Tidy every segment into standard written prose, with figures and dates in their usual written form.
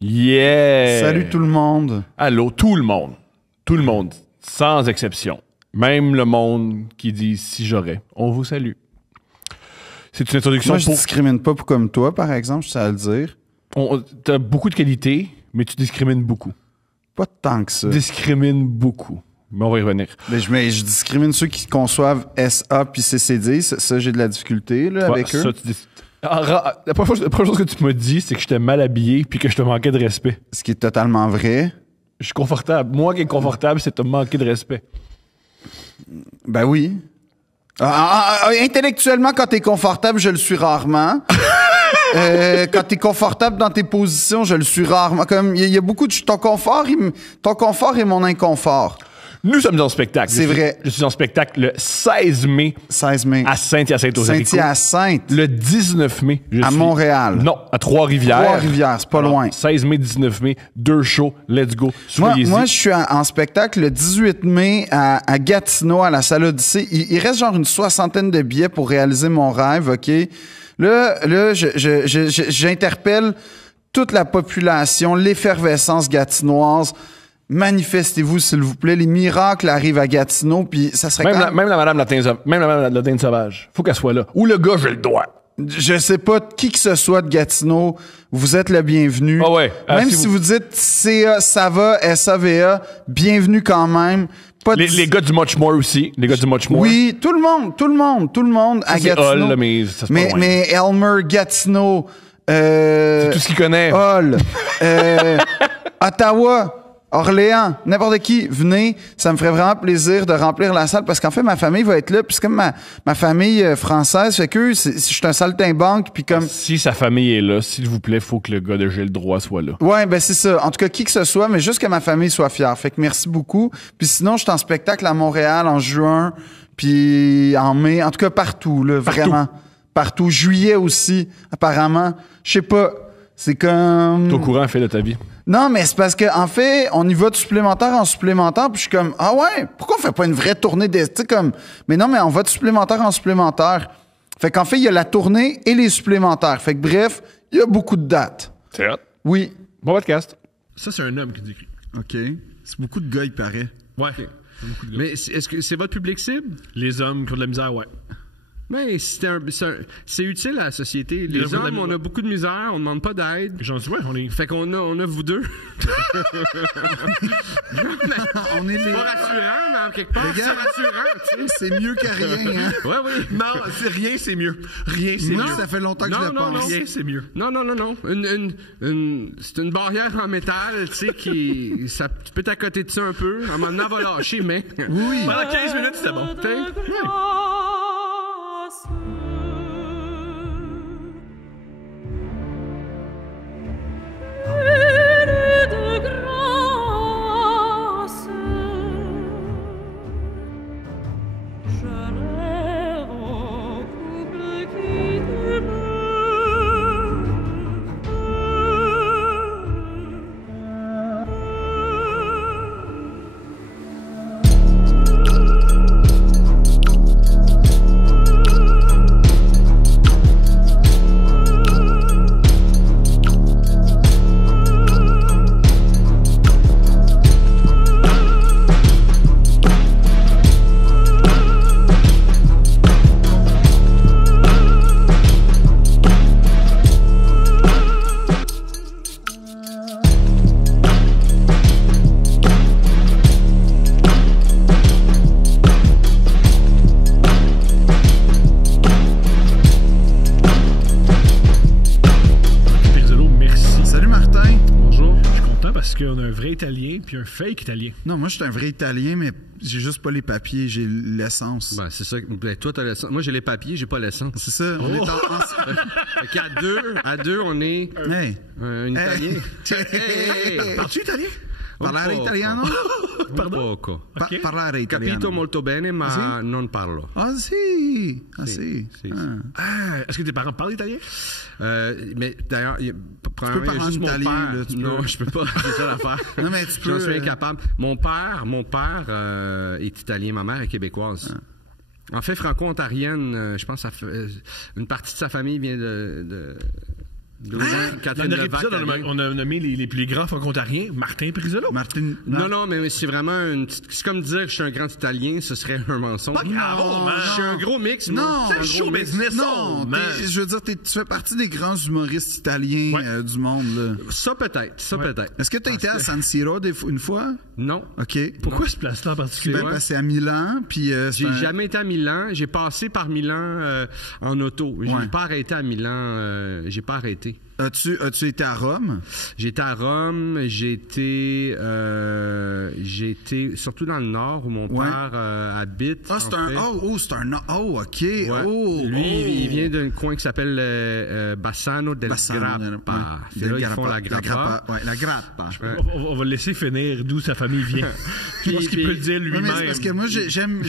Yeah! Salut tout le monde. Allô, tout le monde. Tout le monde, sans exception. Même le monde qui dit « si j'aurais ». On vous salue. C'est une introduction Moi, je discrimine pas comme toi, par exemple, je sais à le dire. T'as beaucoup de qualités, mais tu discrimines beaucoup. Pas tant que ça. Tu discrimines beaucoup. Mais on va y revenir. Mais je discrimine ceux qui conçoivent SA puis CCD. Ça, j'ai de la difficulté là, avec eux. La première chose que tu m'as dit, c'est que j'étais mal habillé puis que je te manquais de respect. Ce qui est totalement vrai. Je suis confortable. Moi qui est confortable, c'est te manquer de respect. Ben oui. Intellectuellement, quand t'es confortable, je le suis rarement. Quand t'es confortable dans tes positions, je le suis rarement. Comme il y a beaucoup de ton confort est mon inconfort. Nous sommes en spectacle. C'est vrai. Je suis en spectacle le 16 mai. 16 mai. À Saint-Hyacinthe-aux-Haricots. Saint-Hyacinthe. Le 19 mai. À Montréal. Non, à Trois-Rivières. Trois-Rivières, c'est pas loin. 16 mai, 19 mai, 2 shows. Let's go. Soyez-y. Moi, je suis en spectacle le 18 mai à Gatineau, à la salle Odyssée. Il reste genre une 60aine de billets pour réaliser mon rêve, OK? Là, j'interpelle toute la population, l'effervescence gatinoise. Manifestez-vous, s'il vous plaît. Les miracles arrivent à Gatineau, puis ça serait même la madame la Dinde sauvage. Faut qu'elle soit là. Ou le gars, j'ai le droit. Je sais pas qui que ce soit de Gatineau, vous êtes le bienvenu. Ah ouais. Même si vous dites CA, ça va, SAVA, bienvenue quand même. Les gars du Much More aussi. Les gars du Much More. Oui, tout le monde ça, à Gatineau. Hall, là, mais ça se passe mais Elmer, Gatineau, c'est tout ce qu'il connaît. Hall, Ottawa, Orléans, n'importe qui, venez. Ça me ferait vraiment plaisir de remplir la salle parce qu'en fait, ma famille va être là. Puis c'est comme ma famille française, fait que je suis un saltimbanque. Puis comme... Si sa famille est là, s'il vous plaît, faut que le gars de J'ai le droit soit là. Ouais, ben c'est ça. En tout cas, qui que ce soit, mais juste que ma famille soit fière. Fait que merci beaucoup. Puis sinon, je suis en spectacle à Montréal en juin, puis en mai. En tout cas, partout, là, vraiment. Partout. Juillet aussi, apparemment. Je sais pas. C'est comme... T'es au courant, fait de ta vie. Non, mais c'est parce qu'en fait, on y va de supplémentaire en supplémentaire, puis je suis comme, ah ouais, pourquoi on fait pas une vraie tournée tu sais, comme, mais non, mais on va de supplémentaire en supplémentaire. Fait qu'en fait, il y a la tournée et les supplémentaires. Fait que bref, il y a beaucoup de dates. C'est hot. Oui. Bon podcast. Ça, c'est un homme qui décrit. OK. C'est beaucoup de gars, il paraît. Ouais. Okay. Mais est-ce que c'est votre public cible? Les hommes qui ont de la misère, ouais. Mais c'est utile à la société. Les hommes, on a beaucoup de misère, on ne demande pas d'aide. J'en suis, ouais, on est. Fait qu'on a vous deux. On est C'est pas rassurant, mais en quelque part, c'est rassurant. C'est mieux que rien, hein? Ouais, oui. Non, c'est rien, c'est mieux. Rien, c'est Moi, mieux. ça fait longtemps que je le pense. Rien, c'est mieux. Non. C'est une barrière en métal, tu sais, qui. Ça, tu peux t'accoter de ça un peu. À un moment donné, elle va lâcher, mais. Oui. Pendant 15 minutes, c'était bon. Italien puis un fake italien. Non, moi, je suis un vrai Italien, mais j'ai juste pas les papiers, j'ai l'essence. Ben, c'est ça. Ben, toi, t'as l'essence. Moi, j'ai les papiers, j'ai pas l'essence. C'est ça. On est Fait qu'à deux, on est un Italien. Hey. Parles-tu italien? Parlare italiano? Un poco. Okay. Parlare italiano. Capito molto bene, ma Sì? non parlo. Ah, si. Ah, si. Sì. Ah, est-ce que tes parents parlent italien? Mais d'ailleurs, il y parler a juste en mon italien, père. là, tu Non, peux. je peux pas. C'est ça l'affaire. Non, mais tu peux. J'en suis incapable. Mon père est italien, ma mère est québécoise. En fait, franco-ontarienne, je pense que une partie de sa famille vient Quand Dans notre épisode, on a nommé les plus grands franco-ontariens, Martin Perisolo. Non, mais c'est vraiment c'est comme dire que je suis un grand Italien, ce serait un mensonge. Pas grave, man. Je suis un gros mix, Non, c'est show business. Non, je veux dire, tu fais partie des grands humoristes italiens du monde. Là. Ça peut-être. Est-ce que tu as été à San Siro une fois? Non. OK. Pourquoi cette place-là en particulier? Ben, c'est à Milan, puis... J'ai jamais été à Milan. J'ai passé par Milan en auto. J'ai pas arrêté à Milan. J'ai pas arrêté. As-tu été à Rome? J'ai été à Rome. J'ai été surtout dans le nord où mon père habite. Ah, c'est un... c'est un... Oh, OK. Ouais. Oh, Lui, il vient d'un coin qui s'appelle Bassano del Grappa. C'est là qu'ils font la grappa. Ouais, la grappa. On va le laisser finir d'où sa famille vient. Je pense qu'il peut le dire lui-même. Mais c'est parce que moi, j'aime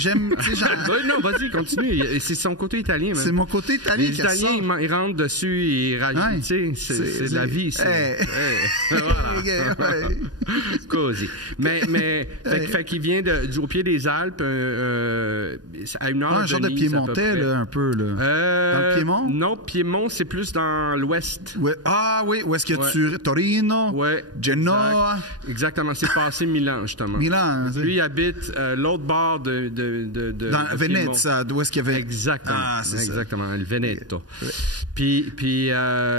non, vas-y, continue. C'est son côté italien. C'est mon côté italien. Les Italiens, ils rentrent dessus, ils rajoutent. C'est de la vie, Cosy. Mais fait qu'il vient au pied des Alpes à une heure un genre de piémontais, là, un peu, là. Dans le Piémont? Non, Piémont, c'est plus dans l'ouest. Ouais. Ah oui, où est-ce que tu... Torino? Ouais. Genoa? Exactement, c'est passé Milan, justement. Milan, lui, il habite l'autre bord de dans Venezia, d'où est-ce qu'il y avait... Exactement. Ah, c'est exactement, le Veneto. Puis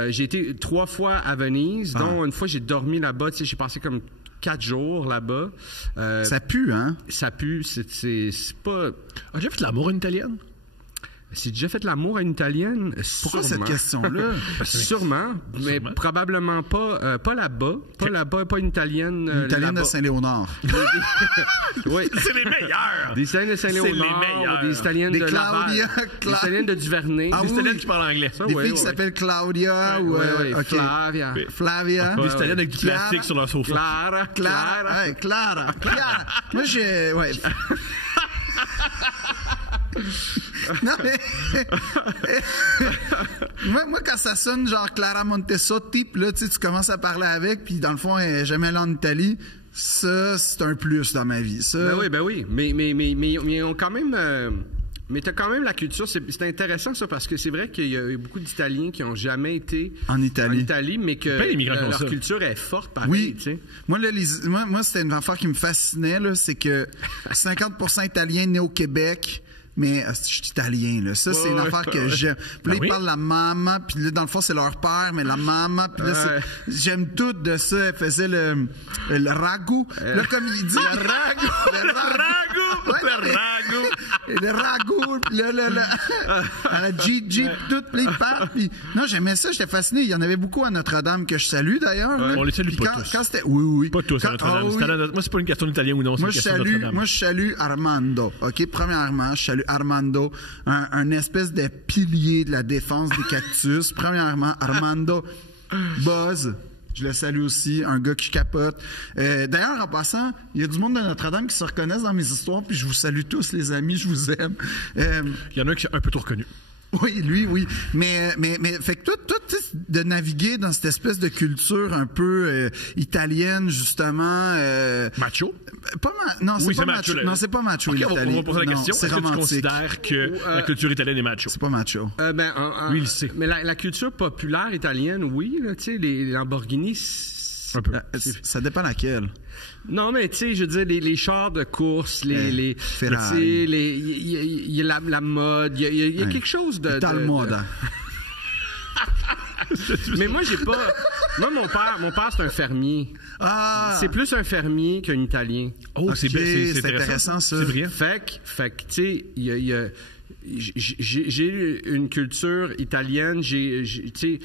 j'ai été 3 fois à Venise, dont une fois j'ai dormi là-bas, j'ai passé comme 4 jours là-bas. Ça pue, hein? Ça pue, c'est pas... As-tu déjà fait l'amour à une italienne? J'ai déjà fait l'amour à une italienne? Pourquoi sûrement. cette question-là? Sûrement, mais probablement pas là-bas. Pas une italienne. Une italienne là-bas. de Saint-Léonard. Oui. C'est les meilleurs! Des italiennes de Saint-Léonard. C'est les meilleurs. Des italiennes de Claudia. Des italiennes de Duvernay. Ah, des italiennes qui parlent anglais. Des filles qui s'appellent Claudia ou... Okay. Flavia. Des italiennes avec du plastique sur leur sofa. Clara. Moi, j'ai... Ouais. Non, mais... moi, quand ça sonne genre Clara Montesotti, puis là, tu commences à parler avec, puis dans le fond, elle n'est jamais allée en Italie, ça, c'est un plus dans ma vie. Ça... Ben oui. Mais ils ont quand même... Mais t'as quand même la culture, c'est intéressant ça, parce que c'est vrai qu'il y a beaucoup d'Italiens qui n'ont jamais été en Italie, mais que leur culture est forte pareil. Oui. Tu sais. Moi, c'était une affaire qui me fascinait, là, c'est que 50% Italiens nés au Québec, mais je suis italien, là. Ça, c'est une affaire que j'aime. Puis là, ils parlent de la maman, puis là, dans le fond, c'est leur père, mais la maman, puis là, j'aime tout de ça. Elle faisait le ragoût. Là, comme il dit... Le ragoût, puis là, à la Gigi, puis tout, puis ils parlent, puis... Non, j'aimais ça, j'étais fasciné. Il y en avait beaucoup à Notre-Dame, que je salue, d'ailleurs. On les salue pas tous. Quand c'était... Oui. Pas tous à Notre-Dame. Moi, c'est pas une question d'italien ou non, c'est une question de Notre-Dame. Moi, je salue Armando, OK? Premièrement, je salue Armando, un espèce de pilier de la défense des cactus. Premièrement, Armando Buzz. Je le salue aussi, un gars qui capote. D'ailleurs, en passant, il y a du monde de Notre-Dame qui se reconnaissent dans mes histoires, puis je vous salue tous, les amis, je vous aime. Il y en a un qui est un peu trop reconnu. Oui, lui. Mais fait que tout de naviguer dans cette espèce de culture un peu italienne, justement. Macho? Non, c'est pas macho. Non, c'est pas macho. Okay, on va poser la question. C'est est-ce que tu romantique. considères que la culture italienne est macho? C'est pas macho. Lui, il sait. Mais la culture populaire italienne, oui, tu sais, les Lamborghini. Un peu. Ça dépend laquelle. Non, mais tu sais, je veux dire, les chars de course, les Ferrari. Il y a la mode, il y a quelque chose de... Talmoda. Mais moi, j'ai pas... Moi, mon père, c'est un fermier. Ah! C'est plus un fermier qu'un Italien. Oh, okay, c'est intéressant, ça. C'est brillant. Fait que, tu sais, j'ai une culture italienne, tu sais...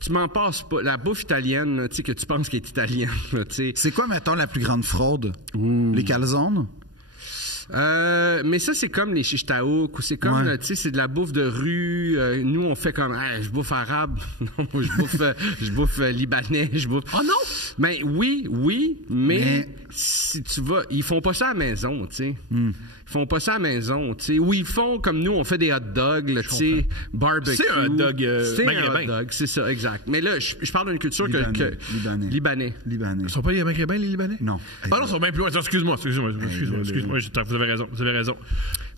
Tu m'en passes pas. La bouffe italienne, tu sais, que tu penses qu'elle est italienne, tu sais. C'est quoi, mettons, la plus grande fraude? Les calzones? Mais ça, c'est comme les shish taouk, ou c'est comme, tu sais, c'est de la bouffe de rue. Nous, on fait comme, je bouffe arabe. Non, moi, je bouffe libanais, je bouffe... Oh non! Ben oui, mais si tu vas... Ils font pas ça à la maison, tu sais. Ils font pas ça à la maison, tu sais. Ou ils font comme nous, on fait des hot dogs, tu sais, barbecue. C'est un hot dog maghrébin. Un hot dog, c'est ça, exact. Mais là, je parle d'une culture Libanais. Ils sont pas les maghrébins, les Libanais? Non. Ah non, ils sont bien plus loin. Excuse-moi, vous avez raison.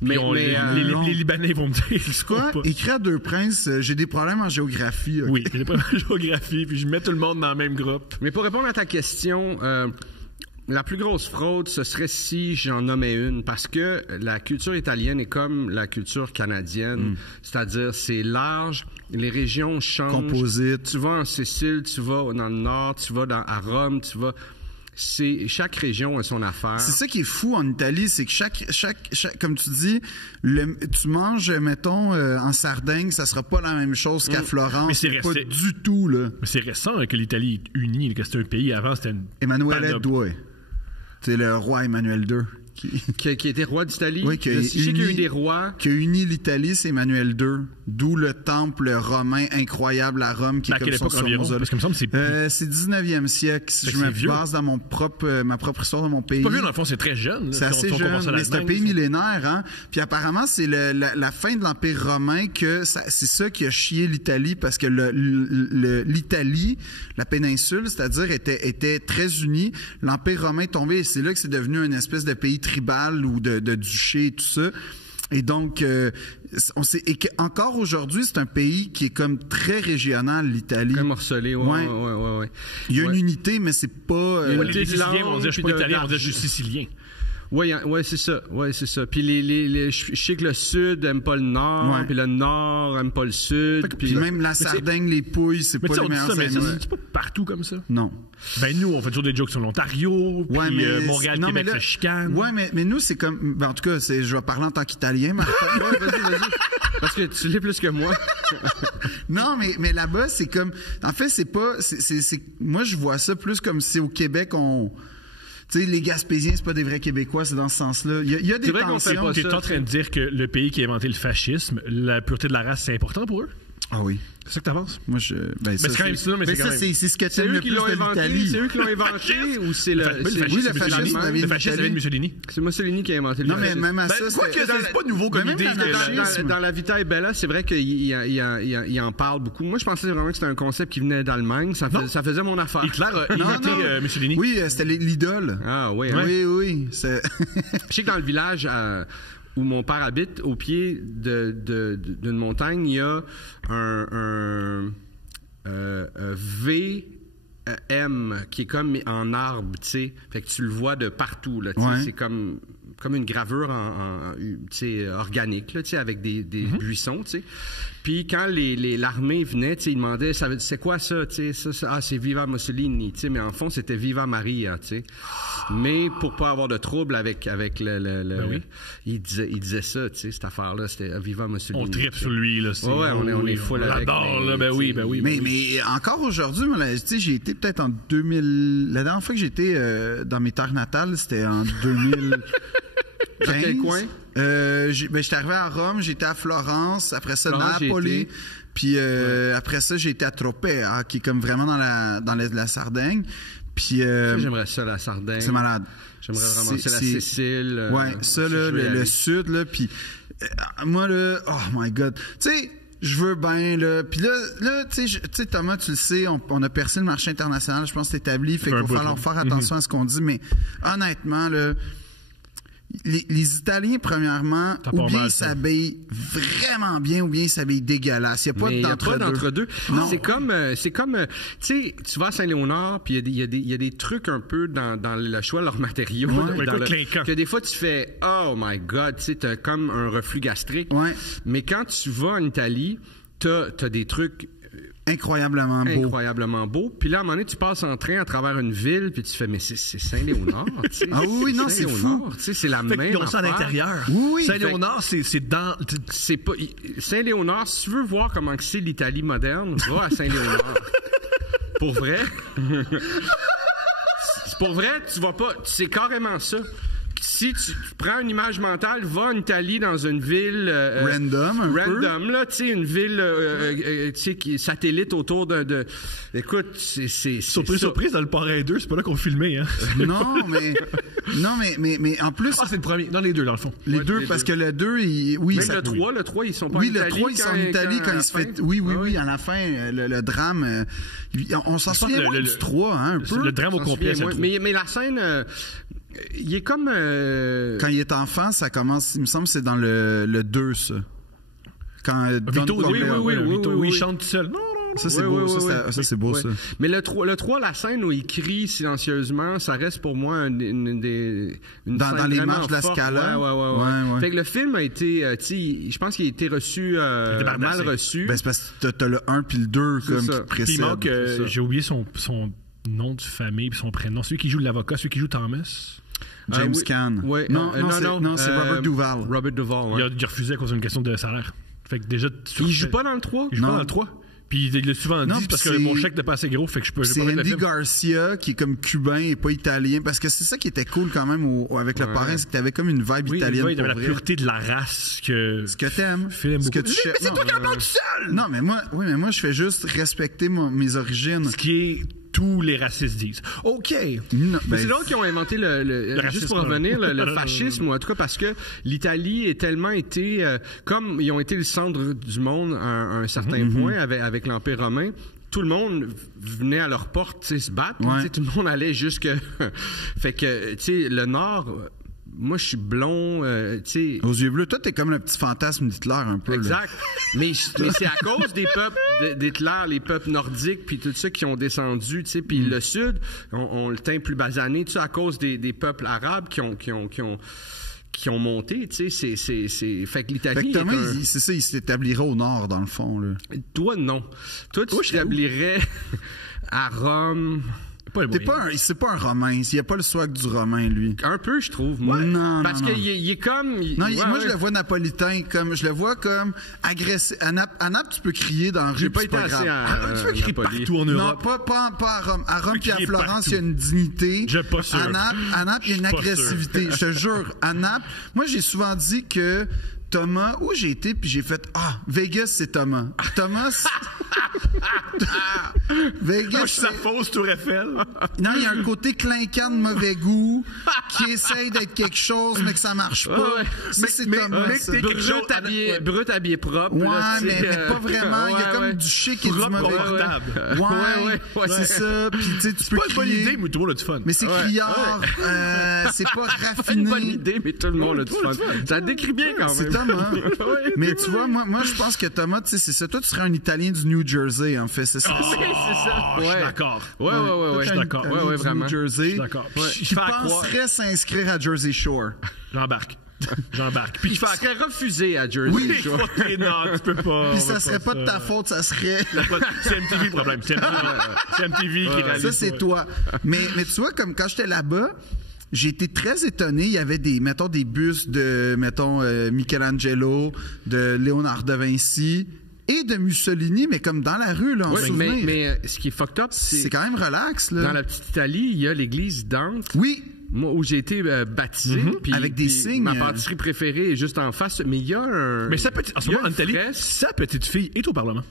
Mais les Libanais vont me dire, c'est quoi? Écrit à Deux Princes, j'ai des problèmes en géographie. Okay. Oui, j'ai des problèmes en géographie, puis je mets tout le monde dans le même groupe. Mais pour répondre à ta question, la plus grosse fraude, ce serait si j'en nommais une, parce que la culture italienne est comme la culture canadienne, c'est-à-dire c'est large, les régions changent. Composite. Tu vas en Sicile, tu vas dans le nord, tu vas à Rome, tu vas... chaque région a son affaire. C'est ça qui est fou en Italie, c'est que chaque comme tu dis, tu manges, mettons, en Sardaigne, ça sera pas la même chose qu'à Florence. Mais c'est pas du tout, là. Mais c'est récent que l'Italie est unie, que c'était un pays. Avant, c'était une... Emanuele II. C'est le roi Emmanuel II. Qui était roi d'Italie? Oui, je sais qu'il y a eu des rois. Qui a uni l'Italie, c'est Emmanuel II. D'où le temple romain incroyable à Rome qui est comme son mausolée. Parce que me semble c'est 19e siècle. Si je me base dans ma propre histoire de mon pays. C'est pas vieux, dans le fond, c'est très jeune. C'est assez jeune, mais c'est un pays millénaire. Hein? Puis apparemment, c'est la fin de l'Empire romain que c'est ça qui a chié l'Italie parce que l'Italie, la péninsule, c'est-à-dire était très unie. L'Empire romain est tombé et c'est là que c'est devenu une espèce de pays tribal ou de duché et tout ça. Et donc, on sait, et encore aujourd'hui, c'est un pays qui est comme très régional, l'Italie. Très morcelé, ouais. Il y a une unité, mais c'est pas... les Siciliens vont dire, je suis pas italien, on va dire, je suis sicilien. Ouais, c'est ça. Puis je sais que le Sud aime pas le Nord, puis le Nord aime pas le Sud. Puis même la Sardaigne, les Pouilles, c'est pas les meilleurs amis. C'est pas partout comme ça. Non. Ben nous, on fait toujours des jokes sur l'Ontario, puis Montréal, Québec, se chicane. Ouais, mais nous, c'est comme... Ben, en tout cas, je vais parler en tant qu'Italien, Martin. Vas-y. Parce que tu l'es plus que moi. Non, mais là-bas, c'est comme... En fait, c'est pas... Moi, je vois ça plus comme si au Québec, tu sais, les Gaspésiens, c'est pas des vrais Québécois, c'est dans ce sens-là. Il y a des tensions. Tu es en train de dire que le pays qui a inventé le fascisme, la pureté de la race, c'est important pour eux? Ah oui. C'est ça que t'avances? Moi, c'est quand même ça, mais c'est ce que tu aimes le plus de l'Italie. C'est eux qui l'ont inventé ou c'est le... Oui, le fascisme avait Mussolini. C'est Mussolini qui a inventé le fascisme. Non, mais même à ça, c'est pas nouveau comme idée. Dans la Vita e Bella, c'est vrai qu'il en parle beaucoup. Moi, je pensais vraiment que c'était un concept qui venait d'Allemagne. Ça faisait mon affaire. Hitler a imité Mussolini. Oui, c'était l'idole. Ah oui. Oui. Je sais que dans le village... où mon père habite, au pied d'une montagne, il y a un VM qui est comme en arbre, tu sais. Fait que tu le vois de partout, là, tu sais. C'est comme une gravure organique, là, tu sais, avec des buissons, tu sais. Puis quand l'armée venait, tu sais, ils demandaient, c'est quoi ça, tu sais, c'est Viva Mussolini, tu sais, mais en fond, c'était Viva Maria, tu sais. Mais pour pas avoir de trouble avec il disait ça, tu sais, cette affaire-là, c'était Viva Mussolini. On tripe sur lui, là. On est full avec. L'adore, là, ben oui. Mais encore aujourd'hui, tu sais, j'ai été peut-être en 2000... La dernière fois que j'étais dans mes terres natales, c'était en 2000... Dans quel coin? J'étais arrivé à Rome, j'étais à Florence, après ça Napoli, puis après ça j'étais à Tropea, qui est comme vraiment dans la Sardaigne. Puis j'aimerais ça la Sardaigne. C'est malade. J'aimerais vraiment ça la Sicile. Ça là, le sud là, puis moi là, oh my god, tu sais. Je veux bien, là. Puis là tu sais, Thomas, tu le sais, on a percé le marché international, je pense que c'est établi, fait qu'il va falloir faire attention à ce qu'on dit, mais honnêtement, là, les Italiens, premièrement, ou bien ils s'habillent vraiment bien, ou bien ils s'habillent dégueulasse. Il n'y a pas d'entre-deux. Non. C'est comme, tu sais, tu vas à Saint-Léonard, puis il y a des trucs un peu dans le choix de leurs matériaux. Que des fois, tu fais, oh my God, tu sais, t'as comme un reflux gastrique. Ouais. Mais quand tu vas en Italie, t'as des trucs... incroyablement beau. Puis là, à un moment donné, tu passes en train à travers une ville, puis tu fais, mais c'est Saint-Léonard, tu sais. Ah oui, non, c'est fou. Tu sais, c'est la même affaire. Ils ont ça à l'intérieur. Oui. Saint-Léonard, c'est dans... C'est pas... Saint-Léonard, si tu veux voir comment c'est l'Italie moderne, va à Saint-Léonard. Pour vrai. Pour vrai, tu vas pas... C'est carrément ça. Si tu prends une image mentale, va en Italie dans une ville random là, tu sais, une ville tu sais qui satellite autour de écoute, c'est surprise dans le Parrain 2, c'est pas là qu'on filmait hein. Non, mais en plus c'est le premier dans les deux dans le fond. Les deux parce que le 2 le 3 ils sont pas en Italie. Oui, le 3 ils sont en Italie quand il se fait oui, à la fin le drame on s'en souvient du 3 hein, un peu. Le drame au complet. Mais la scène il est comme... Quand il est enfant, ça commence, il me semble que c'est dans le 2, ça. Quand Vito, oui, il chante tout seul. Non. Ça, c'est beau. Ça, c'est beau, ça. Mais le 3, la scène où il crie silencieusement, ça reste pour moi une dans les marches de la Scala. Ouais. Fait que le film a été, je pense qu'il a été reçu, mal reçu. Ben, c'est parce que t'as le 1 puis le 2 comme qui précèdent. Il manque, j'ai oublié son nom de famille puis son prénom. Celui qui joue l'avocat, celui qui joue Thomas. James Caan. Ouais. Non, c'est Robert Duvall. Robert Duvall, ouais. Il a refusé à cause d'une question de salaire. Fait que déjà, il joue pas dans le 3? Il joue pas dans le 3. Puis il l'a souvent dit parce que mon chèque n'est pas assez gros, fait que je peux c'est pas Andy Garcia qui est comme cubain et pas italien, parce que c'est ça qui était cool quand même avec le parrain, c'est que t'avais comme une vibe italienne. Oui, il avait la pureté de la race que... Ce que t'aimes. Ce que tu mais c'est toi qui en parles tout seul! Non, mais moi, je fais juste respecter mes origines. Ce qui est... Tous les racistes disent. OK. C'est là qu'ils ont inventé juste pour revenir, le fascisme, ou en tout cas parce que l'Italie est tellement été, comme ils ont été le centre du monde à un certain point avec l'Empire romain, tout le monde venait à leur porte se battre. Tout le monde allait jusque... fait que, tu sais, le Nord... Moi, je suis blond, tu sais... Aux yeux bleus. Toi, t'es comme le petit fantasme d'Hitler, un peu. Exact. Mais c'est à cause des peuples d'Hitler, les peuples nordiques, puis tout ça qui ont descendu, tu sais. Puis le Sud, on le teint plus basané, tout ça à cause des peuples arabes qui ont monté, tu sais. C'est... Fait que l'Italie... Fait que c'est ça, il s'établirait au Nord, dans le fond, là. Toi, non. Toi, tu t'établirais à Rome... C'est pas un Romain. Il n'y a pas le swag du Romain, lui. Un peu, je trouve. Moi. Non, parce qu'il est comme... moi, je le vois napolitain. Je le vois comme agressif. À Naples, tu peux crier dans la rue. J'ai pas été assez tu peux crier partout en Europe. Non, pas à Rome. À Rome et à Florence, il y a une dignité. Je suis pas sûr. À Naples, il y a une agressivité. Je te jure. À Naples, moi, j'ai souvent dit que Thomas, où j'ai été, puis j'ai fait Vegas, c'est Thomas. Thomas, Vegas. Moi, c'est sa fausse Tour Eiffel. Non, il y a un côté clinquant de mauvais goût qui essaye d'être quelque chose, mais que ça marche pas. Ça, c'est Thomas. Brut habillé propre. Ouais, mais pas vraiment. Il y a comme du chic et du mauvais goût. Ouais, c'est ça. Puis tu sais, tu peux crier. C'est pas une bonne idée, mais tout le monde a du fun. Mais c'est criard. C'est pas raffiné. C'est pas une bonne idée, mais tout le monde a du fun. Ça décrit bien quand même. C'est Thomas. Mais tu vois, moi, je pense que Thomas, tu sais, c'est ça. Toi, tu serais un Italien du New Jersey, en fait. C'est ça. C'est ça. Je suis d'accord. Ouais. Je suis d'accord. Ouais, vraiment. New Jersey. Je suis d'accord. Qui penserait s'inscrire à Jersey Shore. J'embarque. Puis il serait refusé à Jersey Shore. Non, tu peux pas. Puis ça serait pas de ta faute, ça serait... C'est MTV le problème. C'est MTV qui réalise. Ça, c'est toi. Mais tu vois, comme quand j'étais là-bas, j'ai été très étonné. Il y avait des bustes de, Michelangelo, de Léonard de Vinci et de Mussolini, mais comme dans la rue, là, en souvenir. Mais ce qui est fucked up, c'est quand même relax, là. Dans la petite Italie, il y a l'église Dante. Oui. Moi, où j'ai été baptisé. Avec des signes. Ma pâtisserie préférée est juste en face. Mais il y a un... Mais en ce moment, en Italie, sa petite fille est au Parlement.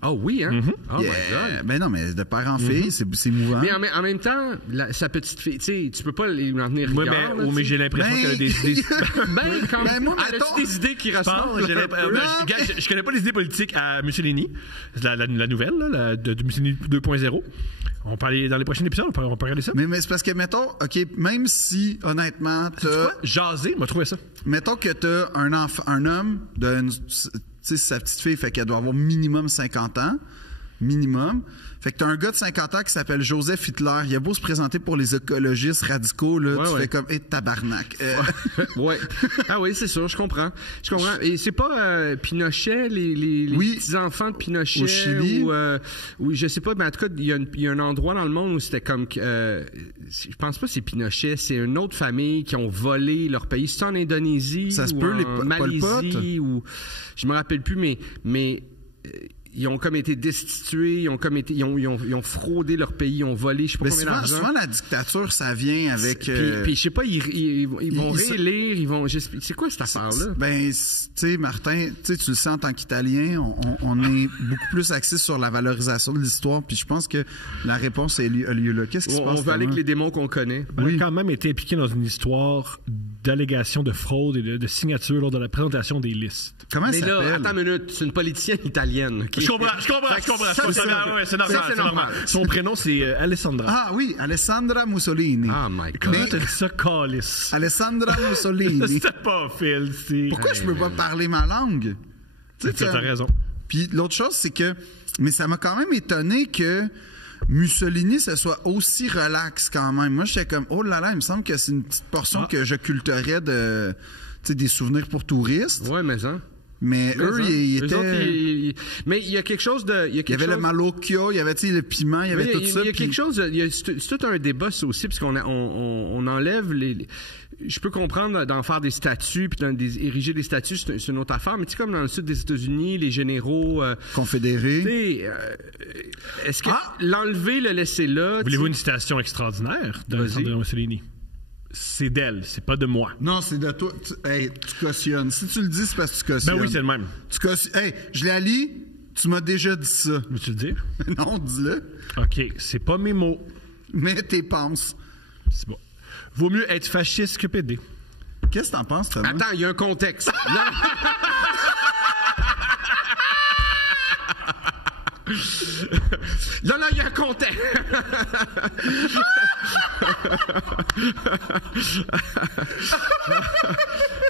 Ah oui, hein? Oh my God. Ben non, mais de père en fille, c'est mouvant. Mais en même temps, sa petite fille, tu sais, tu peux pas lui en tenir rigueur. Mais j'ai l'impression qu'elle a des idées. Elle a des idées qui ressemblent. Je connais pas les idées politiques à Mussolini. La nouvelle, là, de Mussolini 2.0. On peut aller dans les prochains épisodes, on peut regarder ça. Mais c'est parce que, mettons, OK, même si, honnêtement, jaser, m'a trouvé ça. Mettons que t'as un homme tu sais, sa petite fille, fait qu'elle doit avoir minimum 50 ans. Minimum. Fait que t'as un gars de 50 ans qui s'appelle Joseph Hitler. Il a beau se présenter pour les écologistes radicaux, là, tu fais comme, tabarnak. Ouais. Ah oui, c'est sûr, je comprends. Et c'est pas Pinochet, les petits-enfants de Pinochet. Au Chili. Ou je sais pas, mais en tout cas, il y a un endroit dans le monde où c'était comme... je pense pas que c'est Pinochet, c'est une autre famille qui ont volé leur pays. C'est en Indonésie, ça se ou peut, en Malaisie, ou... Je me rappelle plus, mais ils ont comme été destitués, ils ont fraudé leur pays, ils ont volé, je sais pas combien d'argent. Souvent, la dictature, ça vient avec... Puis je sais pas, ils vont réélire, c'est quoi cette affaire-là? Ben, tu sais, Martin, tu le sais en tant qu'Italien, on est beaucoup plus axé sur la valorisation de l'histoire, puis je pense que la réponse a lieu là. Qu'est-ce qui se passe? On va aller avec les démons qu'on connaît. On a quand même été impliqué dans une histoire d'allégations de fraude et de signature lors de la présentation des listes. Comment ça s'appelle? Attends une minute, c'est une politicienne italienne. Okay? Je comprends. Ça, c'est Ouais, c'est normal. Ça, c'est normal. Son prénom, c'est Alessandra. Ah oui, Alessandra Mussolini. Oh my God. Comment t'as dit ça, Calis? Alessandra Mussolini. C'était pas Phil, c'est... Pourquoi je peux pas parler ma langue? Tu sais, T'as raison. Puis l'autre chose, c'est que... Mais ça m'a quand même étonné que Mussolini, ça soit aussi relax quand même. Moi, j'étais comme, oh là là, il me semble que c'est une petite portion que j'occulterais de... Tu sais, des souvenirs pour touristes. Ouais, mais ça. Mais eux, ils étaient... Autres, mais il y a quelque chose de... Il y avait le malocchio, il y avait le piment, il y avait tout ça. Il y a quelque chose... C'est tout un débat, ça aussi, parce qu'on on enlève les... Je peux comprendre d'en faire des statues, puis ériger des statues, c'est une autre affaire, mais tu sais, comme dans le sud des États-Unis, les généraux... confédérés. Est-ce que l'enlever, le laisser là... Voulez-vous une citation extraordinaire d'Alessandra Mussolini? C'est d'elle, c'est pas de moi. Non, c'est de toi. Tu cautionnes. Si tu le dis, c'est parce que tu cautionnes. Ben oui, c'est le même. Hey, je la lis, tu m'as déjà dit ça. Veux-tu le dire? Non, dis-le. OK, c'est pas mes mots. Mais t'es penses. C'est bon. Vaut mieux être fasciste que pédé. Qu'est-ce que t'en penses, Thomas? Attends, il y a un contexte. Là, il y a un contexte.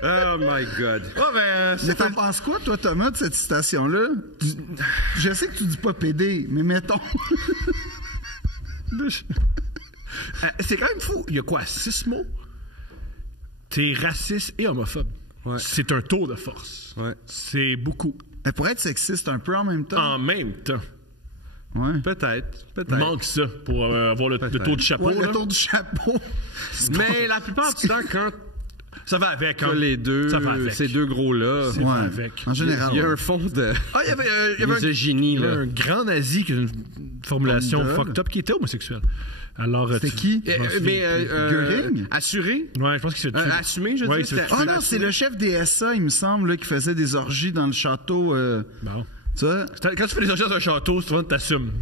Oh my God. Mais t'en penses quoi, toi, Thomas, de cette citation-là? Je sais que tu dis pas PD, mais mettons. C'est quand même fou. Il y a quoi, 6 mots? T'es raciste et homophobe. Ouais. C'est un tour de force. Ouais. C'est beaucoup. Elle pourrait être sexiste un peu en même temps. En même temps. Ouais. Peut-être. Il manque ça pour avoir le tour du chapeau. Ouais, là. le tour du chapeau. Mais la plupart du temps, quand Ça va avec. Hein. les deux, Ça va avec. ces deux gros-là, Ça va Ouais. avec. En général. il y a ouais. un fond de Ah, il y avait misogynie, il y avait là. un grand nazi qui a une formulation Comme fucked up qui était homosexuel. Alors, C'était qui? Göring? Assuré? Ouais, je pense qu'il s'est tué. Assumé, je Ouais, dis. il s'est c'était- tué. Ah non, c'est le chef des SA, il me semble, là, qui faisait des orgies dans le château. Bon. Tu vois? Quand tu fais des orgies dans un château, souvent tu t'assumes.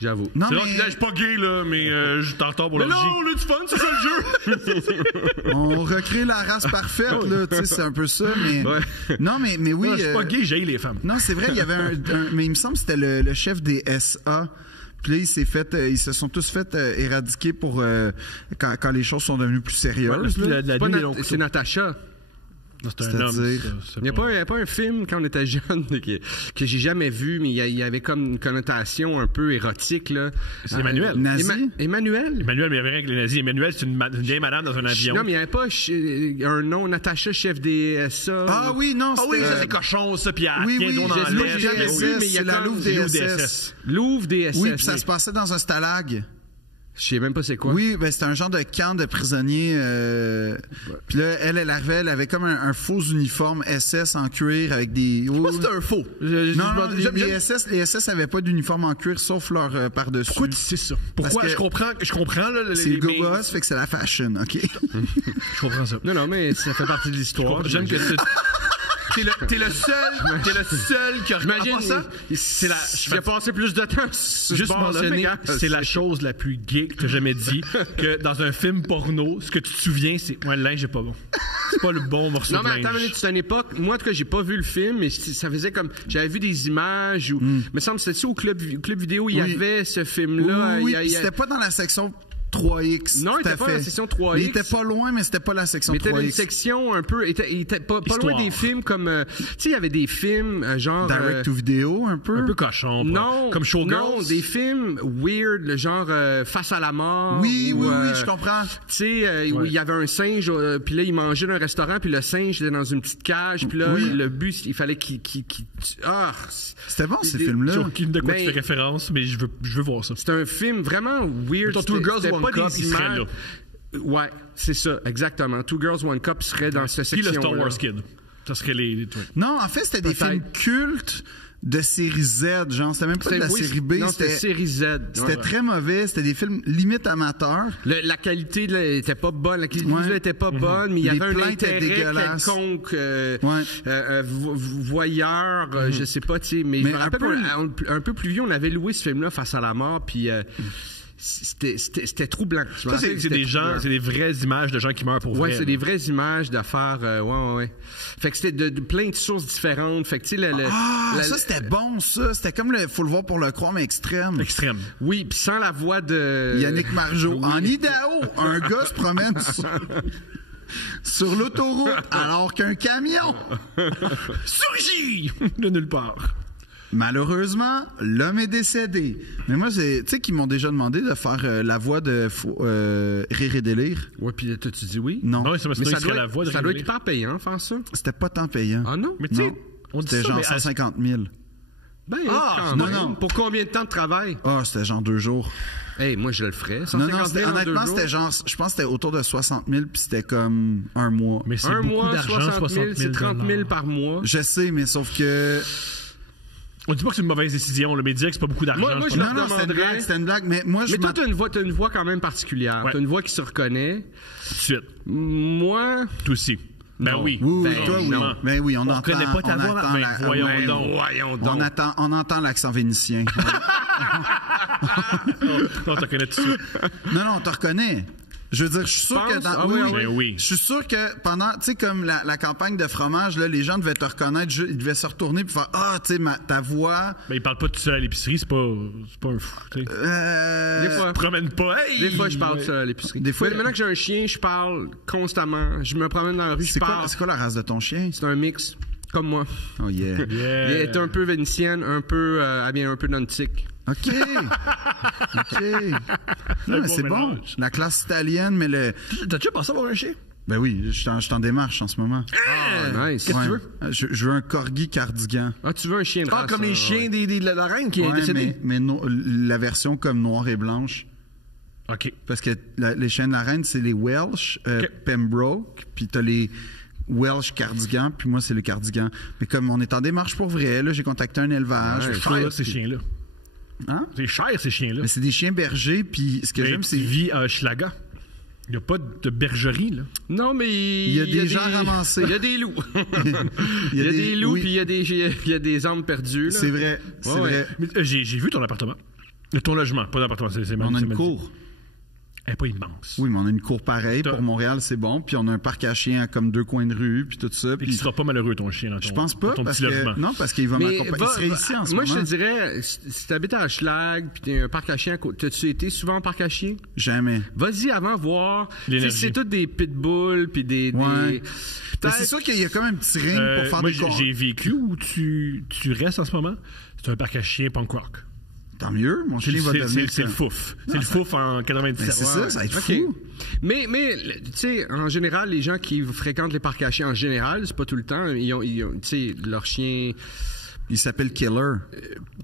J'avoue. Non, C'est mais genre, je suis pas gay, là, mais je t'entends pour Mais l'orgie. non, on a du fun, c'est ça le jeu! on recrée la race parfaite, là, tu sais, c'est un peu ça, mais... Ouais. Non, mais oui... Non, je suis pas gay, j'haïs les femmes. Non, c'est vrai, il y avait mais il me semble que c'était le chef des SA. Puis là, ils se sont tous fait éradiquer pour quand les choses sont devenues plus sérieuses. là. La Pas nuit des longs c'est couteaux. Natacha. Non, c'est un homme. C'est-à-dire? ça, c'est Il n'y a pas un film quand on était jeune que j'ai jamais vu, mais il y avait comme une connotation un peu érotique. Là. C'est Emmanuel. Nazi? Emmanuel? Emmanuel, mais il y avait rien avec les nazis. Emmanuel, c'est une vieille madame dans un avion. Non, mais il n'y avait pas un nom, Natacha, chef des SA. Ah oui, non, Ah c'était... oui, ça c'est cochon, ça, puis Oui, tiens oui, donc dans j'ai lu l'Est. des oui, mais il y a c'est la comme Louvre des Louvre des SS. SS. Louvre des SS. Oui, puis ça se passait dans un stalag. Je sais même pas c'est quoi. Oui, ben c'était un genre de camp de prisonniers. Puis là, elle arrivait, elle avait comme un faux uniforme SS en cuir avec des... Moi, c'était un faux. Non, les SS avaient pas d'uniforme en cuir sauf leur par-dessus. Pourquoi tu sais ça? Pourquoi? Parce que Je comprends, là, c'est le mais- go-boss, fait que c'est la fashion, OK? Je comprends ça. Non, mais ça fait partie de l'histoire. J'aime que c'est... T'es le seul qui a J'imagine, regardé ça. C'est la... J'ai passé plus de temps Juste mentionner, c'est la chose la plus gay que t'as jamais dit, que dans un film porno, ce que tu te souviens, c'est ouais, le linge est pas bon. C'est pas le bon morceau Non, de mais linge. attends une minute, c'est une époque. Moi, en tout cas, j'ai pas vu le film, mais ça faisait comme. J'avais vu des images ou. Me semble que c'était ça au club vidéo, il y Oui. avait ce film-là. Oui, il y a- puis c'était pas dans la section 3X. Non, il tout à était pas dans fait. la section 3X. Il était pas loin, mais c'était pas la section Mais était dans une 3X. section un peu. Il était pas loin Histoire. des films comme. Tu sais, il y avait des films genre. Direct to vidéo, un peu. Un peu cochon. Non, Comme Showgirls. non, des films weird, le genre Face à la mort. Oui, ou, oui, je comprends. Tu sais, où il y avait un singe, puis là, il mangeait dans un restaurant, puis le singe était dans une petite cage, puis là, Oui. le but, il fallait qu'il... Ah! C'était bon, ces Des- films-là. J'ai aucune de quoi Mais- tu fais référence, mais je veux voir ça. C'était un film vraiment weird. Mettons, Two Girls, C'était One pas Cup, des il serait images. Ouais, c'est ça, exactement. Two Girls, One Cup serait dans cette Puis section. le Star Wars Kid. Ça serait les trucs. Non, en fait, c'était des Peut-être. films cultes de série Z, genre. C'était même pas de la série B. Non, c'était série Z. C'était Ouais. très mauvais. C'était des films limite amateurs. La qualité là, était pas bonne, la qualité Ouais. visuelle était pas bonne, mais il y Les avait un plans étaient intérêt dégueulasses. quelconque, Ouais. voyeur, je sais pas, tu sais, mais je Mais me un rappelle peu- un peu plus vieux, on avait loué ce film-là Face à la mort, puis c'était troublant. Ça, c'est des gens, c'est des vraies images de gens qui meurent pour vrai. Ouais, c'est des vraies images d'affaires. Ouais. Fait que c'était de plein de sources différentes. Fait que tu sais, ça c'était bon, ça. C'était comme faut le voir pour le croire, mais extrême. Extrême. Oui, puis sans la voix de Yannick Margeau. En Idaho, un gars se promène sur l'autoroute alors qu'un camion surgit de nulle part. Malheureusement, l'homme est décédé. Mais moi, tu sais qu'ils m'ont déjà demandé de faire la voix de Rire et délire. Ouais, puis toi, tu dis oui. Non. Non, ça doit la voix de ça doit être hyper payant, faire ça. C'était pas tant payant. Ah non? Mais tu sais, Non. on dit C'était ça, genre mais 150 000. Ben, non. Pour combien de temps de travail? C'était genre 2 jours. Hey, moi, je le ferais. Non, 150 000 en 2 honnêtement, jours. c'était genre, je pense que c'était autour de 60 000, puis c'était comme un mois. Mais c'est Un beaucoup mois, d'argent, 60 000, c'est 30 000 par mois. Je sais, mais sauf que... On dit pas que c'est une mauvaise décision, mais dire que c'est pas beaucoup d'argent. Moi, je je pense. leur Non, c'était une blague, mais moi, Mais toi, t'as une voix quand même particulière. Ouais. T'as une voix qui se reconnaît. Tout de suite. Moi... Toi aussi. Ben Non. oui. Oui, Ben, toi, oui. non. Ben oui, on entend... connaît pas ta voix, entend ben, la- voyons ben, donc. Voyons donc. on entend l'accent vénitien. Non, t'en connais tout de suite. Non, on te reconnaît. Je veux dire, je suis sûr Pense? que dans... Ah oui, ah oui. Ben oui. Je suis sûr que pendant, tu sais, comme la campagne de fromage, là, les gens devaient te reconnaître, ils devaient se retourner puis faire, tu sais, ta voix... Ben, il parle pas tout seul à l'épicerie, c'est pas un fou, tu sais. Des fois. Promène pas, hey! Des fois, je parle ça à l'épicerie. Des fois- Mais maintenant que j'ai un chien, je parle constamment. Je me promène dans la rue, je C'est parle. quoi la race de ton chien? C'est un mix, comme moi. Oh yeah. Yeah. Il est un peu vénitienne, un peu nantique. OK. Non, mais c'est bon. mélange. La classe italienne, mais le... T'as déjà pensé avoir un chien? Ben oui, je suis en démarche en ce moment. Ah, nice. Qu'est-ce que tu veux? Je veux un corgi cardigan. Ah, tu veux un chien de race, Comme les hein, chiens ouais. de la reine qui est Ouais, décédée. mais la version comme noire et blanche. OK. Parce que les chiens de la reine, c'est les Welsh, OK. Pembroke, puis t'as les Welsh cardigan, puis moi, c'est le cardigan. Mais comme on est en démarche pour vrai, là, j'ai contacté un élevage. C'est puis cher, tout, ces puis- chiens-là. Hein? C'est cher, ces chiens-là. Mais c'est des chiens bergers, puis ce que Mais j'aime, tu c'est... vis à Schlaga. Il n'y a pas de bergerie, là. Non, mais Il y a des gens ramassés. Il y a des loups. Il y a des loups, oui. puis il y a des âmes perdues. Là. C'est vrai, c'est Ouais, vrai. Mais, j'ai vu ton appartement. Ton logement, pas d'appartement, c'est On a mal une dit. cour. Elle n'est pas immense. Oui, mais on a une cour pareille. T'as- Pour Montréal, c'est bon. Puis on a un parc à chiens comme 2 coins de rue, puis tout ça. Et Puis qui sera pas malheureux, ton chien, dans ton, je pense pas, dans ton parce petit logement. que... Non, parce qu'il va Mais m'accompagner. Il serait ici en ce moi, moment. je te dirais, si t'habites à Schlag, puis t'as un parc à chiens à côté, t'as-tu été souvent en parc à chiens? Jamais. Vas-y avant voir. L'énergie. C'est tous des pitbulls, puis des... Ouais. Mais Peut-être- c'est sûr qu'il y a quand même un petit ring pour faire moi, des cours. j'ai vécu où tu restes en ce moment. C'est un parc à chiens punk rock. Tant mieux, mon chien va devenir... C'est le fouf. C'est le fouf en 97. Mais c'est ça, ça va être OK. fou. Mais tu sais, en général, les gens qui fréquentent les parcs à chiens, en général, c'est pas tout le temps, ils ont tu sais, leurs chiens... Il s'appelle Killer.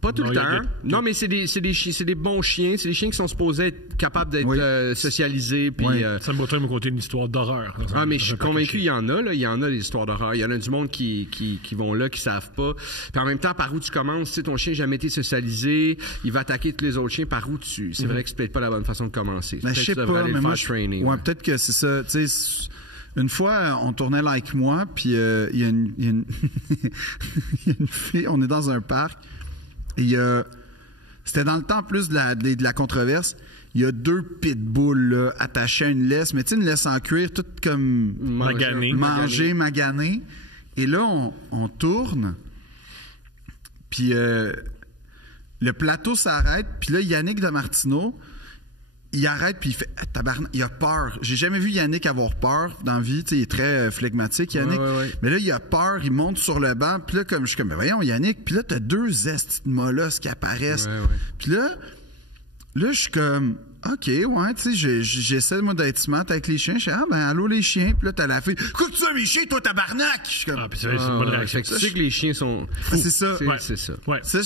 Pas tout Non, le il y a temps. des- Non, mais c'est des bons chiens. C'est des chiens qui sont supposés être capables d'être Oui. socialisés. Puis, Oui. Ça me va me conter une histoire d'horreur. dans un- ah, mais dans je suis un parc à convaincu, chiens. il y en a, là. Il y en a des histoires d'horreur. Il y en a du monde qui vont là, qui savent pas. Puis en même temps, par où tu commences, tu sais, ton chien n'a jamais été socialisé. Il va attaquer tous les autres chiens. Par où tu. C'est vrai que c'est peut-être pas la bonne façon de commencer. Ben, Peut-être je sais que tu devrais pas, aller mais le moi... faire training. Ouais, ouais. peut-être que c'est ça. Tu sais, une fois, on tournait Like Moi, puis il y a une... il y a une fille... On est dans un parc, et il y a... C'était dans le temps plus de la controverse. Il y a 2 pitbulls là, attachés à une laisse, mais tu sais, une laisse en cuir, toute comme... Magané. Manger, magané. Et là, on tourne, puis le plateau s'arrête, puis là, Yannick de Martineau, il arrête, puis il fait ah, tabarnak, il a peur. J'ai jamais vu Yannick avoir peur dans la vie, tu sais, il est très phlegmatique, Yannick. Ouais. Mais là, il a peur, il monte sur le banc, puis là, comme je suis comme, mais voyons, Yannick, puis là, t'as 2 estis de mollusques qui apparaissent. Ouais. Puis là, je suis comme, OK, ouais, tu sais, j'essaie, moi, d'être smart avec les chiens. Je dis, ah, ben, allô, les chiens. Puis là, t'as la fille, écoute ça, mes chiens, toi, tabarnak! Je suis comme, Ah, puis c'est vrai, c'est une bonne réaction. Fait que tu sais que les chiens sont. Ah, c'est ça. C'est Ouais. c'est ça. Ouais. ça,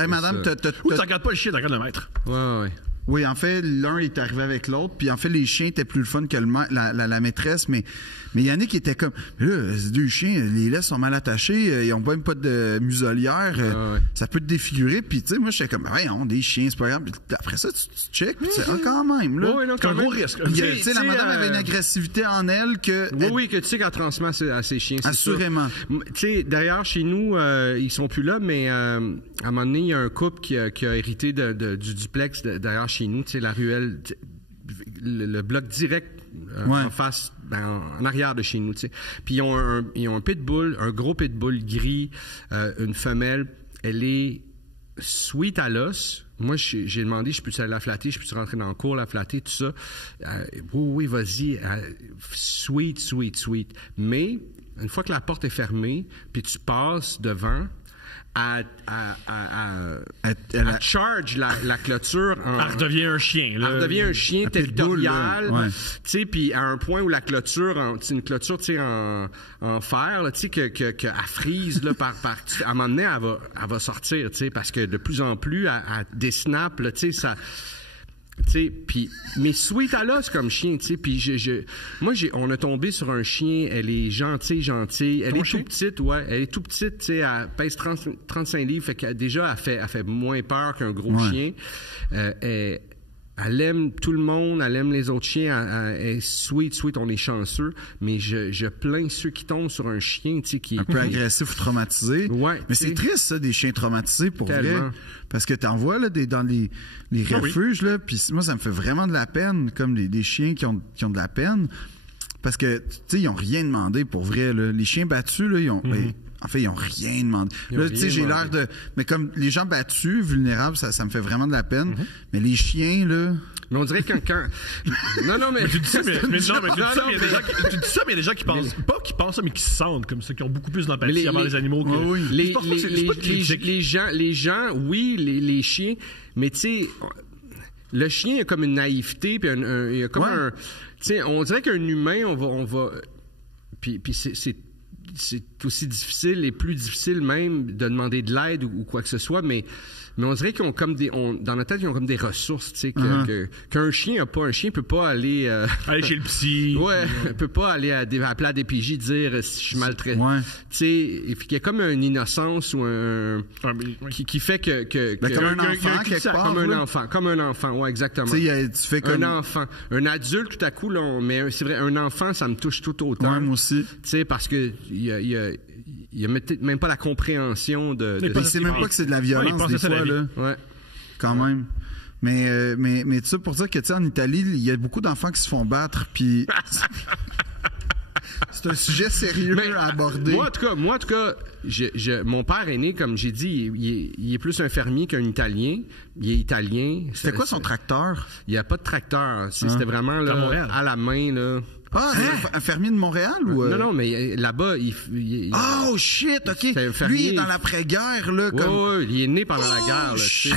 hey, madame, ça. t'as... Ou tu regardes pas le chien, tu regardes le maître. Ouais. Oui, en fait, l'un est arrivé avec l'autre, puis en fait, les chiens étaient plus le fun que la maîtresse, mais Yannick était comme, là, ces 2 chiens, les laisses sont mal attachés, ils ont même pas de muselière, ouais. ça peut te défigurer, puis tu sais, moi, j'étais comme, voyons, des chiens, c'est pas grave. Puis après ça, tu checkes, puis tu sais, ah, quand même, là. Ouais, non, C'est un quand gros même. risque. Puis, Tu tu sais, la sais, madame avait une agressivité en elle que... Oui, que tu sais qu'elle transmet à ses chiens. c'est Assurément. ça. Tu sais, d'ailleurs, chez nous, ils sont plus là, mais à un moment donné, il y a un couple qui a hérité du duplex derrière chez nous, tu sais, la ruelle, le bloc direct en face, en arrière de chez nous, tu sais. Puis ils ont un pitbull, un gros pitbull gris, une femelle. Elle est sweet à l'os. Moi, j'ai demandé, je peux-tu aller la flatter, je peux-tu rentrer dans le cours, la flatter, tout ça. Oui, vas-y. Sweet. Mais, une fois que la porte est fermée, puis tu passes devant, elle charge la clôture. Elle redevient un chien. Là. Elle redevient un chien territorial. Tu sais, puis à un point où la clôture, une clôture en fer, tu sais, qu'elle frise là, à un moment donné, elle va sortir, tu sais, parce que de plus en plus, elle désnappe, tu sais, ça. Puis mais sweet à l'os comme chien, tu sais. Puis on a tombé sur un chien, elle est gentille. Elle est tout petite, elle est tout petite, tu sais. Elle pèse 35 livres, fait que déjà elle fait moins peur qu'un gros chien. Elle aime tout le monde, elle aime les autres chiens, elle est sweet, on est chanceux, mais je plains ceux qui tombent sur un chien, tu sais, qui est un peu agressif ou traumatisé. Ouais, mais c'est triste, ça, des chiens traumatisés, pour tellement. vrai. Parce que t'en vois, là, dans les refuges, là, puis moi, ça me fait vraiment de la peine, comme des chiens qui ont de la peine. Parce que, tu sais, ils ont rien demandé, pour vrai, là. Les chiens battus, là, ils ont rien demandé. Là, tu sais, j'ai l'air de... Mais comme les gens battus, vulnérables, ça me fait vraiment de la peine. Mais les chiens, là... Mais on dirait que quand... Non, mais... Tu dis ça, mais il y a des gens qui pensent... Pas qui pensent ça, mais qui se sentent comme ça, qui ont beaucoup plus d'empathie envers les animaux que... Les gens, oui, les chiens, mais tu sais... Le chien a comme une naïveté, puis il y a comme un... Tu sais, on dirait qu'un humain, on va... Puis c'est aussi difficile et plus difficile même de demander de l'aide ou quoi que ce soit, mais on dirait qu'ils ont comme dans notre tête, ils ont comme des ressources, tu sais, qu'un chien n'a pas. Un chien peut pas aller... aller chez le psy. Ouais, peut pas aller appeler à DPJ dire si je suis maltraité. Tu sais, et puis qu'il y a comme une innocence ou qui fait que comme un enfant, quelque part. Comme un enfant, ouais, exactement. Tu sais, tu fais comme... Un enfant. Un adulte, tout à coup, là, mais c'est vrai, un enfant, ça me touche tout autant. Ouais, moi aussi. Tu sais, parce que il y a même pas la compréhension de... Il sait même pas que c'est de la violence, des fois, là. Ouais. Quand même. Mais tu sais, pour dire que, tu sais, en Italie, il y a beaucoup d'enfants qui se font battre, puis... C'est un sujet sérieux à aborder. Moi, en tout cas, mon père est né, comme j'ai dit, il est plus un fermier qu'un Italien. Il est italien. C'était quoi son tracteur? Il n'y a pas de tracteur. C'était vraiment là, à la main, là. Ah, un fermier de Montréal ou... Non, mais là-bas, oh, shit, OK. Lui, il est dans l'après-guerre, là. Oui, il est né pendant la guerre. Oh, là, shit!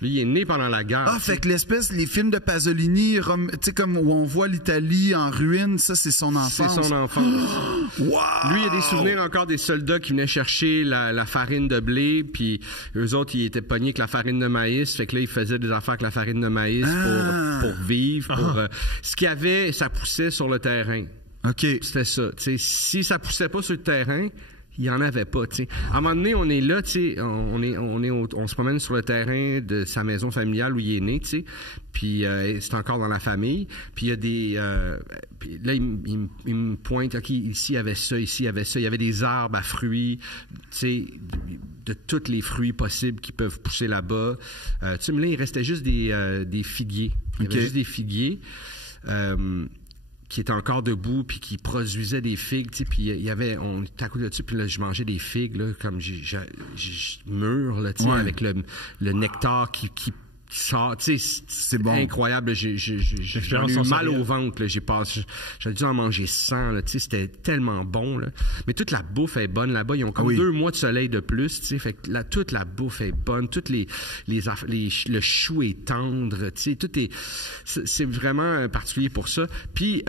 Lui, il est né pendant la guerre. Ah, fait que les films de Pasolini, tu sais, comme où on voit l'Italie en ruine, ça, c'est son enfance. C'est son enfance. Wow! Lui, il y a des souvenirs encore des soldats qui venaient chercher la farine de blé, puis eux autres, ils étaient pognés avec la farine de maïs. Fait que là, ils faisaient des affaires avec la farine de maïs pour vivre. Ce qu'il y avait, ça poussait sur le terrain. OK. C'était ça. T'sais, si ça poussait pas sur le terrain, il y en avait pas. T'sais. À un moment donné, on est là, on se promène sur le terrain de sa maison familiale où il est né, puis c'est encore dans la famille. Puis il y a des... puis là, il me pointe, OK, ici, il y avait ça, ici, il y avait ça. Il y avait des arbres à fruits, de tous les fruits possibles qui peuvent pousser là-bas. Mais là, il restait juste des figuiers. Il y avait juste des figuiers. Qui étaient encore debout puis qui produisaient des figues, tu sais, puis il y avait, on était à côté de dessus, puis là je mangeais des figues là, comme j'ai mûr là, tu sais, avec le nectar qui sort, tu sais, c'est bon, incroyable. J'ai eu mal au ventre là, j'ai dû en manger 100 là, tu sais, c'était tellement bon là. Mais toute la bouffe est bonne là-bas, ils ont comme 2 mois de soleil de plus, tu sais, fait que là toute la bouffe est bonne, le chou est tendre, tu sais, c'est vraiment particulier pour ça. Puis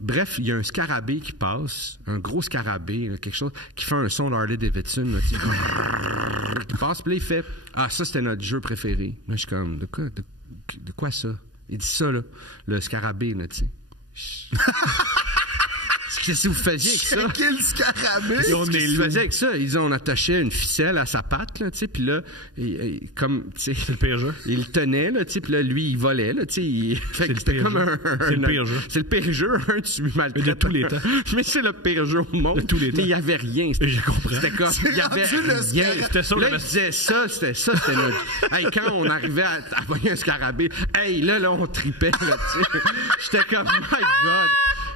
bref, il y a un scarabée qui passe, un gros scarabée, là, quelque chose qui fait un son d'Harley Davidson, là, qui passe, puis là, il fait « Ah, ça, c'était notre jeu préféré. » Là, je suis comme « De quoi ça? » Il dit ça, là, le scarabée, là, tu sais. Qu'est-ce que vous faisiez avec ça? Checker le scarabée. Qu'est-ce qu'ils faisaient avec ça? Ils ont attaché une ficelle à sa patte, là, tu sais, puis là, comme, tu sais. C'est le pire jeu. Il le tenait, là, tu sais, puis là, lui, il volait, là, tu sais. Fait que c'était comme c'est le pire jeu. C'est le pire jeu, tu maltraites. De tous les temps. Mais c'est le pire jeu au monde. De tous les temps. Mais il y avait rien. Je comprends. C'était comme, il y avait rien. C'était ça, là, il disait c'était notre. Hey, quand on arrivait à voyer un scarabée, hey, là, on tripait, là, tu sais. J'étais comme, my God.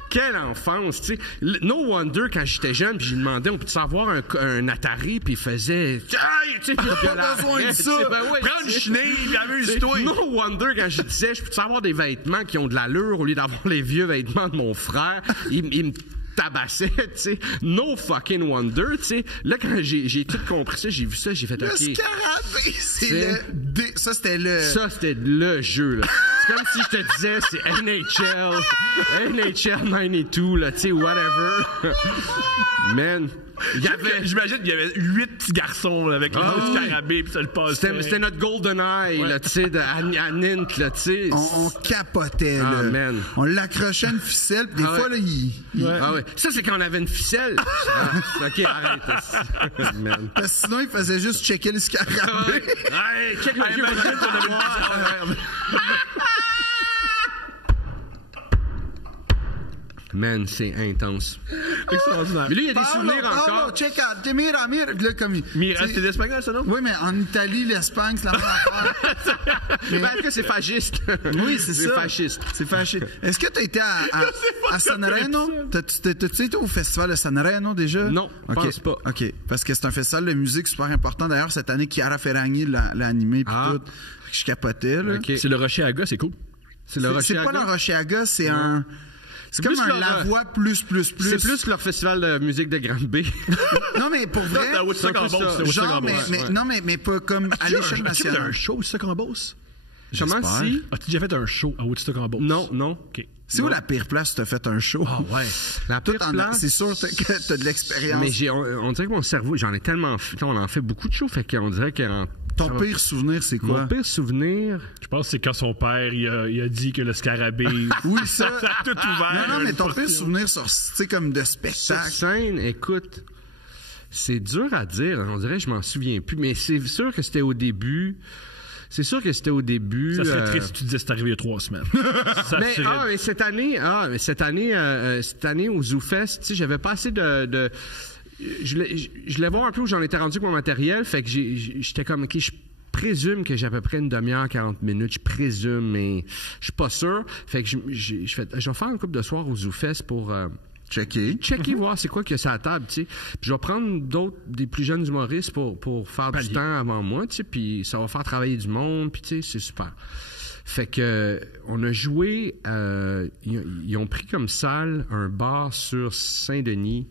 Quelle enfance, tu sais. No wonder, quand j'étais jeune, puis j'ai demandé, on peut-tu avoir un Atari, puis il faisait... Aïe, tu sais, puis pas besoin de ça. Prends une chenille, puis amuse-toi. No wonder, quand je disais, je peux-tu avoir des vêtements qui ont de l'allure au lieu d'avoir les vieux vêtements de mon frère, il me tabassait, tu sais. No fucking wonder, tu sais. Là, quand j'ai tout compris ça, j'ai vu ça, j'ai fait le OK. scarabée, ça, c'était le... Ça, c'était le jeu, là. C'est comme si je te disais, c'est NHL 92, là, tu sais, whatever. Man. J'imagine qu'il y avait 8 petits garçons là, avec le scarabée, puis ça le passait. C'était notre GoldenEye, là, tu sais, à Nint, là, tu sais. On capotait, là. Ah, man. On l'accrochait une ficelle, puis des fois, là, Ah ouais. Ça, c'est quand on avait une ficelle. OK, arrête. Man. Parce que sinon, il faisait juste checker le scarabée. Ouais, check le jeu. Man, c'est intense. Extraordinaire. Mais lui, il y a des souvenirs encore. Check out. Mira. Là, comme Mira, c'était d'espagnol, ça, non? Oui, mais en Italie, l'Espagne, c'est la même affaire. Mais en tout cas, c'est fasciste. Oui, c'est ça. C'est fasciste. Est-ce que tu as été à Sanremo? T'as-tu été au festival de Sanremo déjà? Non, je pense pas. OK. Parce que c'est un festival de musique super important. D'ailleurs, cette année, Chiara Ferragni l'a animé puis tout. Je capotais, là. Okay. C'est le Rocher Aga, c'est cool. C'est pas le Rocher Aga, c'est un... C'est comme un La Voix plus. C'est plus leur festival de musique de Granby. Non, mais pour vrai. Mais pas comme à l'échelle nationale. Tu as un show, Woodstock en Beauce? Comment si? As-tu déjà fait un show à Woodstock en Beauce? Non. OK. C'est où la pire place où t'as fait un show? Ah ouais. La pire place. C'est sûr que t'as de l'expérience. Mais on dirait que mon cerveau, j'en ai tellement fait. On en fait beaucoup de shows, fait qu'on dirait que... Ton pire souvenir, c'est quoi? Mon pire souvenir... Je pense que c'est quand son père, il a dit que le scarabée... Oui, ça a tout ouvert. Non, mais ton pire souvenir, c'est comme de spectacle. Sur scène, écoute, c'est dur à dire. On dirait que je m'en souviens plus. Mais c'est sûr que c'était au début... Ça serait triste si tu disais que c'est arrivé il y a 3 semaines. mais cette année au ZooFest, tu sais, j'avais pas assez de je voulais voir un peu où j'en étais rendu avec mon matériel, fait que j'étais comme, OK, je présume que j'ai à peu près une demi-heure, 40 minutes, je présume, mais je suis pas sûr. Fait que je vais faire une couple de soirs au ZooFest pour... Checker, voir c'est quoi qu'il y a sur la table, tu sais. Puis je vais prendre des plus jeunes humoristes pour faire du temps avant moi, tu sais, puis ça va faire travailler du monde, puis tu sais, c'est super. Fait que on a joué, ils ont pris comme salle un bar sur Saint-Denis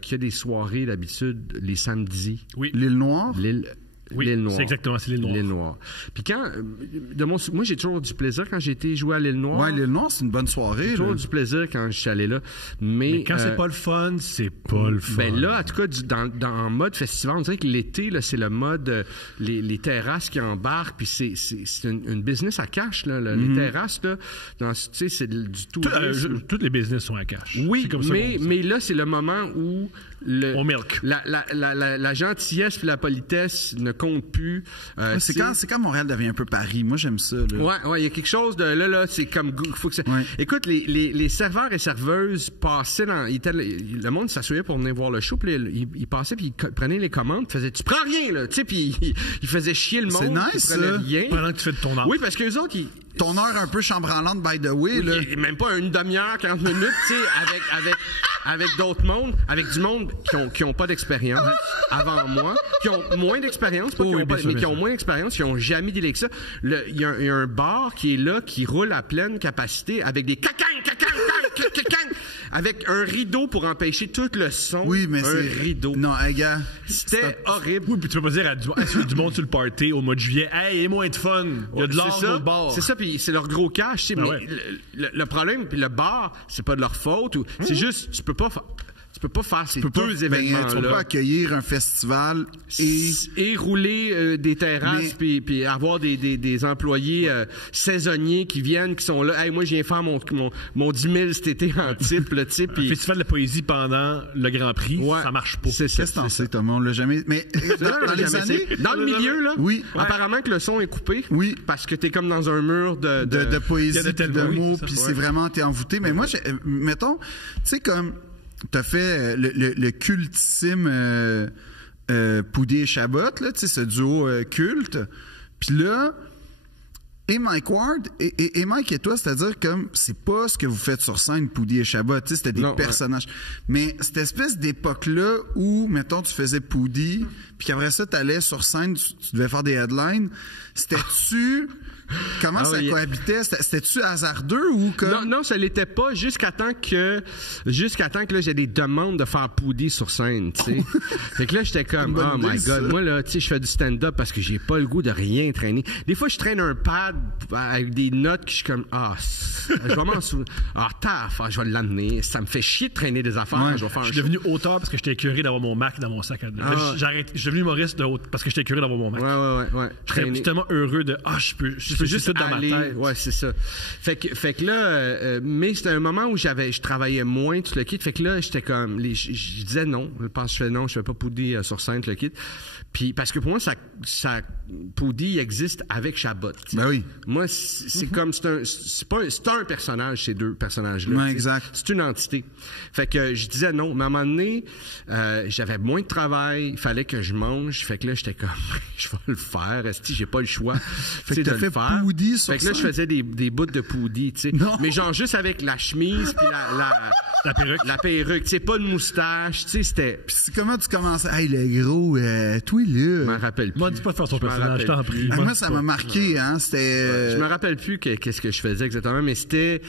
qui a des soirées d'habitude les samedis. Oui. L'île Noire? Oui, l'île Noire. C'est exactement, c'est l'île Noire. L'île Noire. Puis moi, j'ai toujours du plaisir quand j'ai été jouer à l'île Noire. Ouais, l'île Noire, c'est une bonne soirée. J'ai toujours du plaisir quand je suis allé là. Mais quand c'est pas le fun, c'est pas le fun. Ben là, en tout cas, en mode festival, on dirait que l'été, là, c'est le mode les terrasses qui embarquent, puis c'est une business à cash, là. Les terrasses, là, tu sais, c'est du tout. Toutes les business sont à cash. Oui, mais là, c'est le moment où on milk. La gentillesse et la politesse ne comptent plus. C'est quand Montréal devient un peu Paris. Moi, j'aime ça. Là. Ouais, il y a quelque chose de là, c'est comme faut que ça... Écoute, les serveurs et serveuses passaient le monde s'assoyait pour venir voir le show, puis ils passaient puis ils prenaient les commandes, puis faisaient tu prends rien là, tu sais, puis ils faisaient chier le monde. C'est nice ça. Rien. Pendant que tu fais de ton art. Oui, parce qu'eux autres ton heure un peu chambranlante, by the way. Là. Même pas une demi-heure, 40 minutes, tu sais, avec d'autres mondes, avec du monde qui ont pas d'expérience avant moi, qui ont moins d'expérience, mais qui ont moins d'expérience, qui ont jamais dealé avec ça. Il y a un bar qui est là, qui roule à pleine capacité avec des cacan, avec un rideau pour empêcher tout le son. Oui, mais un rideau. Non, gars. C'était horrible. Oui, puis tu peux pas dire à du monde sur le party au mois de juillet, hey, il y a moins de fun. Il y a de l'or au bar. C'est ça, puis c'est leur gros cash, tu sais. Mais le problème, puis le bar, c'est pas de leur faute. C'est juste, tu peux pas Tu peux pas faire ces Tu peux pas, deux événements-là. tu peux pas accueillir un festival et rouler des terrasses puis avoir des employés saisonniers qui viennent, qui sont là. Hey, moi, je viens faire mon 10 000 cet été en type, là, tu sais. Un festival de la poésie pendant le Grand Prix, ça marche pas. C'est ça. Qu'est-ce que t'en sais, Thomas? On l'a jamais... Mais dans les années... Dans le milieu, là, oui. Apparemment que le son est coupé. Oui. Parce que t'es comme dans un mur de poésie, de mots, puis ouais. c'est vraiment... T'es envoûté. Mais moi, mettons, tu sais, comme... T'as fait le cultissime Poudy et Chabot, là, tu sais, ce duo culte. Puis là, et Mike Ward, et Mike et toi, c'est-à-dire comme, c'est pas ce que vous faites sur scène, Poudy et Chabot, tu sais, c'était des personnages. Ouais. Mais cette espèce d'époque-là où, mettons, tu faisais Poudy, puis qu'après ça, t'allais sur scène, tu devais faire des headlines, c'était-tu... Comment ça cohabitait? C'était-tu hasardeux ou comme... Non, ça l'était pas jusqu'à temps que là, j'ai des demandes de faire Poudy sur scène, tu sais. Fait que là, j'étais comme, oh my God. Moi, là, tu sais, je fais du stand-up parce que j'ai pas le goût de rien traîner. Des fois, je traîne un pad avec des notes que je suis comme, je vais m'en souvenir. Je vais l'amener. Ça me fait chier de traîner des affaires quand je vais faire un show. Je suis devenu auteur parce que j'étais écœuré d'avoir mon Mac dans mon sac à dos. Je suis devenu humoriste parce que j'étais écœuré d'avoir mon Mac. Ouais. Je suis tellement heureux de, je peux juste tout dans ma tête. Ouais, c'est ça. Fait que là, mais c'était un moment où je travaillais moins, tout le kit. Fait que là, j'étais comme, je disais non. Je pense que je fais non, je fais pas Poudy sur scène, tout le kit. Puis, parce que pour moi, Poudy existe avec Chabot. T'sais. Ben oui. Moi, c'est comme, c'est un personnage, ces deux personnages-là. Ouais, exact. C'est une entité. Fait que je disais non. Mais à un moment donné, j'avais moins de travail, il fallait que je mange. Fait que là, j'étais comme, je vais le faire. Esti, j'ai pas le choix. Fait que t'as fait Poudy sur Fait que là, je faisais des bouts de Poudy, tu sais. Mais genre juste avec la chemise puis la perruque. La perruque, tu sais, pas de moustache, tu sais, c'était... Puis comment tu commençais? Hey, le gros, toi, là... Je m'en rappelle plus. Moi, dis pas de faire son personnage, je t'en prie. Moi, ça m'a marqué, hein, c'était... Je me rappelle plus qu'est-ce que je faisais exactement, mais c'était...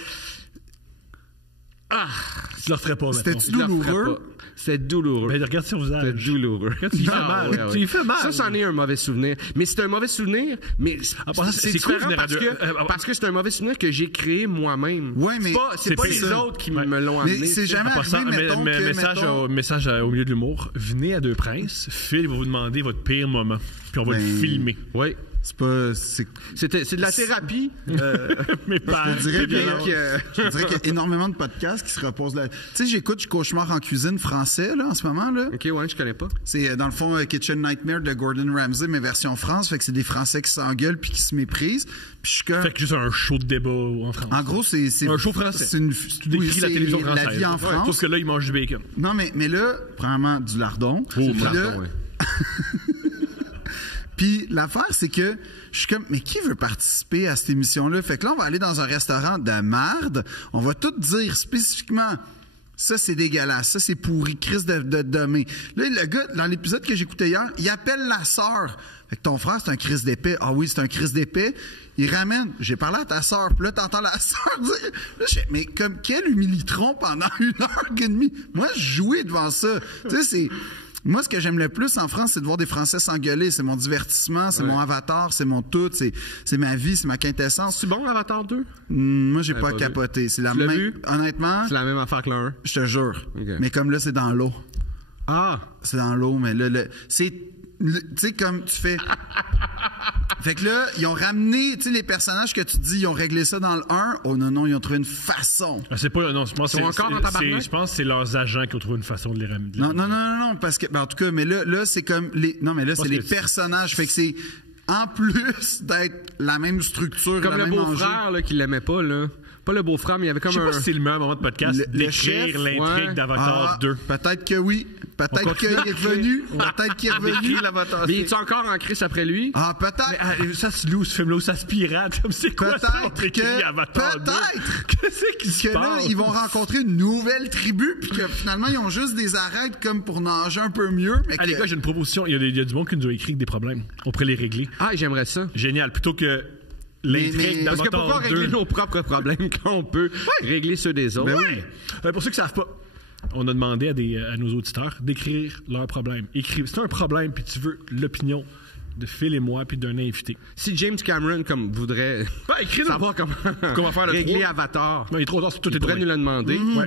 Tu le referais pas, maintenant. C'était douloureux? C'était douloureux. Ben, regarde son visage. C'était douloureux. Tu y fais mal. Ouais. Tu y fais mal. Ça, c'en est un mauvais souvenir. Mais c'est un mauvais souvenir, mais c'est différent parce que c'est un mauvais souvenir que j'ai créé moi-même. Ouais, mais c'est pas les autres qui me l'ont amené. Mais c'est jamais arrivé, message au milieu de l'humour. Venez à Deux Princes. Phil va vous demander votre pire moment. Puis on va le filmer. Oui. C'est pas... C'est de la thérapie. Mais pas... Je dirais qu'il y a énormément de podcasts qui se reposent là. Tu sais, j'écoute Cauchemar en cuisine français, là, en ce moment, là. OK, ouais, je connais pas. C'est, dans le fond, Kitchen Nightmare de Gordon Ramsay, mais version France. Fait que c'est des Français qui s'engueulent puis qui se méprisent. Puis je suis comme... Fait que juste un show de débat en France. En gros, c'est un show français. Tu décris la télévision française. La vie en France. Sauf que là, ils mangent du bacon. Non, mais là, premièrement, du lardon. Du lardon, oui. Puis l'affaire, c'est que je suis comme, mais qui veut participer à cette émission-là? Fait que là, on va aller dans un restaurant de marde. On va tout dire spécifiquement, ça, c'est dégueulasse. Ça, c'est pourri. Crise de demain. Là, le gars, dans l'épisode que j'écoutais hier, il appelle la sœur. Fait que ton frère, c'est un crise d'épée. Ah oui, c'est un crise d'épée. Il ramène. J'ai parlé à ta sœur. Puis là, t'entends la sœur dire, là, mais comme quel humilitron pendant 1h30. Moi, je jouais devant ça. Tu sais, c'est... Moi, ce que j'aime le plus en France, c'est de voir des Français s'engueuler. C'est mon divertissement, c'est mon avatar, c'est mon tout, c'est ma vie, c'est ma quintessence. C'est bon, Avatar 2? Moi, j'ai pas capoté. C'est la même. Honnêtement. C'est la même affaire que le 1. Je te jure. Okay. Mais comme là, c'est dans l'eau. Ah! C'est dans l'eau, mais là, c'est. Tu sais, comme tu fais. Fait que là, ils ont ramené, tu sais, les personnages que tu dis, ils ont réglé ça dans le 1. Oh non, ils ont trouvé une façon. C'est pas, non, je pense que je pense que c'est leurs agents qui ont trouvé une façon de les ramener. Non, parce que, en tout cas, mais là, c'est comme c'est les personnages. Fait que c'est, en plus d'être la même structure, comme le beau-frère, là, qui l'aimait pas, là. Pas le beau-frère, mais il y avait comme Je sais pas si c'est le meilleur moment de podcast d'écrire l'intrigue d'Avatar 2. Peut-être que oui. Peut-être qu'il est revenu. Peut-être qu'il est revenu. Mais il est encore en crise après lui? Ah, peut-être. Mais, ça se loue, ce film-là, où ça se pirate. C'est quoi ça? Peut-être. Qu'est-ce qui se passe? Que là, ils vont rencontrer une nouvelle tribu, puis que finalement, ils ont juste des arêtes comme pour nager un peu mieux. Mais les gars, j'ai une proposition. Il y a du monde qui nous a écrit des problèmes. On pourrait les régler. Ah, j'aimerais ça. Génial. Plutôt que l'intrigue d'Avatar 2. Parce que pourquoi régler nos propres problèmes quand on peut régler ceux des autres? Ben oui. Pour ceux qui ne savent pas, on a demandé à nos auditeurs d'écrire leurs problèmes. Si tu as un problème puis tu veux l'opinion de Phil et moi puis d'un invité. Si James Cameron voudrait savoir comment faire régler Avatar, il est trop tard, tout est pourrait nous le demander. Ouais.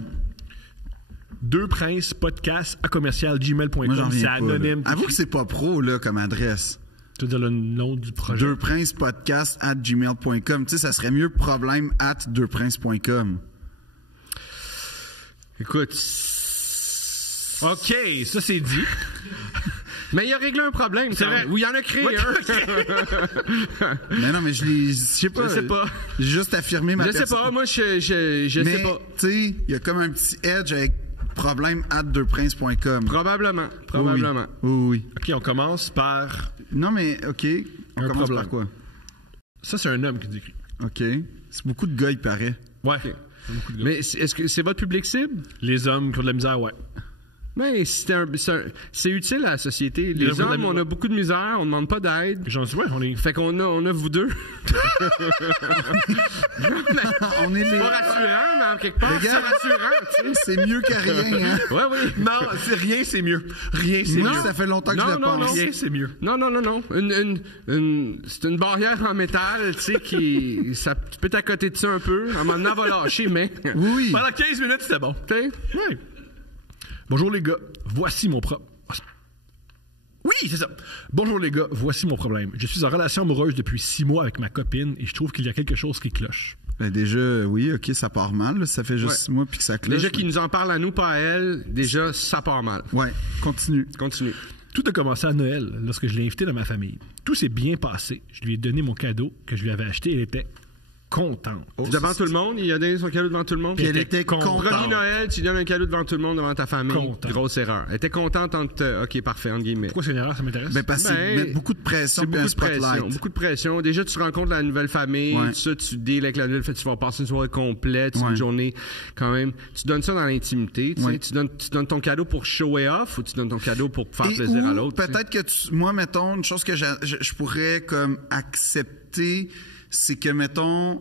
2princespodcast@gmail.com. Moi, j'en C'est viens pas, anonyme. là. Avoue que c'est pas pro, là, comme adresse. Tu veux dire le nom du projet? 2princepodcast@gmail.com. Tu sais, ça serait mieux problème@2prince.com. Écoute. OK, ça c'est dit. Mais il a réglé un problème, c'est vrai. Ou il en a créé un. Mais non, mais je sais pas. Je sais pas. J'ai juste affirmé ma Je sais pas, moi, je sais pas. tu sais, il y a comme un petit edge avec problème@2prince.com. Probablement. Oui. OK, on commence par... Non, mais OK. On Un commence problème. par quoi? Ça, c'est un homme qui décrit. OK. C'est beaucoup de gars, il paraît. Ouais. Mais est-ce que c'est votre public cible? Les hommes qui ont de la misère, ouais. Mais c'est utile à la société. Les gens hommes, on a beaucoup de misère, on ne demande pas d'aide. J'en suis, ouais, on est... Fait qu'on a vous deux. On est les... Pas rassurant, mais en quelque part, c'est rassurant. Tu sais. C'est mieux qu'à rien, hein? Ouais, oui. Non, c'est rien, c'est mieux. Rien, c'est Moi, mieux. ça fait longtemps que je le Non, pense. Rien, c'est mieux. Non. C'est une barrière en métal, tu sais, tu peux t'accoter de ça un peu. À un moment donné, elle va lâcher, mais. Oui. Pendant 15 minutes, c'était bon. Tu sais. Ouais. Bonjour les gars, voici mon problème. Oui, c'est ça. Bonjour les gars, voici mon problème. Je suis en relation amoureuse depuis 6 mois avec ma copine et je trouve qu'il y a quelque chose qui cloche. Ben déjà, oui, OK, ça part mal. Là. Ça fait juste 6 mois puis que ça cloche. Déjà qu'il nous en parle à nous, pas à elle, déjà, ça part mal. Ouais, continue. Continue. Tout a commencé à Noël, lorsque je l'ai invitée dans ma famille. Tout s'est bien passé. Je lui ai donné mon cadeau que je lui avais acheté et elle était contente. Devant tout le monde, il a donné son cadeau devant tout le monde. Puis elle était contente. Premier Noël, tu donnes un cadeau devant tout le monde, devant ta famille. Contente. Grosse erreur. Elle était contente entre... OK, parfait, entre guillemets. Pourquoi c'est une erreur, ça m'intéresse? Ben parce que c'est mettre beaucoup de pression C'est puis un beaucoup de pression. spotlight. Beaucoup de pression. Déjà, tu rencontres la nouvelle famille, Ouais. tout ça, tu deals avec la nouvelle famille, tu vas passer une soirée complète, Ouais. une journée quand même. Tu donnes ça dans l'intimité. Tu sais. Ouais. Tu donnes ton cadeau pour show it off ou tu donnes ton cadeau pour faire Et plaisir ou à l'autre. tu sais. peut-être que moi, mettons, une chose que je pourrais comme accepter, c'est que, mettons...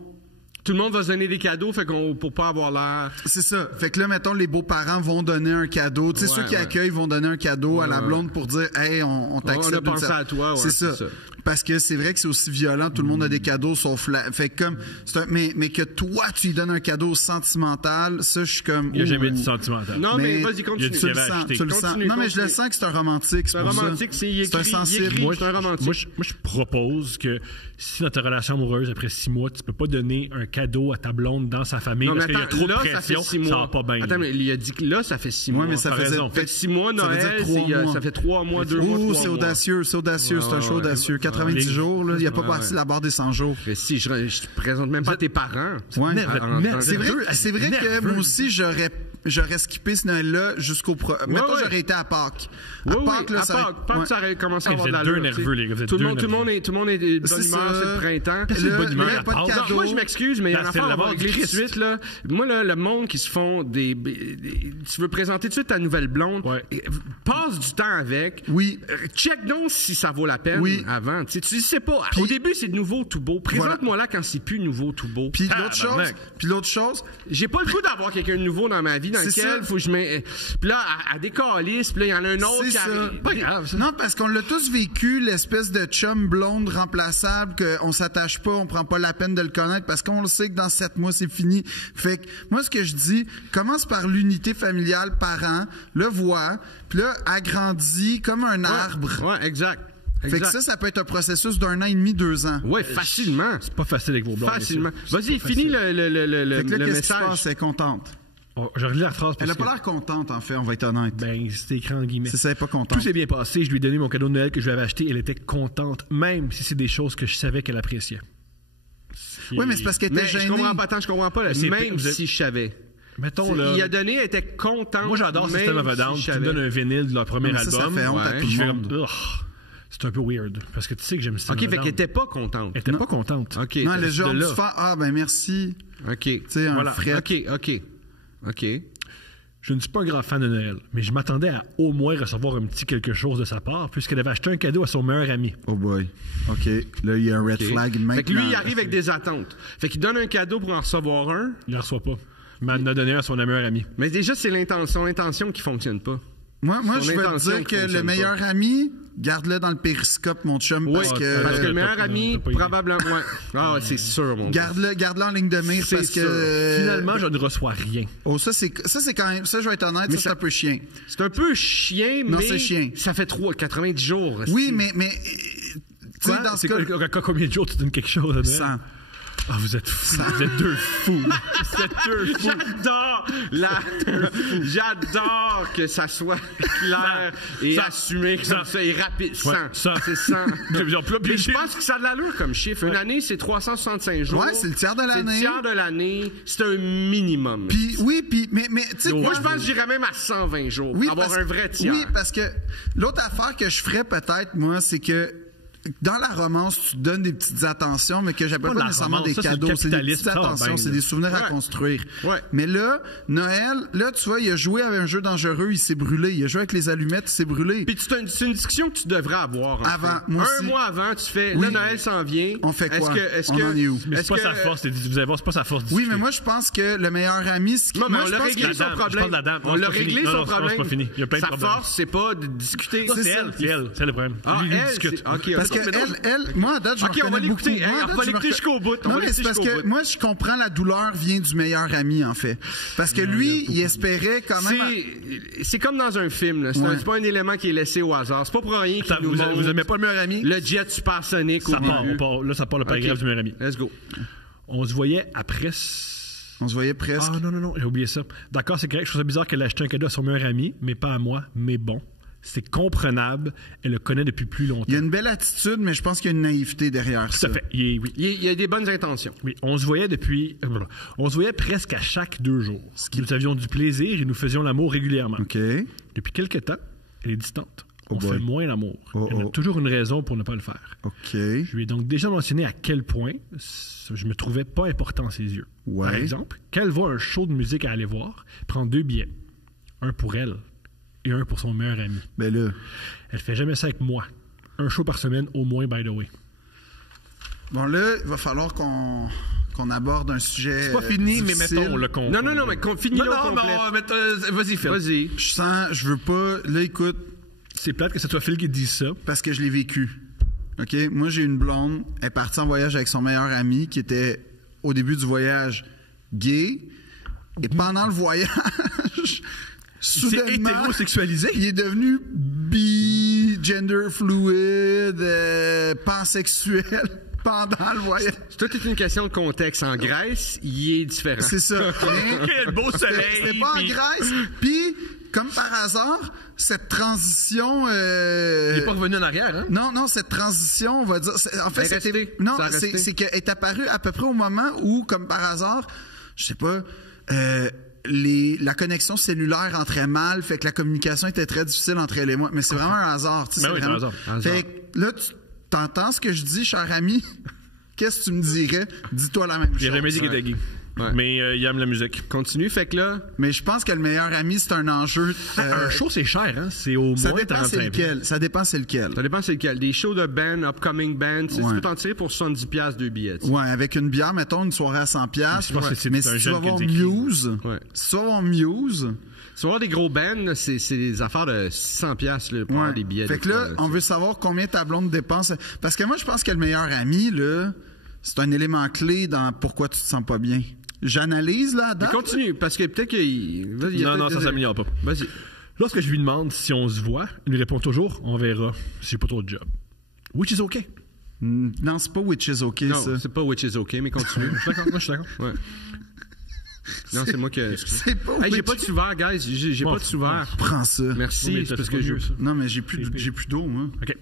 Tout le monde va se donner des cadeaux, fait qu'on pour pas avoir l'air. C'est ça. Fait que là, mettons, les beaux-parents vont donner un cadeau. Tu sais, ceux qui accueillent vont donner un cadeau à la blonde pour dire, hey, on t'accepte. On a pensé à toi, ouais, c'est ça. c'est ça. Parce que c'est vrai que c'est aussi violent. Tout le monde a des cadeaux sauf la... Fait que comme, mais que toi, tu lui donnes un cadeau sentimental, ça, je suis comme... Il n'y a jamais de sentimental. Non, mais vas-y, continue. Tu le sens, tu le sens. Continue, Non, mais je le continue. sens que c'est un romantique. C'est un romantique, c'est un sensible. c'est un romantique. Moi, je propose que si dans ta relation amoureuse, après 6 mois, tu peux pas donner un cadeau à ta blonde dans sa famille Non, mais parce qu'il y a attends, trop de là, ça pression, fait 6 mois. ça va pas bien. Attends, mais il a dit que là, ça fait 6 mois. Ouais, mais ça T'as faisait... raison. Fait 6 mois, ça veut dire Noël, 3 mois. ça fait 3 mois, 2 mois, 3 mois. c'est audacieux, c'est audacieux. C'est un show audacieux. 90 jours, là. Il n'y a pas passé la barre des 100 jours. Mais si, je te présente même pas tes parents. Ouais. nerveux. C'est vrai que moi aussi, j'aurais skippé ce Noël-là jusqu'au... Mettons, ouais. j'aurais été à Pâques. Oui, Pâques, là, à Pâques, ça aurait commencé à avoir Vous de êtes l'allure. deux nerveux, les gars. Vous êtes Tout le deux monde est de bonne C'est humeur, ça. c'est le printemps. C'est de bonne humeur Là, à pas de Pâques. cadeau. Moi, je m'excuse, mais il y a Là, une c'est affaire à l'avoir régler du tout de Christ. suite, là. Moi, là, le monde qui se font tu veux présenter tout de suite ta nouvelle blonde. Ouais. Passe du temps avec. Oui. Check donc si ça vaut la peine Oui. avant. Tu sais pas. Au début, c'est de nouveau tout beau. Présente-moi là quand c'est plus nouveau tout beau. Puis Tabarnak. l'autre chose, J'ai pas le goût d'avoir quelqu'un de nouveau dans ma vie dans C'est lequel ça. faut que je mets. Puis là, à des calices, puis là, il y en a un autre c'est qui ça. arrive. Pas grave, ça. Non, parce qu'on l'a tous vécu, l'espèce de chum blonde remplaçable, qu'on s'attache pas, on prend pas la peine de le connaître, parce qu'on le sait que dans 7 mois, c'est fini. Fait que, moi, ce que je dis, commence par l'unité familiale parent, le vois, puis là, agrandis comme un arbre. Ouais, exact. Fait que ça peut être un processus d'1 an et demi, 2 ans. Ouais, facilement. C'est pas facile avec vos blondes. Facilement. messieurs. Vas-y, finis le Fait que là, qu'est-ce qui se message. passe? Elle est contente. Oh, je relis la phrase Elle parce a pas que... l'air contente, en fait, on va être honnête. Ben, c'était écrit en guillemets. C'est ça, elle est pas Tout contente. s'est bien passé. Je lui ai donné mon cadeau de Noël que je lui avais acheté. Elle était contente, même si c'est des choses que je savais qu'elle appréciait. Oui, mais c'est parce qu'elle Mais était je gênée. comprends pas tant, je comprends pas. Là. C'est- Même vous êtes- si je savais. Mettons, là... Il a donné, elle était contente. Moi, j'adore même System of a si Down. je Tu me savais. donnes un vinyle de leur premier Non, mais ça album. fait honte à Ouais. tout Je le fais monde. comme... C'est un peu weird. Parce que tu sais que j'aime System OK, of a fait Down. qu'elle était pas contente. Elle était pas contente. OK. Non, le genre de du là. faire, ah, ben merci. OK. Tu sais, un Voilà. fret. OK. Je ne suis pas un grand fan de Noël, mais je m'attendais à au moins recevoir un petit quelque chose de sa part, puisqu'elle avait acheté un cadeau à son meilleur ami. Oh boy. OK. Là, il y a un red OK. flag maintenant. Fait que lui, il arrive avec des attentes. Fait qu'il donne un cadeau pour en recevoir un. Il ne reçoit pas. Mais elle en a donné un à son meilleur ami. Mais déjà, c'est l'intention qui fonctionne pas. Moi, Son je veux te intention dire que qui le fonctionne meilleur ami, garde-le dans le périscope, mon chum, Oui, parce parce que que le meilleur t'as ami, pas idée. probablement... Ouais. Ah, c'est sûr, mon gars. garde-le en ligne de mire C'est parce sûr. que Finalement, je ne reçois rien. Oh, ça c'est quand même, ça je vais être honnête, ça c'est un peu chien. C'est un peu chien, Non, mais c'est chien. ça fait 90 jours. Oui, mais tu sais, dans ce C'est cas, combien de jours tu donnes quelque chose à Noël? 100. Ah, vous êtes fous. Vous êtes deux fous. Vous êtes deux fous. J'adore que ça soit clair et assumé comme ça et rapide. 100. ça. C'est 100. Puis Puis je pense que ça a de l'allure comme chiffre. Une année, c'est 365 jours. Ouais, c'est le tiers de l'année. C'est le tiers de l'année. C'est un minimum. Puis mais tu sais Moi, quoi? je pense que j'irais même à 120 jours. Oui, avoir parce- un vrai tiers. Oui, parce que l'autre affaire que je ferais peut-être, moi, c'est que dans la romance, tu te donnes des petites attentions, mais que j'appelle Pas pas la nécessairement romance, des ça, c'est le cadeaux, c'est des capitalisme, petites ça va attentions, bien, c'est là. des souvenirs à Ouais. construire. Ouais. Mais là, Noël, là, tu vois, il a joué avec un jeu dangereux, il s'est brûlé. Il a joué avec les allumettes, il s'est brûlé. Puis c'est une discussion que tu devrais avoir. en Avant, fait. moi un aussi. mois avant, tu fais, Oui. là, Noël s'en vient. On fait quoi? Est-ce On que, en est où? Mais est-ce c'est pas que- sa force. Vous allez voir, c'est pas sa force. Oui, mais moi, je pense que le meilleur ami, c'est Non, mais moi, on je l'a pense réglé que la son dame, je problème. parle de la dame. Non, On c'est l'a pas fini. réglé Non, son non, problème. c'est pas fini. Il y a plein de Sa problèmes. force, c'est pas de discuter. C'est elle. C'est le problème. Ah, Lui, il elle, discute. c'est- ok, Parce ok. que elle, moi, à date, je me Ok, on va reconnais l'écouter. beaucoup. Hey, Moi, à on date, va je me l'écouter jusqu'au bout. On Non, va mais l'écouter c'est parce jusqu'au que bout. moi, je comprends la douleur vient du meilleur ami, en fait. Parce que lui, il espérait quand même... C'est comme dans un film, là. Ouais. C'est pas un élément qui est laissé au hasard. C'est pas pour rien qu'il nous Vous montre aimez pas le meilleur ami? le jet supersonique au Ça part, début. là, ça part le paragraphe Ok. du meilleur ami. Let's go. On se voyait après. On se voyait presque. Ah non, j'ai oublié ça. D'accord, c'est correct. Je trouve ça bizarre qu'elle ait acheté un cadeau à son meilleur ami, mais pas à moi, mais bon. C'est comprenable. Elle le connaît depuis plus longtemps. Il y a une belle attitude, mais je pense qu'il y a une naïveté derrière Tout ça. à fait. Oui. Il y a des bonnes intentions. Oui, on se voyait on se voyait presque à chaque 2 jours. Nous avions du plaisir et nous faisions l'amour régulièrement. OK. Depuis quelque temps, elle est distante. Oh On boy. fait moins l'amour. Oh, Elle oh. a toujours une raison pour ne pas le faire. OK. Je lui ai donc déjà mentionné à quel point je me trouvais pas important à ses yeux. Ouais. Par exemple, quand elle voit un show de musique à aller voir, elle prend 2 billets. Un pour elle et un pour son meilleur ami. Ben là... Elle fait jamais ça avec moi. Un show par semaine au moins, by the way. Bon, là, il va falloir qu'on aborde un sujet C'est pas fini, mais difficile. mettons le compte. Non, mais finis-le au complet. Vas-y, Phil. Vas-y. Je veux pas... Là, écoute, C'est plate que ce soit Phil qui dise ça. parce que je l'ai vécu. OK? Moi, j'ai une blonde. Elle est partie en voyage avec son meilleur ami qui était, au début du voyage, gay. Et pendant le voyage, C'est soudainement, hétérosexualisé. il est devenu bi-gender fluid, pansexuel pendant le voyage. Tout est une question de contexte. En Grèce, il est différent. C'est ça. Quel beau soleil. C'était pas en puis- Grèce. Puis, comme par hasard, cette transition... Il est pas revenu en arrière, hein? Non, cette transition, on va dire... En fait, Elle est c'était... restée. Non, Ça a resté. c'est qu'elle est apparue à peu près au moment où, comme par hasard, je sais pas... la connexion cellulaire entrait mal, fait que la communication était très difficile entre elle et moi. Mais c'est vraiment un hasard. Tu sais, Ben oui, c'est vraiment... c'est un hasard. Fait que là, tu t'entends ce que je dis, cher ami? Qu'est-ce que tu me dirais? Dis-toi la même chose. Il a jamais dit qu'il était gay. Ouais. Mais il aime la musique. Continue. Fait que là, Mais je pense que le meilleur ami, c'est un enjeu... Un show, c'est cher, hein? C'est au ça moins dépend c'est 35 lequel. Ça dépend c'est lequel. ça dépend c'est lequel. Des shows de band, upcoming band, tu sais, Ouais. tu peux t'en tirer pour 70$ 2 billets. tu sais. Ouais, avec une bière, mettons, une soirée à 100$. Je pense que c'est Mais un si tu jeune vas qui a voir dit qu'il- Muse, Ouais. si tu vas voir Muse, Tu vas voir des gros bands, là, c'est des affaires de 600$ là, pour avoir des billets. Fait des que là, fois, on veut savoir combien ta blonde dépense. Parce que moi, je pense que le meilleur ami, là, c'est un élément clé dans pourquoi tu te sens pas bien. J'analyse, là, à date. Continue, parce que peut-être qu'il... Vas-y, Non, ça s'améliore pas. Vas-y. Lorsque je lui demande si on se voit, il me répond toujours, on verra, si j'ai pas trop de job. Which is okay. Non, c'est pas Which is OK, Non, ça. c'est pas Which is OK, mais continue. Je suis d'accord, moi je suis d'accord. Ouais. Non, c'est moi que... C'est pas Hey, j'ai Which- pas de sous-verre, guys. J'ai Bon, pas de sous-verre. Prends ça. Merci, Oui, mais c'est parce c'est que pas je... mieux, ça. Non, mais j'ai plus d'eau, moi. OK.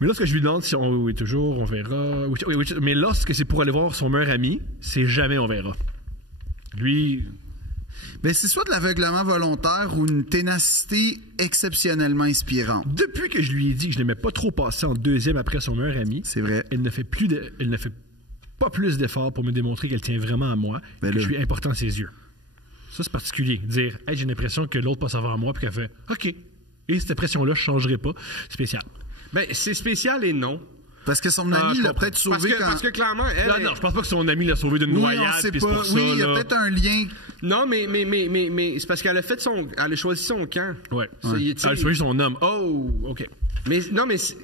Mais lorsque je lui demande si on oui, toujours, on verra. Oui, mais lorsque c'est pour aller voir son meilleur ami, c'est jamais on verra. Lui, Ben, c'est soit de l'aveuglement volontaire ou une ténacité exceptionnellement inspirante. depuis que je lui ai dit que je n'aimais pas trop passer en deuxième après son meilleur ami, C'est vrai. elle ne fait pas plus d'efforts pour me démontrer qu'elle tient vraiment à moi, Ben que là. je suis important à ses yeux. Ça, c'est particulier. Dire, hey, j'ai l'impression que l'autre passe avant moi, puis qu'elle fait, OK. Et cette impression-là, je ne changerai pas. Spécial. Ben, c'est spécial et non. Parce que son ami je l'a comprends. peut-être sauvé quand... Parce que clairement, elle... Non, non, je pense pas que son ami l'a sauvé d'une Oui, on noyade. sait Puis c'est pas. pour ça, Oui, il y a là. peut-être un lien. Non, mais c'est parce qu'elle a fait elle a choisi son camp. Ouais. Tu sais, Elle a choisi son homme. Oh, OK. Mais non, mais C'est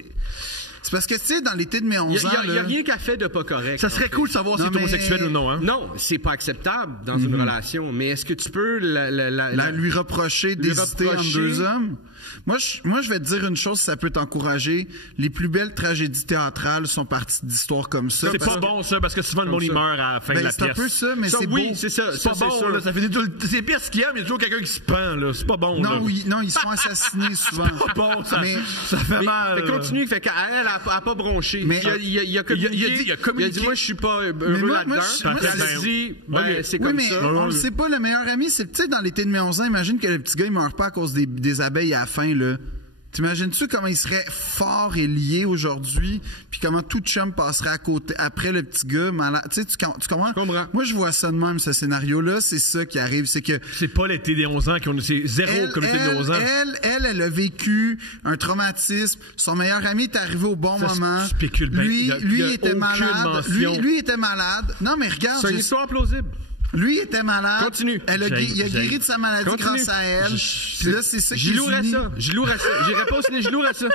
parce que, tu sais, dans l'été de mes 11 ans... il y a là, rien qu'elle fait de pas correct. Ça serait cool de savoir si Non, c'est mais- homosexuel ou non, hein? Non, c'est pas acceptable dans une relation. Mais est-ce que tu peux lui reprocher d'hésiter entre reprocher- deux hommes. Moi, je vais te dire une chose, ça peut t'encourager. Les plus belles tragédies théâtrales sont parties d'histoires comme ça. C'est parce pas que- bon, ça, parce que souvent, le monde, il ça. meurt à la fin de Ben, la c'est un pièce. peu ça, mais Ça, c'est oui, beau. c'est ça. C'est pas ça, bon, là. Ça fait c'est pièces qu'il y a, mais il y a toujours quelqu'un qui se pend, là. C'est pas bon, là. Non, ils se font assassiner souvent. Pas bon, ça. Mais- Ça fait mal. Fait continue, fait qu'elle a pas bronché. Mais- Il a communiqué. il a communiqué. Il a dit, moi, je suis pas heureux moi, là-dedans. moi, Puis elle a c'est- dit, ben, Ok. c'est Oui, comme mais ça. on le sait pas, le meilleur ami, c'est, tu sais, dans l'été de mes 11 ans, imagine que le petit gars, il meurt pas à cause des abeilles à la fin, là. T'imagines-tu comment il serait fort et lié aujourd'hui, puis comment tout chum passerait à côté, après le petit gars malade. Tu sais, tu comprends? Je comprends. Moi, je vois ça de même, ce scénario-là, c'est ça qui arrive, c'est que C'est pas l'été des 11 ans, c'est zéro comme l'été des 11 ans. elle a vécu un traumatisme. Son meilleur ami est arrivé au bon Ça, moment. spécule bien. Lui, Il y a lui aucune était malade. mention. Lui était malade. Non, mais regarde. C'est une histoire plausible. Lui était malade. Continue. Il a guéri de sa maladie Continue. grâce à elle. Puis là, c'est ça qui J'y louerais unit. ça. J'irai pas au ciné, je louerais ça.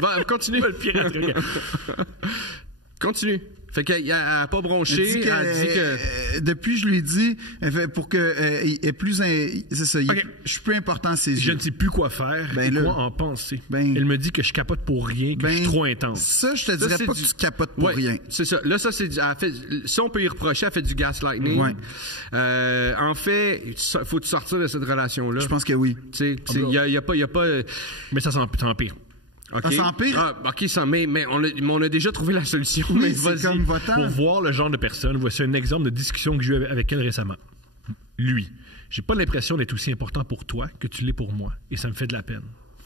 Va, continue. Le pire truc. Continue. Fait qu'elle a pas bronché. Elle dit que, depuis, je lui ai dit, elle fait pour que il est plus, c'est ça. Ok. Je suis plus important à ses Je yeux. ne sais plus quoi faire Ben et là. quoi en penser. Ben. Elle me dit que je capote pour rien, que je suis trop intense. Ça, je te dirais c'est pas du- que tu capotes pour Ouais, rien. c'est ça. Là, ça, si on peut y reprocher, elle fait du gaslighting. Ouais. En fait, faut sortir de cette relation-là. Je pense que oui. Tu sais, il y a pas. Mais ça s'empire. OK. Ah, ça empire? Ah, OK, ça, mais on a déjà trouvé la solution. Oui, mais c'est vas-y. comme votant. Pour voir le genre de personne, voici un exemple de discussion que j'ai eu avec elle récemment. Lui, j'ai pas l'impression d'être aussi important pour toi que tu l'es pour moi, et ça me fait de la peine.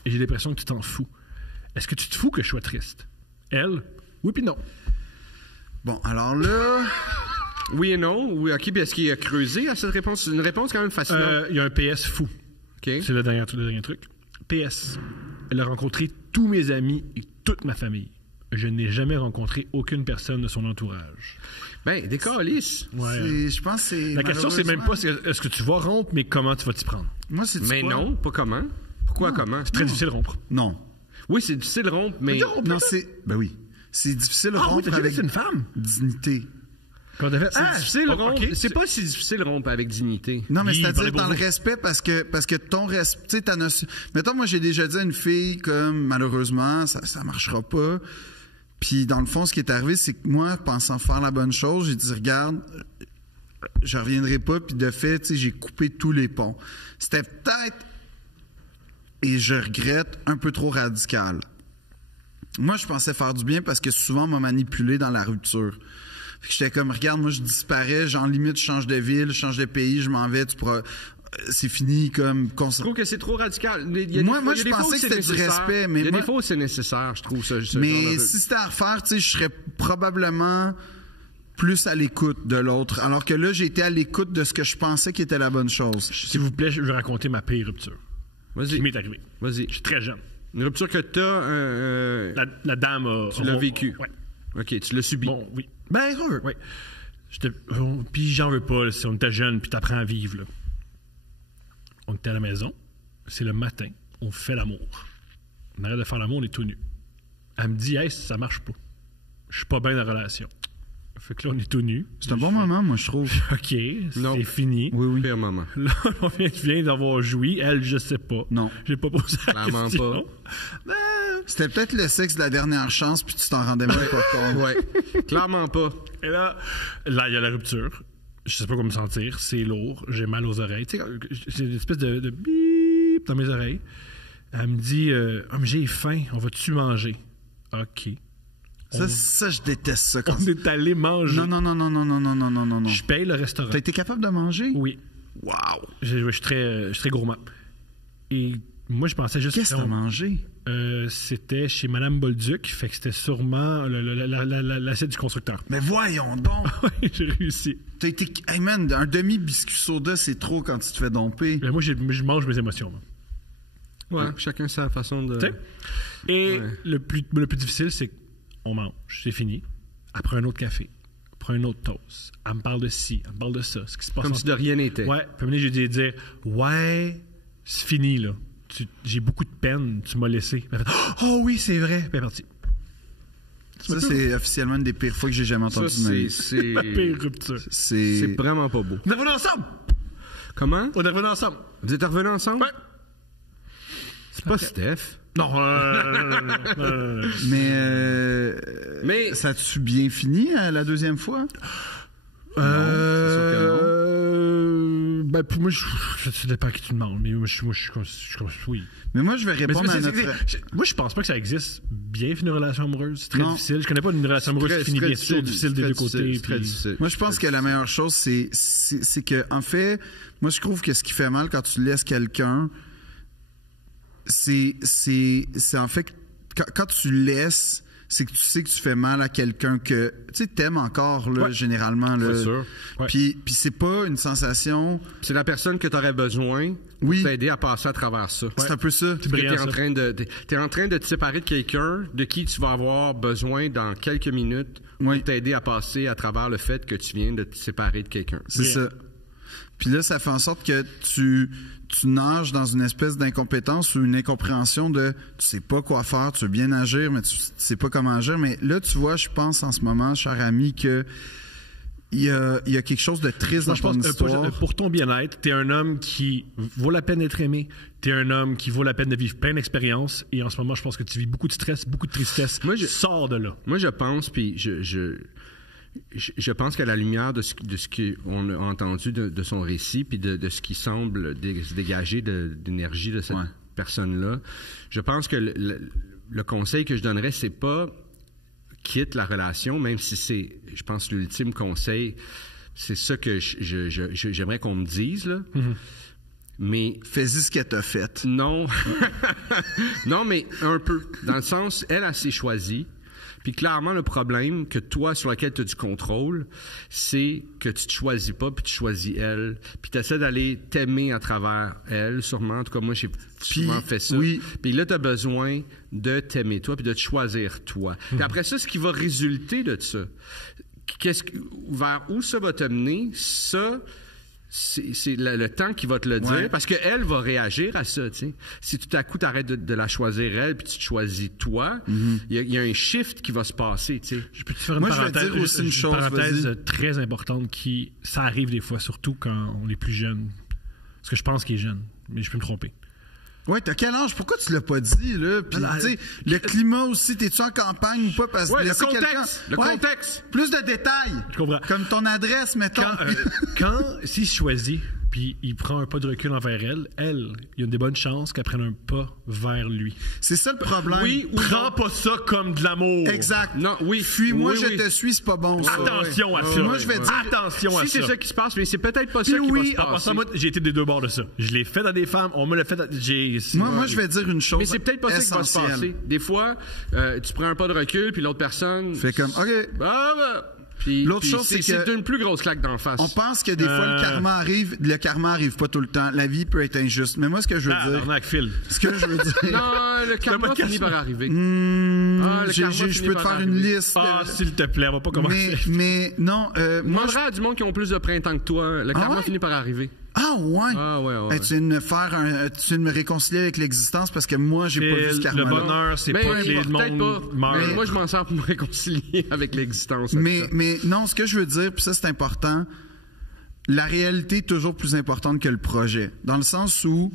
Et j'ai l'impression que tu t'en fous. Est-ce que tu te fous que je sois triste? Elle, oui puis non. Bon, alors là, Oui et non. Oui, OK, puis est-ce qu'il a creusé à cette réponse? C'est une réponse quand même fascinante. Il y a un PS fou. OK. C'est le dernier truc. PS. Elle a rencontré tous mes amis et toute ma famille. Je n'ai jamais rencontré aucune personne de son entourage. Ben, des calices. je pense que c'est. La question, c'est même pas est-ce que tu vas rompre, mais comment tu vas t'y prendre. Moi, c'est Mais non, pas comment. Pourquoi comment? C'est très difficile de rompre. Non. Oui, c'est difficile de rompre, mais. Non, c'est. Ben oui. C'est difficile de Ah oui, rompre t'as déjà avec vu une femme? dignité. Quand t'as fait, C'est difficile de rompre. ok, C'est pas si difficile de rompre avec dignité. Non, mais Oui, c'est-à-dire parlez pour dans le vous. respect, parce que ton respect, tu sais, ta notion. Mettons, moi, j'ai déjà dit à une fille, comme, malheureusement, ça marchera pas. Puis, dans le fond, ce qui est arrivé, c'est que moi, pensant faire la bonne chose, j'ai dit, regarde, je reviendrai pas. Puis, de fait, tu sais, j'ai coupé tous les ponts. C'était peut-être, et je regrette, un peu trop radical. Moi, je pensais faire du bien parce que souvent, on m'a manipulé dans la rupture. Fait que j'étais comme, regarde, moi, je disparais, genre, limite, je change de ville, je change de pays, je m'en vais, tu pourras... C'est fini, comme... Je trouve que c'est trop radical. Moi, je pensais que c'était du respect, mais il y a moi- des fois où c'est nécessaire, je trouve ça. Mais si c'était à refaire, tu sais, je serais probablement plus à l'écoute de l'autre. Alors que là, j'ai été à l'écoute de ce que je pensais qui était la bonne chose. S'il vous plaît, je vais raconter ma pire rupture. Vas-y. Qui m'est arrivé. Vas-y. Je suis très jeune. Une rupture que t'as. La dame a... Tu l'as vécu. Ouais. OK, tu l'as subi. Bon, oui. Ben, heureux. Oui. Puis j'en veux pas, là, si on était jeune, puis t'apprends à vivre, là. On était à la maison, c'est le matin, on fait l'amour. On arrête de faire l'amour, on est tout nu. Elle me dit, hey, ça marche pas. Je suis pas bien dans la relation. Fait que là, on est tout nu. C'est un bon moment, moi, je trouve. OK, Non. c'est fini. Oui, oui. Pire moment. Là, on vient d'avoir joui. Elle, je sais pas. Non. J'ai pas posé la Clairement question. pas. C'était peut-être le sexe de la dernière chance, puis tu t'en rendais même pas compte. Ouais. Clairement pas. Et là, il y a la rupture. Je sais pas comment me sentir. C'est lourd. J'ai mal aux oreilles. Tu sais, j'ai une espèce de bip dans mes oreilles. Elle me dit mais j'ai faim. On va-tu manger? OK. Ça, je déteste ça. Quand On est allé manger. Non. Je paye le restaurant. T'as été capable de manger? Oui. Wow! Je suis très gourmand. Et moi, je pensais juste... Qu'est-ce que t'as mangé? C'était chez Madame Bolduc. Fait que c'était sûrement l'assiette du constructeur. Mais voyons donc! Oui, j'ai réussi. T'as été... Hey man, un demi-biscuit soda, c'est trop quand tu te fais domper. Moi, je mange mes émotions. Moi. Ouais, chacun sa façon de. Tu sais? Et Ouais. le plus difficile, c'est on mange, c'est fini. Après un autre café, après un autre toast. Elle me parle de ci, elle me parle de ça, ce qui se passe. Comme si de rien n'était. Ouais, puis à un moment donné, j'ai dû dire, ouais, c'est fini, là. J'ai beaucoup de peine, tu m'as laissé. Puis elle fait, oh oui, c'est vrai. Puis elle est partie. Ça, c'est officiellement une des pires fois que j'ai jamais entendu de ma vie. C'est La pire rupture. c'est vraiment pas beau. On est revenus ensemble! Comment? On est revenus ensemble. Vous êtes revenus ensemble? Ouais. C'est pas Steph. Non, Mais ça a-tu bien fini la deuxième fois? Ben, pour moi, ça dépend à qui tu demandes, mais moi, je suis oui. Mais moi, je vais répondre à notre... Moi, je pense pas que ça existe bien, une relation amoureuse. C'est très difficile. Je connais pas une relation amoureuse qui finit bien. C'est toujours difficile des deux côtés. Moi, je pense que la meilleure chose, c'est que, en fait, moi, je trouve que ce qui fait mal quand tu laisses quelqu'un, c'est en fait, quand tu laisses, c'est que tu sais que tu fais mal à quelqu'un que tu sais t'aimes encore là, généralement là. C'est sûr. Ouais. Puis c'est pas une sensation. C'est la personne que tu aurais besoin pour t'aider à passer à travers ça. C'est un peu ça. T'es en train de te séparer de quelqu'un de qui tu vas avoir besoin dans quelques minutes pour t'aider à passer à travers le fait que tu viens de te séparer de quelqu'un. C'est ça. Puis là, ça fait en sorte que tu nages dans une espèce d'incompétence ou une incompréhension de tu sais pas quoi faire, tu veux bien agir, mais tu sais pas comment agir. Mais là, tu vois, je pense en ce moment, cher ami, que il y a quelque chose de triste dans ton histoire. Pour ton bien-être, t'es un homme qui vaut la peine d'être aimé. T'es un homme qui vaut la peine de vivre plein d'expériences. Et en ce moment, je pense que tu vis beaucoup de stress, beaucoup de tristesse. Sors de là. Moi, je pense, puis je pense qu'à la lumière de ce qu'on a entendu de son récit, puis de ce qui semble se dégager d'énergie de cette personne-là, je pense que le conseil que je donnerais, c'est pas quitte la relation, même si c'est, je pense, l'ultime conseil. C'est ça que j'aimerais qu'on me dise, là. Mm-hmm. Mais fais-y ce qu'elle t'a fait. Non. Non, mais un peu. Dans le sens, elle s'est choisie. Puis clairement, le problème que toi, sur lequel tu as du contrôle, c'est que tu te choisis pas, puis tu choisis elle. Puis tu essaies d'aller t'aimer à travers elle, sûrement. En tout cas, moi, j'ai souvent fait ça. Oui. Puis là, tu as besoin de t'aimer toi, puis de te choisir toi. Puis après ça, ce qui va résulter de ça, vers où ça va te mener, ça... C'est le temps qui va te le dire, parce qu'elle va réagir à ça, tu sais. Si tout à coup, tu arrêtes de la choisir elle, puis tu te choisis toi, il y a un shift qui va se passer, tu sais. Je peux te faire une parenthèse très importante ça arrive des fois, surtout quand on est plus jeune. Parce que je pense qu'il est jeune, mais je peux me tromper. Ouais, t'as quel âge? Pourquoi tu l'as pas dit, là? Puis, tu sais, le climat aussi, t'es-tu en campagne ou pas? Parce que le contexte. Plus de détails. Je comprends. Comme ton adresse, mettons. S'il choisit, puis il prend un pas de recul envers elle, il y a des bonnes chances qu'elle prenne un pas vers lui. C'est ça le problème. Oui, prends pas ça comme de l'amour. Exact. Non, oui. Fuis-moi, je te suis, c'est pas bon. Ça. Attention à ça. Moi, je vais dire. Attention à ça. Si c'est ça qui se passe, mais c'est peut-être pas ça qui va se passer. Moi, j'ai été des deux bords de ça. Je l'ai fait à des femmes, on me l'a fait Moi, je vais dire une chose. Mais c'est peut-être pas ça qui va se passer. Des fois, tu prends un pas de recul, puis l'autre personne. Fait comme, OK. L'autre chose, c'est que c'est une plus grosse claque d'en face. On pense que des fois, le karma arrive pas tout le temps. La vie peut être injuste. Mais moi, ce que je veux dire. Ce que je veux dire. Non, le karma finit par arriver. Je peux te faire une liste. S'il te plaît, on va pas commencer. Mais non, moi, je à du monde qui ont plus de printemps que toi. Le karma finit par arriver. Ah ouais? Ouais. Tu viens de me réconcilier avec l'existence parce que moi, j'ai pas vu ce karma. Le bonheur, c'est pas que les monde meurt. Mais moi, je m'en sers pour me réconcilier avec l'existence. Mais non, ce que je veux dire, puis ça, c'est important, la réalité est toujours plus importante que le projet. Dans le sens où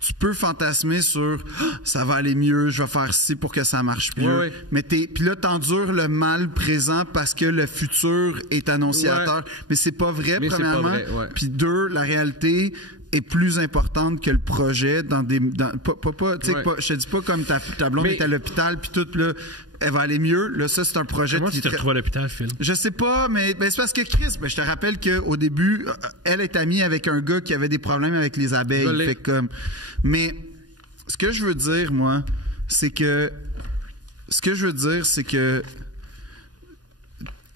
tu peux fantasmer sur ça va aller mieux, je vais faire ci pour que ça marche mieux. Ouais. Mais puis là, t'endures le mal présent parce que le futur est annonciateur. Ouais. Mais c'est pas vrai, premièrement. Puis deux, la réalité est plus importante que le projet dans des... je te dis pas comme ta blonde est à l'hôpital, puis tout, là, elle va aller mieux. Là, ça, c'est un projet... Comment tu te retrouves à l'hôpital, Phil? Je sais pas, mais c'est parce que Chris, je te rappelle qu'au début, elle est amie avec un gars qui avait des problèmes avec les abeilles. Fait comme... Mais ce que je veux dire, moi, c'est que...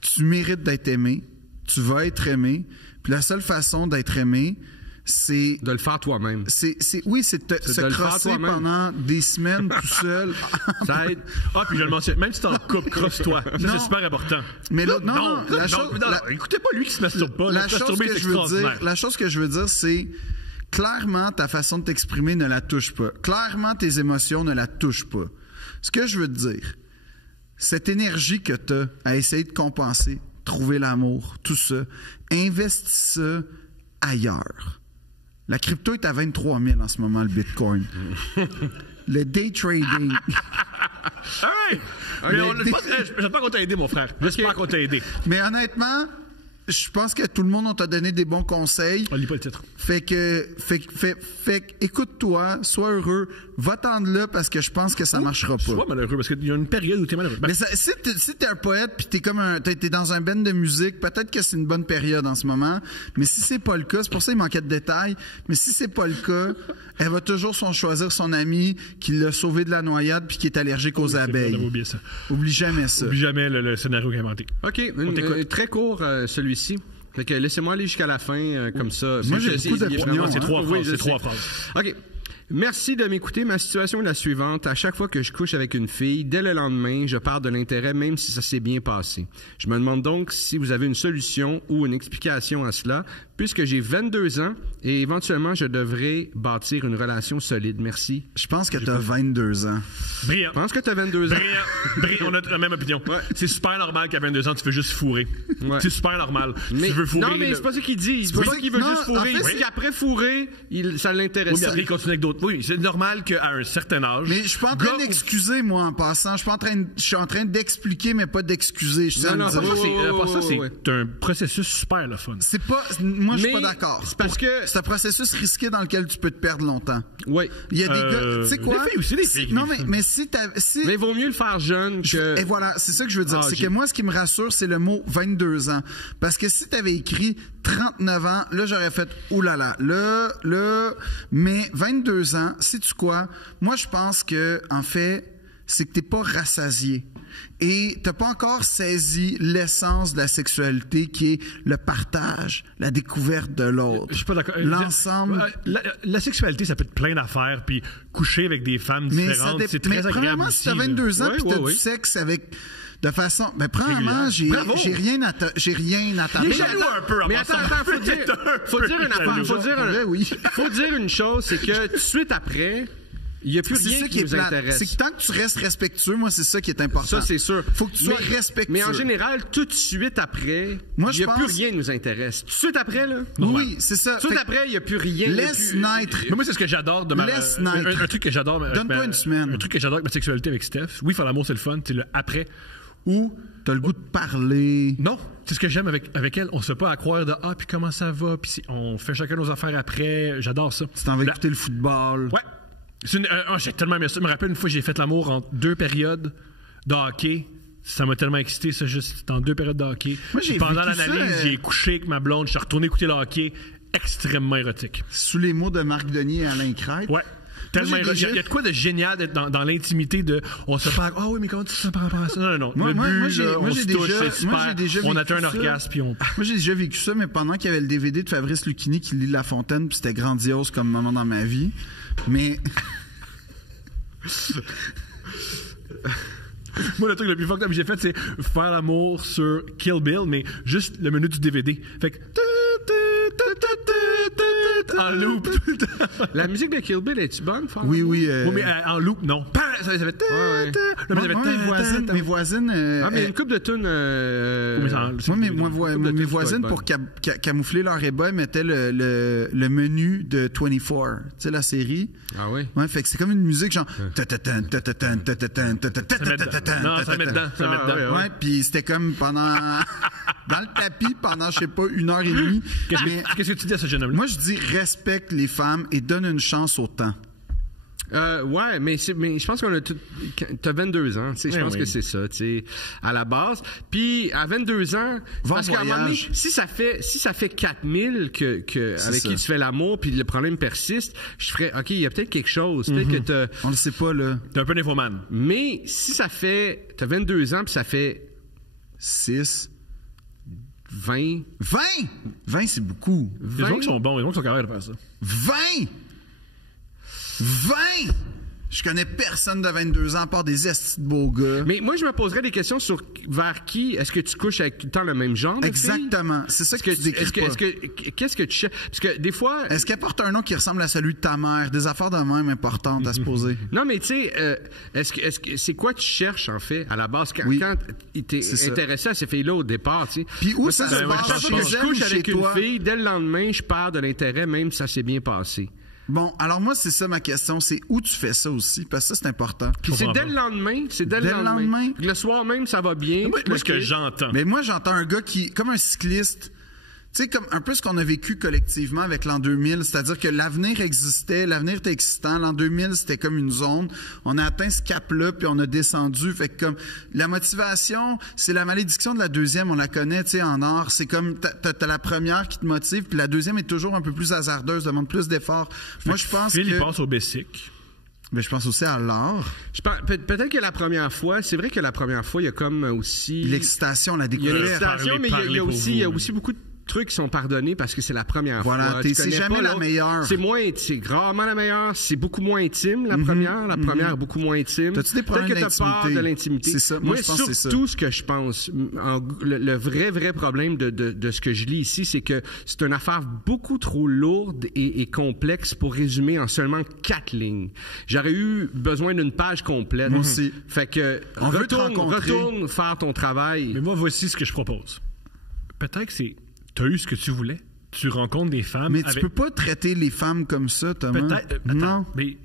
tu mérites d'être aimé. Tu vas être aimé. Puis la seule façon d'être aimé, c'est... De le faire toi-même. Oui, c'est de se de le faire crosser toi-même. pendant des semaines tout seul. Ça aide. Ah, puis je le mentionne. Même si t'es en couple, crosse-toi. Ça, c'est super important. Mais là, non, Écoutez pas lui qui se masturbe pas. la chose que je veux dire, c'est clairement ta façon de t'exprimer ne la touche pas. Clairement tes émotions ne la touchent pas. Ce que je veux te dire, cette énergie que t'as à essayer de compenser, trouver l'amour, tout ça, investis ça ailleurs. La crypto est à 23 000 en ce moment, le Bitcoin. Le day trading. Hey! J'espère qu'on t'a aidé, mon frère. J'espère qu'on t'a aidé. Mais honnêtement, je pense que tout le monde t'a donné des bons conseils. On lit pas le titre. Fait que écoute-toi, sois heureux, va-t'en de là parce que je pense que ça marchera pas. Sois malheureux parce qu'il y a une période où t'es malheureux. Mais si t'es un poète puis t'es dans un band de musique, peut-être que c'est une bonne période en ce moment. Mais si c'est pas le cas, c'est pour ça qu'il manquait de détails. Mais si c'est pas le cas, elle va toujours choisir son ami qui l'a sauvé de la noyade puis qui est allergique aux abeilles. Oublié ça. Oublie jamais ça. Oublie jamais le scénario qu'il a inventé. OK, très court, celui-ci. Fait que laissez-moi aller jusqu'à la fin, comme ça. Moi, j'ai beaucoup d'opinions. C'est trois Oui, phrases. je sais. OK. Merci de m'écouter. Ma situation est la suivante. À chaque fois que je couche avec une fille, dès le lendemain, je perds de l'intérêt même si ça s'est bien passé. Je me demande donc si vous avez une solution ou une explication à cela, puisque j'ai 22 ans et éventuellement, je devrais bâtir une relation solide. Merci. Je pense que t'as 22 ans. Brillant. Je pense que t'as 22 ans. Brillant. On a la même opinion. Ouais. C'est super normal qu'à 22 ans, tu veux juste fourrer. Ouais. C'est super normal. Mais, tu veux fourrer. non, mais c'est pas ça qu'il dit. C'est pas ça qu'il veut juste fourrer. C'est qu'après fourrer, ça l'intéresse. Oui, mais après, il continue avec d'autres. Oui, c'est normal qu'à un certain âge. Mais je suis pas en train d'excuser, moi, en passant. Je suis en train d'expliquer, mais pas d'excuser. Ça, c'est un processus super le fun. C'est pas. Moi, je suis pas d'accord. C'est parce que. C'est un processus risqué dans lequel tu peux te perdre longtemps. Oui. Il y a des gars. Tu sais quoi? Des filles aussi, des filles. Non, mais si Mais il vaut mieux le faire jeune que. Et voilà, c'est ça que je veux dire. C'est que moi, ce qui me rassure, c'est le mot 22 ans. Parce que si t'avais écrit 39 ans, là, j'aurais fait oulala. Là. Mais 22 ans, sais-tu quoi? Moi, je pense que, en fait, c'est que t'es pas rassasié. Et t'as pas encore saisi l'essence de la sexualité qui est le partage, la découverte de l'autre. Je suis pas d'accord. L'ensemble. La sexualité, ça peut être plein d'affaires, puis coucher avec des femmes différentes, c'est très agréable. Premièrement, si t'as 22 ans puis t'as du sexe avec... De façon... Ben, premièrement, j'ai rien à t'arranger. Mais jaloux un peu, mais attends, faut dire une chose, c'est que tout de suite après, il n'y a plus rien qui nous intéresse. C'est que tant que tu restes respectueux, moi, c'est ça qui est important. Ça, c'est sûr. Faut que tu sois respectueux. Mais en général, tout de suite après, il n'y a plus rien qui nous intéresse. Tout de suite après, là. Oui, c'est ça. Tout de suite après, il n'y a plus rien. Laisse naître. Mais moi, c'est ce que j'adore de ma... Laisse naître. Un truc que j'adore... Donne-toi une semaine. Un truc que j'adore avec ma sexualité avec Steph. Oui, faire l'amour, c'est le fun. C'est le après. Ou t'as le goût de parler. Non, c'est ce que j'aime avec elle. On se fait pas à croire de puis comment ça va, puis on fait chacun nos affaires après. J'adore ça. Tu t'en vas écouter le football. Ouais. J'ai tellement aimé ça. Je me rappelle une fois, j'ai fait l'amour en 2 périodes de hockey. Ça m'a tellement excité, ça, juste en 2 périodes de hockey. Moi, pendant l'analyse, j'ai couché avec ma blonde, je suis retourné écouter le hockey. Extrêmement érotique. Sous les mots de Marc Denis et Alain Crête. Ouais. Tellement il y a de quoi de génial d'être dans l'intimité de on se parle oui mais comment tu te sens par rapport à ça non moi j'ai déjà on atteint un orgasme puis on moi j'ai déjà vécu ça mais pendant qu'il y avait le DVD de Fabrice Lucchini qui lit La Fontaine puis c'était grandiose comme moment dans ma vie mais moi le truc le plus fort que j'ai fait c'est faire l'amour sur Kill Bill mais juste le menu du DVD fait que en loop tout le temps. La musique de Kill Bill, est-tu bonne? Oui. Oui, mais en loop, non. Ça fait... Mes voisines... mais il y a une couple de tunes... mes voisines, pour camoufler leur ébat, elles mettaient le menu de 24. Tu sais, la série. Ah oui? Ouais, fait que c'est comme une musique genre... Non, ça met dedans. Ouais, puis c'était comme pendant... Dans le tapis, pendant, je sais pas, 1h30. Qu'est-ce que tu dis à ce jeune homme-là? Moi, je dis respecte les femmes et donne une chance au temps. Ouais, mais je pense qu'on a tout. T'as 22 ans, tu sais, je pense que c'est ça, tu sais, à la base. Puis à 22 ans, parce qu'à un moment donné, si ça fait 4000 avec qui tu fais l'amour, puis le problème persiste, je ferais, ok, il y a peut-être quelque chose, peut-être que on le sait pas là. T'es un peu nymphomane. Mais si t'as 22 ans, puis ça fait 6, 20. 20? 20, c'est beaucoup. Il y a des gens qui sont bons, il y a des gens qui sont capables de faire ça. 20? 20? Je connais personne de 22 ans à part des estis de beaux gars. Mais moi, je me poserais des questions sur vers qui est-ce que tu couches avec tout le temps le même genre de Exactement. fille? C'est ça que tu décris pas. Qu'est-ce que tu cherches? Parce que des fois... Est-ce qu'elle porte un nom qui ressemble à celui de ta mère? Des affaires de même importantes à se poser. Non, mais tu sais, est-ce que c'est quoi tu cherches, en fait, à la base, quand il t'est intéressé à ces filles-là au départ, tu sais? Puis où ça se Chaque passe fois que chez je couche elle ou avec chez une toi? fille, dès le lendemain, je perds de l'intérêt, même si ça s'est bien passé. Bon, alors moi, c'est ça ma question. C'est où tu fais ça aussi? Parce que ça, c'est important. Puis c'est dès le lendemain. C'est dès le lendemain. Le soir même, ça va bien. Moi, ce que j'entends. Mais moi, j'entends un gars qui, comme un cycliste, tu sais, comme un peu ce qu'on a vécu collectivement avec l'an 2000, c'est-à-dire que l'avenir existait, l'avenir était excitant. L'an 2000, c'était comme une zone. On a atteint ce cap-là, puis on a descendu. Fait que comme la motivation, c'est la malédiction de la deuxième, on la connaît, tu sais, en art. C'est comme, t'as la première qui te motive, puis la deuxième est toujours un peu plus hasardeuse, demande plus d'efforts. Moi, je pense Phil, que... il passe au basic. Mais je pense aussi à l'art. Peut-être que la première fois, c'est vrai que la première fois, il y a comme aussi... L'excitation, la Il y a découverte. l'excitation, mais il y a aussi beaucoup de trucs qui sont pardonnés parce que c'est la première fois. Voilà, c'est jamais la meilleure. C'est rarement la meilleure. C'est beaucoup moins intime, la première. La première est beaucoup moins intime. T'as-tu des problèmes d'intimité? Peut-être que t'as peur de l'intimité. C'est ça. Moi, je pense que c'est ça. Surtout ce que je pense, le vrai problème de ce que je lis ici, c'est que c'est une affaire beaucoup trop lourde et complexe pour résumer en seulement 4 lignes. J'aurais eu besoin d'une page complète. Moi aussi. Fait que retourne faire ton travail. Mais moi, voici ce que je propose. Peut-être que c'est... T'as eu ce que tu voulais. Tu rencontres des femmes. Mais tu peux pas traiter les femmes comme ça, Thomas. Peut-être. Non. Mais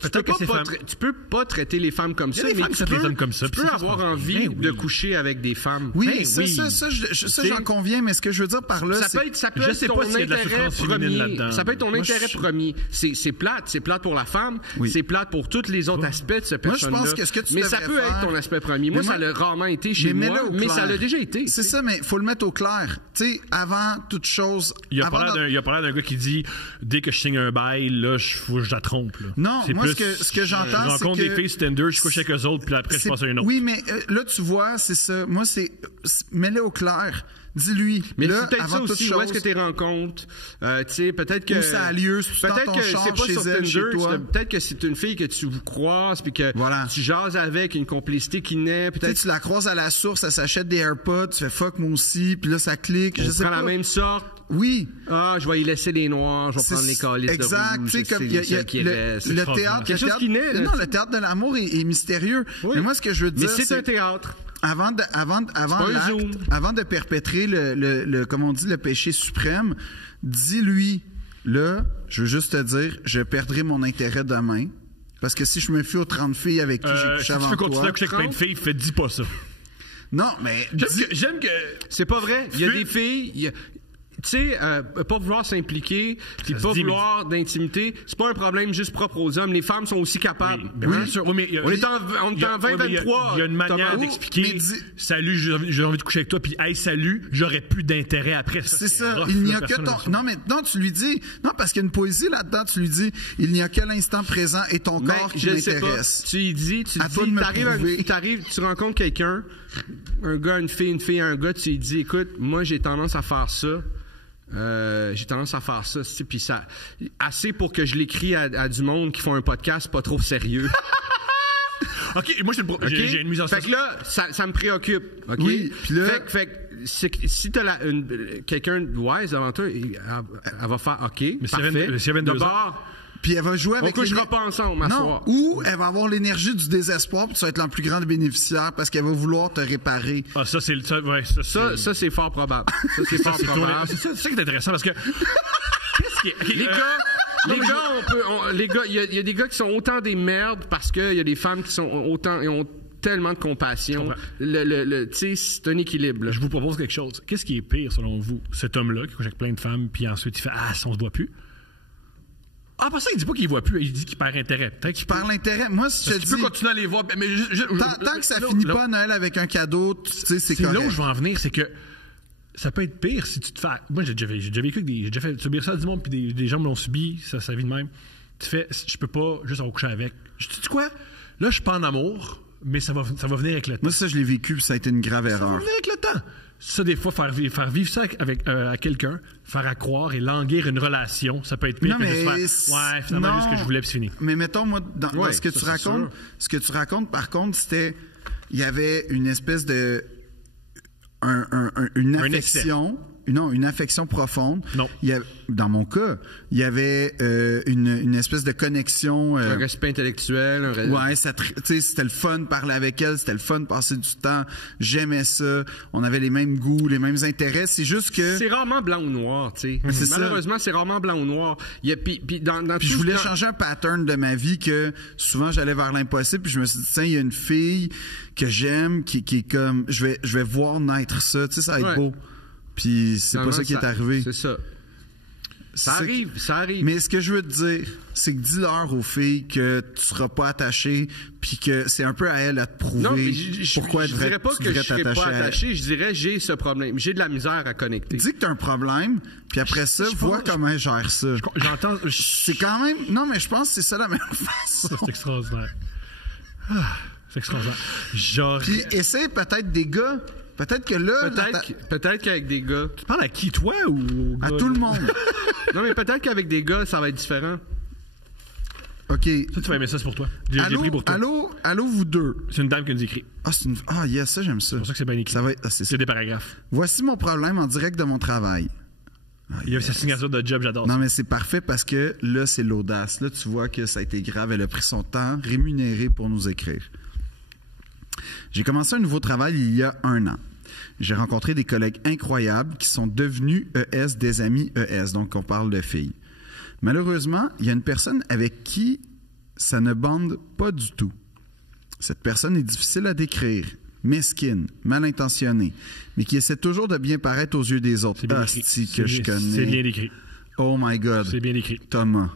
tu peux pas traiter les femmes comme ça, mais tu peux avoir envie de coucher avec des femmes. Oui, ça, j'en conviens, mais ce que je veux dire par là, ça peut être ton intérêt premier. Ça peut être ton intérêt premier. C'est plate pour la femme, c'est plate pour tous les autres aspects de ce personnage. Moi, je pense que ce que tu mais ça peut être ton aspect premier. Moi, ça l'a rarement été chez moi, mais ça l'a déjà été. C'est ça, mais il faut le mettre au clair. Tu sais, avant toute chose... Il y a pas l'air d'un gars qui dit, dès que je signe un bail, là, faut que je la trompe. Non, moi, ce que j'entends, c'est que... Je rencontre des filles sur Tinder, je couche avec eux autres, puis après, je passe à une autre. Oui, mais là, tu vois, c'est ça. Moi, mets-le au clair. Dis-lui. Mais là, c'est peut-être ça aussi, où est-ce que tu rencontres? Tu sais, peut-être que... Où ça a lieu, peut-être que c'est pas sur Tinder, peut-être que c'est une fille que tu vous croises, puis que tu jases avec, une complicité qui naît. Peut-être tu la croises à la source, elle s'achète des AirPods, tu fais fuck moi aussi, puis là, ça clique. Je sais pas. La même sorte. Oui. Ah, je vais y laisser les noirs, je vais prendre les calices exact. de rouge. Exact. Il y a le théâtre. Quelque chose qui naît. Non, le théâtre de l'amour est mystérieux. Oui. Mais moi, ce que je veux dire, c'est un théâtre. Avant de perpétrer comme on dit, le péché suprême, dis-lui, là, je veux juste te dire, je perdrai mon intérêt demain. Parce que si je me fie aux 30 filles avec qui j'ai couché avant toi... Si tu veux continuer à coucher avec plein de filles, dis pas ça. Non, mais... J'aime que... C'est pas vrai. Il y a des filles... Tu sais, pas vouloir s'impliquer, puis pas vouloir d'intimité, c'est pas un problème juste propre aux hommes. Les femmes sont aussi capables. Oui, bien sûr. Oui, mais on est en 2023. Il y a une manière d'expliquer. Salut, j'ai envie de coucher avec toi, puis hey, salut, j'aurais plus d'intérêt après. C'est ça. Il n'y a que ton. Non, mais non, tu lui dis. Non, parce qu'il y a une poésie là-dedans. Tu lui dis, il n'y a que l'instant présent et ton corps qui m'intéresse. Tu lui dis, tu rencontres quelqu'un, un gars, une fille, un gars, tu lui dis, écoute, moi j'ai tendance à faire ça. Puis ça, assez pour que je l'écris à du monde qui font un podcast pas trop sérieux. OK, moi j'ai une mise en scène. Fait que là, ça me préoccupe. OK? Oui, puis là... Fait que si t'as quelqu'un de wise devant toi, elle va faire OK, mais parfait. Si d'abord, puis elle va jouer avec... On couchera pas ensemble, ma soir. Ou elle va avoir l'énergie du désespoir, puis tu vas être la plus grande bénéficiaire parce qu'elle va vouloir te réparer. Ah, ça, c'est fort probable. Ça, c'est fort probable. C'est ça qui est intéressant parce que... Les gars, il y a des gars qui sont autant des merdes parce qu'il y a des femmes qui sont autant... Ils ont tellement de compassion. Tu sais, c'est un équilibre. Là. Je vous propose quelque chose. Qu'est-ce qui est pire, selon vous? Cet homme-là qui couche avec plein de femmes, puis ensuite il fait « Ah, on se voit plus ». Ah, pas ça, il dit pas qu'il voit plus, il dit qu'il perd intérêt. Peut-être qu'il perd l'intérêt. Moi, si je te dis... Tu peux continuer à les voir, mais tant que ça finit pas Noël avec un cadeau, tu sais, c'est correct. Là où je veux en venir, c'est que ça peut être pire si tu te fais... Moi, j'ai déjà vécu avec j'ai déjà fait subir ça à du monde, puis des gens me l'ont subi, ça vit de même. Tu fais, je peux pas juste avoir couché avec. Je te dis quoi? Là, je suis pas en amour, mais ça va venir avec le temps. Moi, ça, je l'ai vécu, puis ça a été une grave erreur. Ça va venir avec le temps. Ça, des fois, faire vivre ça à quelqu'un, faire à croire et languir une relation, ça peut être pire Non, que mais juste faire ouais, finalement, juste ce que je voulais, puis c'est fini. Mais mettons, moi, dans Ouais, ce que ça, tu c'est racontes, sûr. ce que tu racontes, par contre, c'était, il y avait une espèce de, une affection. Non, une affection profonde. Non. Dans mon cas, il y avait une espèce de connexion. Un respect intellectuel. Ouais, c'était le fun de parler avec elle, c'était le fun de passer du temps. J'aimais ça. On avait les mêmes goûts, les mêmes intérêts. C'est juste que. C'est rarement blanc ou noir, tu sais. Malheureusement, c'est rarement blanc ou noir. Puis je voulais changer un pattern de ma vie que souvent j'allais vers l'impossible. Puis je me suis dit, tiens, il y a une fille que j'aime qui est comme. Je vais voir naître ça. Tu sais, ça va être beau. Puis c'est pas ça qui est arrivé. C'est ça. Ça arrive. Mais ce que je veux te dire, c'est que dis-leur aux filles que tu seras pas attaché, puis que c'est un peu à elles à te prouver non, mais pourquoi je dirais pas que je serais pas attaché. Je dirais j'ai ce problème. J'ai de la misère à connecter. Dis que t'as un problème, puis après ça, vois comment elle gère ça. J'entends. C'est quand même. Non, mais je pense que c'est ça la meilleure façon. C'est extraordinaire. C'est extraordinaire. Puis essaie peut-être des gars. Peut-être que là. Peut-être qu'avec des gars. Tu parles à qui, toi ou à tout le monde. Non, mais peut-être qu'avec des gars, ça va être différent. OK. Ça, tu vas aimer ça, c'est pour toi. J'ai pris pour toi. Allô, vous deux. C'est une dame qui nous écrit. Yes, ça, j'aime ça. C'est pour ça que c'est bien écrit. Ça va être. C'est des paragraphes. Voici mon problème en direct de mon travail. Il y a sa signature de job, j'adore ça. Non, mais c'est parfait parce que là, c'est l'audace. Là, tu vois que ça a été grave. Elle a pris son temps rémunéré pour nous écrire. J'ai commencé un nouveau travail il y a 1 an. J'ai rencontré des collègues incroyables qui sont devenus ES, des amis ES, donc on parle de filles. Malheureusement, il y a une personne avec qui ça ne bande pas du tout. Cette personne est difficile à décrire, mesquine, mal intentionnée, mais qui essaie toujours de bien paraître aux yeux des autres. Que je connais. C'est bien décrit. Oh my God. C'est bien décrit. Thomas.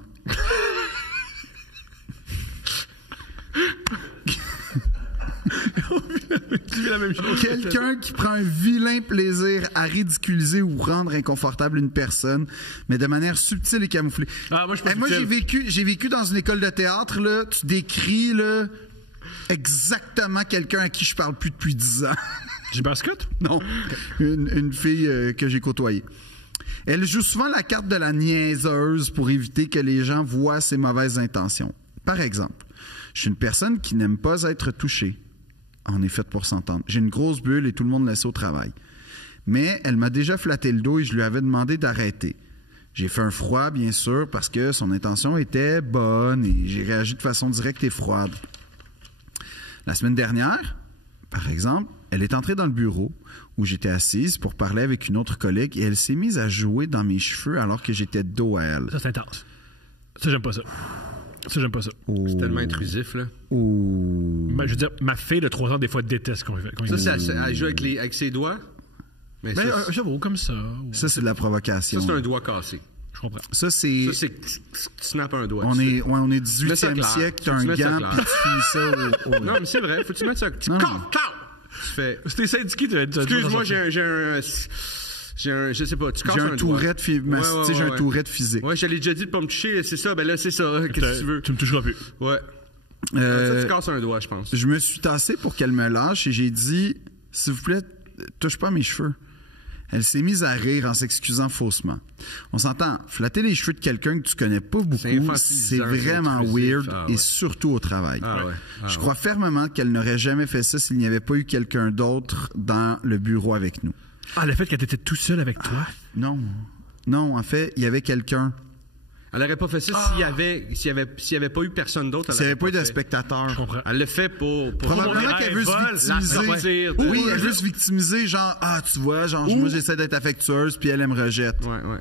La même chose. Quelqu'un qui prend un vilain plaisir à ridiculiser ou rendre inconfortable une personne, mais de manière subtile et camouflée. Moi, j'ai vécu dans une école de théâtre, là, tu décris là, exactement quelqu'un à qui je parle plus depuis 10 ans. Gilbert Scott? Non. Une fille que j'ai côtoyée. Elle joue souvent la carte de la niaiseuse pour éviter que les gens voient ses mauvaises intentions. Par exemple, je suis une personne qui n'aime pas être touchée. On est fait pour s'entendre. J'ai une grosse bulle et tout le monde laisse au travail. Mais elle m'a déjà flatté le dos et je lui avais demandé d'arrêter. J'ai fait un froid, bien sûr, parce que son intention était bonne et j'ai réagi de façon directe et froide. La semaine dernière, par exemple, elle est entrée dans le bureau où j'étais assise pour parler avec une autre collègue et elle s'est mise à jouer dans mes cheveux alors que j'étais de dos à elle. Ça, c'est intense. Ça, j'aime pas ça. C'est tellement intrusif, là. Ben, je veux dire, ma fille de 3 ans, des fois, déteste quand elle joue avec ses doigts. Mais j'avoue, comme ça. Ça, c'est de la provocation. Ça, c'est un doigt cassé. Je comprends. Ça, c'est tu snappes un doigt. On est 18e siècle, t'as un gant, puis tu finis ça Non, mais c'est vrai, faut que tu mettes ça. Tu fais. C'était syndiqué, Excuse-moi, je sais pas, tu casses un tourette j'ai un tourette physique. Ouais, j'allais déjà dit de pas me toucher, c'est ça, ben là, c'est ça, qu'est-ce que tu veux? Tu me toucheras plus. Ouais. Ça, tu casses un doigt, je pense. Je me suis tassé pour qu'elle me lâche et j'ai dit, s'il vous plaît, touche pas mes cheveux. Elle s'est mise à rire en s'excusant faussement. On s'entend, flatter les cheveux de quelqu'un que tu connais pas beaucoup, c'est vraiment weird et surtout au travail. Je crois fermement qu'elle n'aurait jamais fait ça s'il n'y avait pas eu quelqu'un d'autre dans le bureau avec nous. Le fait qu'elle était tout seule avec toi? Non. Non, en fait, il y avait quelqu'un. Elle n'aurait pas fait ça s'il y avait pas eu personne d'autre. S'il n'y avait pas eu de spectateurs. Je comprends. Elle le fait pour probablement qu'elle veut se victimiser. Oui, elle veut se victimiser, genre, tu vois, moi j'essaie d'être affectueuse, puis elle me rejette. Ouais.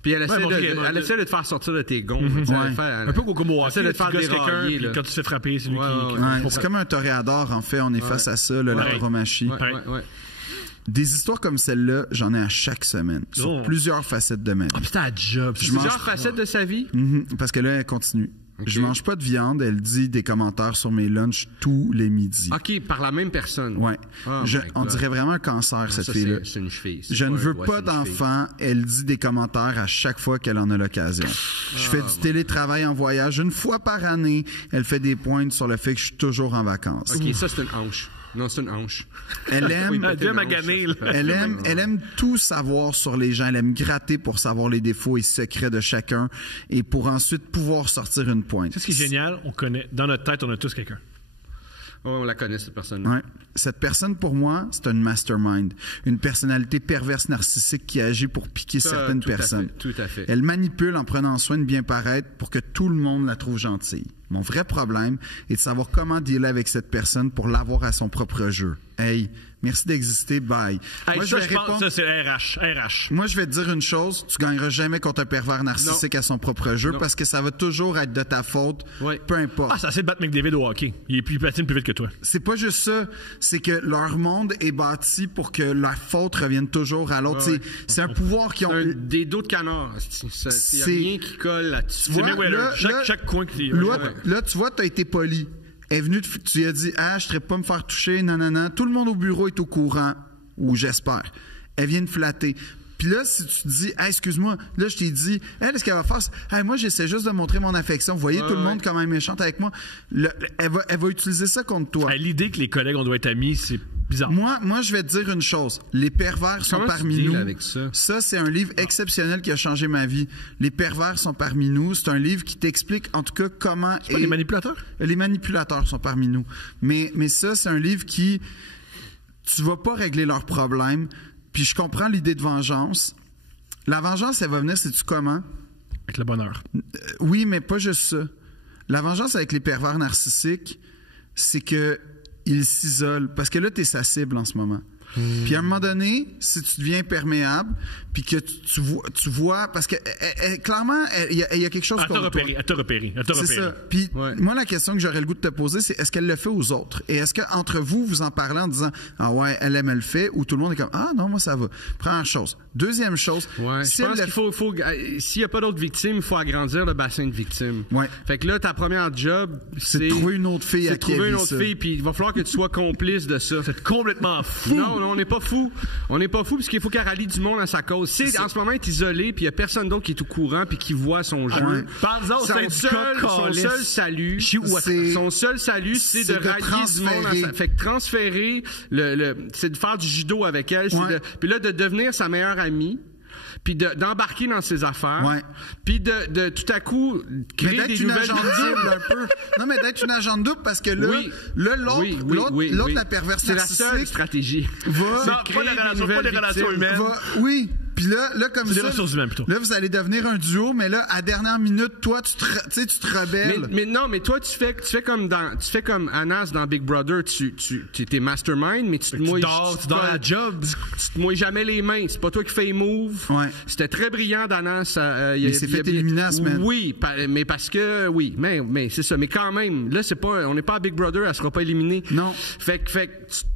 Puis elle essaie de te faire sortir de tes gonds. Un peu comme au hockey, de te faire dérailler. Quand tu te fais frapper, c'est lui qui... C'est comme un toréador, en fait. On est face à ça, la tauromachie. Ouais. Des histoires comme celle-là, j'en ai à chaque semaine, sur plusieurs facettes de ma vie. Putain, job. Plusieurs facettes de sa vie? Parce que là, elle continue. Okay. Je mange pas de viande, elle dit des commentaires sur mes lunchs tous les midis. OK, par la même personne. Ouais. On dirait vraiment un cancer, cette fille-là. C'est une fille. Je ne veux pas d'enfant, elle dit des commentaires à chaque fois qu'elle en a l'occasion. Je fais du télétravail en voyage 1 fois par année. Elle fait des pointes sur le fait que je suis toujours en vacances. OK, ça, c'est une hanche. Non, c'est une hanche. Elle aime... Dieu m'a gagné, là. Elle aime tout savoir sur les gens. Elle aime gratter pour savoir les défauts et secrets de chacun et pour ensuite pouvoir sortir une pointe. C'est ce qui est génial. On connaît, dans notre tête, on a tous quelqu'un. Oh, on la connaît, cette personne-là. Ouais. Cette personne, pour moi, c'est une mastermind. Une personnalité perverse narcissique qui agit pour piquer certaines personnes. Tout à fait. Elle manipule en prenant soin de bien paraître pour que tout le monde la trouve gentille. Mon vrai problème est de savoir comment dealer avec cette personne pour l'avoir à son propre jeu. Hey, merci d'exister, bye. Hey, Moi, ça, je vais pense, répondre... ça, c'est RH. Moi, je vais te dire une chose, tu gagneras jamais contre un pervers narcissique à son propre jeu parce que ça va toujours être de ta faute, peu importe. Ah, c'est assez de battre McDavid au hockey. Il patine plus vite que toi. C'est pas juste ça, c'est que leur monde est bâti pour que la faute revienne toujours à l'autre. C'est un pouvoir qui ont... Des dos de canard. Il n'y a rien qui colle là-dessus. Tu vois, chaque coin qui... Là, tu vois, t'as été poli. Elle est venue, tu lui as dit, je ne pas me faire toucher, non. Tout le monde au bureau est au courant, ou j'espère. Elle vient de flatter. Puis là, si tu te dis, excuse-moi, là, je t'ai dit, elle, ce qu'elle va faire, moi, j'essaie juste de montrer mon affection. Vous voyez tout le monde comment elle est méchante avec moi. Elle va utiliser ça contre toi. L'idée que les collègues, on doit être amis, c'est bizarre. Moi, je vais te dire une chose. Les pervers sont parmi nous. Avec ça? Ça, c'est un livre exceptionnel qui a changé ma vie. Les pervers sont parmi nous. C'est un livre qui t'explique, en tout cas, comment... C'est pas les manipulateurs? Les manipulateurs sont parmi nous. Mais ça, c'est un livre qui... Tu vas pas régler leurs problèmes. Puis je comprends l'idée de vengeance. La vengeance, elle va venir, sais-tu comment? Avec le bonheur. Oui, mais pas juste ça. La vengeance avec les pervers narcissiques, c'est que ils s'isolent. Parce que là, t'es sa cible en ce moment. Puis à un moment donné, si tu deviens imperméable, puis que tu vois, parce que clairement, il y a quelque chose Elle t'a repéré. C'est ça. Puis moi, la question que j'aurais le goût de te poser, c'est est-ce qu'elle le fait aux autres? Et est-ce qu'entre vous, vous en parlez en disant elle le fait, ou tout le monde est comme non, moi ça va. Première chose. Deuxième chose, je pense qu'il faut s'il n'y a pas d'autres victimes, il faut agrandir le bassin de victimes. Ouais. Fait que là, ta première job, c'est de trouver une autre fille à qui trouver une autre fille, puis il va falloir que tu sois complice de ça. C'est complètement fou. Non, on n'est pas fou. On n'est pas fou parce qu'il faut qu'elle rallie du monde à sa cause. Si en ce moment elle est isolée, puis il n'y a personne d'autre qui est au courant puis qui voit son jeu. Son seul salut, c'est de rallier du monde à sa... Fait que transférer c'est de faire du judo avec elle, puis là de devenir sa meilleure amie. Puis d'embarquer dans ses affaires, puis de tout à coup créer des nouvelles double un peu. Non, mais d'être une agente double parce que là, l'autre, la perverse narcissique... C'est la seule stratégie. Pas les relations humaines. Oui. Puis là, comme ça, des ressources humaines, plutôt. Là, vous allez devenir un duo, mais là, à la dernière minute, toi, tu te rebelles. Mais non, mais toi, tu fais comme Anas dans Big Brother, tu t'es mastermind, mais tu te mouilles. Tu dors la job. Tu te mouilles jamais les mains. C'est pas toi qui fais les moves. Ouais. C'était très brillant d'Anas. Il s'est fait éliminer la semaine. Oui, mais parce que, mais c'est ça. Mais quand même, là, on n'est pas à Big Brother, elle sera pas éliminée. Non. Fait que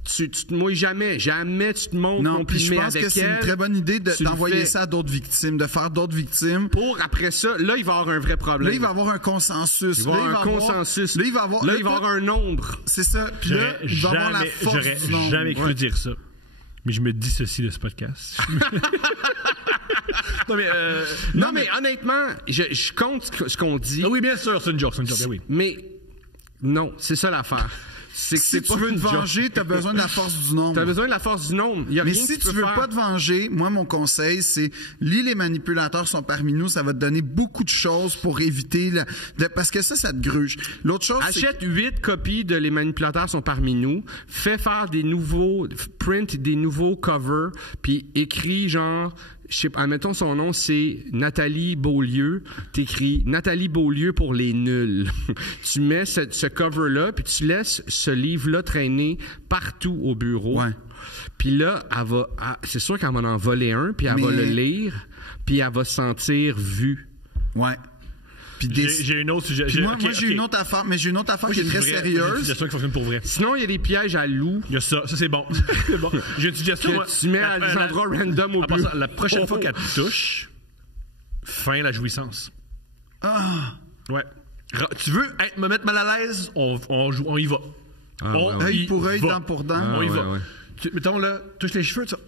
tu te mouilles jamais. Jamais tu te montres non plus. Je pense que c'est une très bonne idée d'envoyer ça à d'autres victimes, de faire d'autres victimes. Pour après ça, là, il va y avoir un vrai problème. Là, il va y avoir un consensus. Il va y avoir un consensus. Là, il va y avoir un nombre. C'est ça. Puis là, il va y avoir la force du nombre. J'aurais jamais cru dire ça. Mais je me dissocie de ce podcast. Non, mais honnêtement, je compte ce qu'on dit. Ah oui, bien sûr, c'est une joke, ben oui. Mais non, c'est ça l'affaire. C'est que si tu veux te venger, t'as besoin de la force du nombre. T'as besoin de la force du nombre. Mais si tu veux pas te venger, moi, mon conseil, c'est lis Les manipulateurs sont parmi nous. Ça va te donner beaucoup de choses pour éviter parce que ça te gruge. L'autre chose, achète 8 copies de Les manipulateurs sont parmi nous. Fais faire des nouveaux covers, puis écris genre... admettons son nom, c'est Nathalie Beaulieu. T'écris Nathalie Beaulieu pour les nuls. Tu mets ce cover-là, puis tu laisses ce livre-là traîner partout au bureau. Ouais. Puis là, c'est sûr qu'elle va en voler un, puis elle va le lire, puis elle va se sentir vue. Ouais. Puis j'ai une autre moi, j'ai une autre affaire, mais j'ai une autre affaire qui est très sérieuse. J'ai une qui fonctionne pour vrai. Sinon, il y a des pièges à loups. Il y a ça c'est bon. C'est bon. J'ai une suggestion. Tu mets à des endroits random au bureau. La prochaine fois qu'elle te touche, fin la jouissance. Ouais. Tu veux me mettre mal à l'aise, on y va. Œil pour œil, dent pour dent. On y va. Mettons là, touche les cheveux, ça.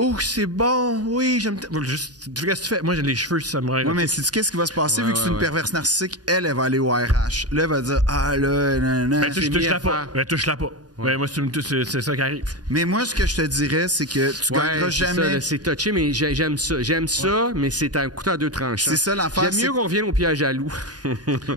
Oh, c'est bon, oui, j'aime. Juste, qu'est-ce que tu fais? Moi, j'ai les cheveux samouraï. Ouais, mais sais-tu qu'est-ce qui va se passer vu que c'est une ouais. perverse narcissique? Elle va aller au RH. Là, elle va dire, ah là, nanana. Ben, touche-la pas. faire. Ben, touche-la pas. Ouais. Ben, moi, c'est ça qui arrive. Mais moi, ce que je te dirais, c'est que tu gagneras c'est jamais. ça, c'est touché, mais j'aime ça. J'aime ça, mais c'est un couteau à deux tranchants. C'est ça l'affaire, J'aime c'est- mieux qu'on revienne au piège à loup.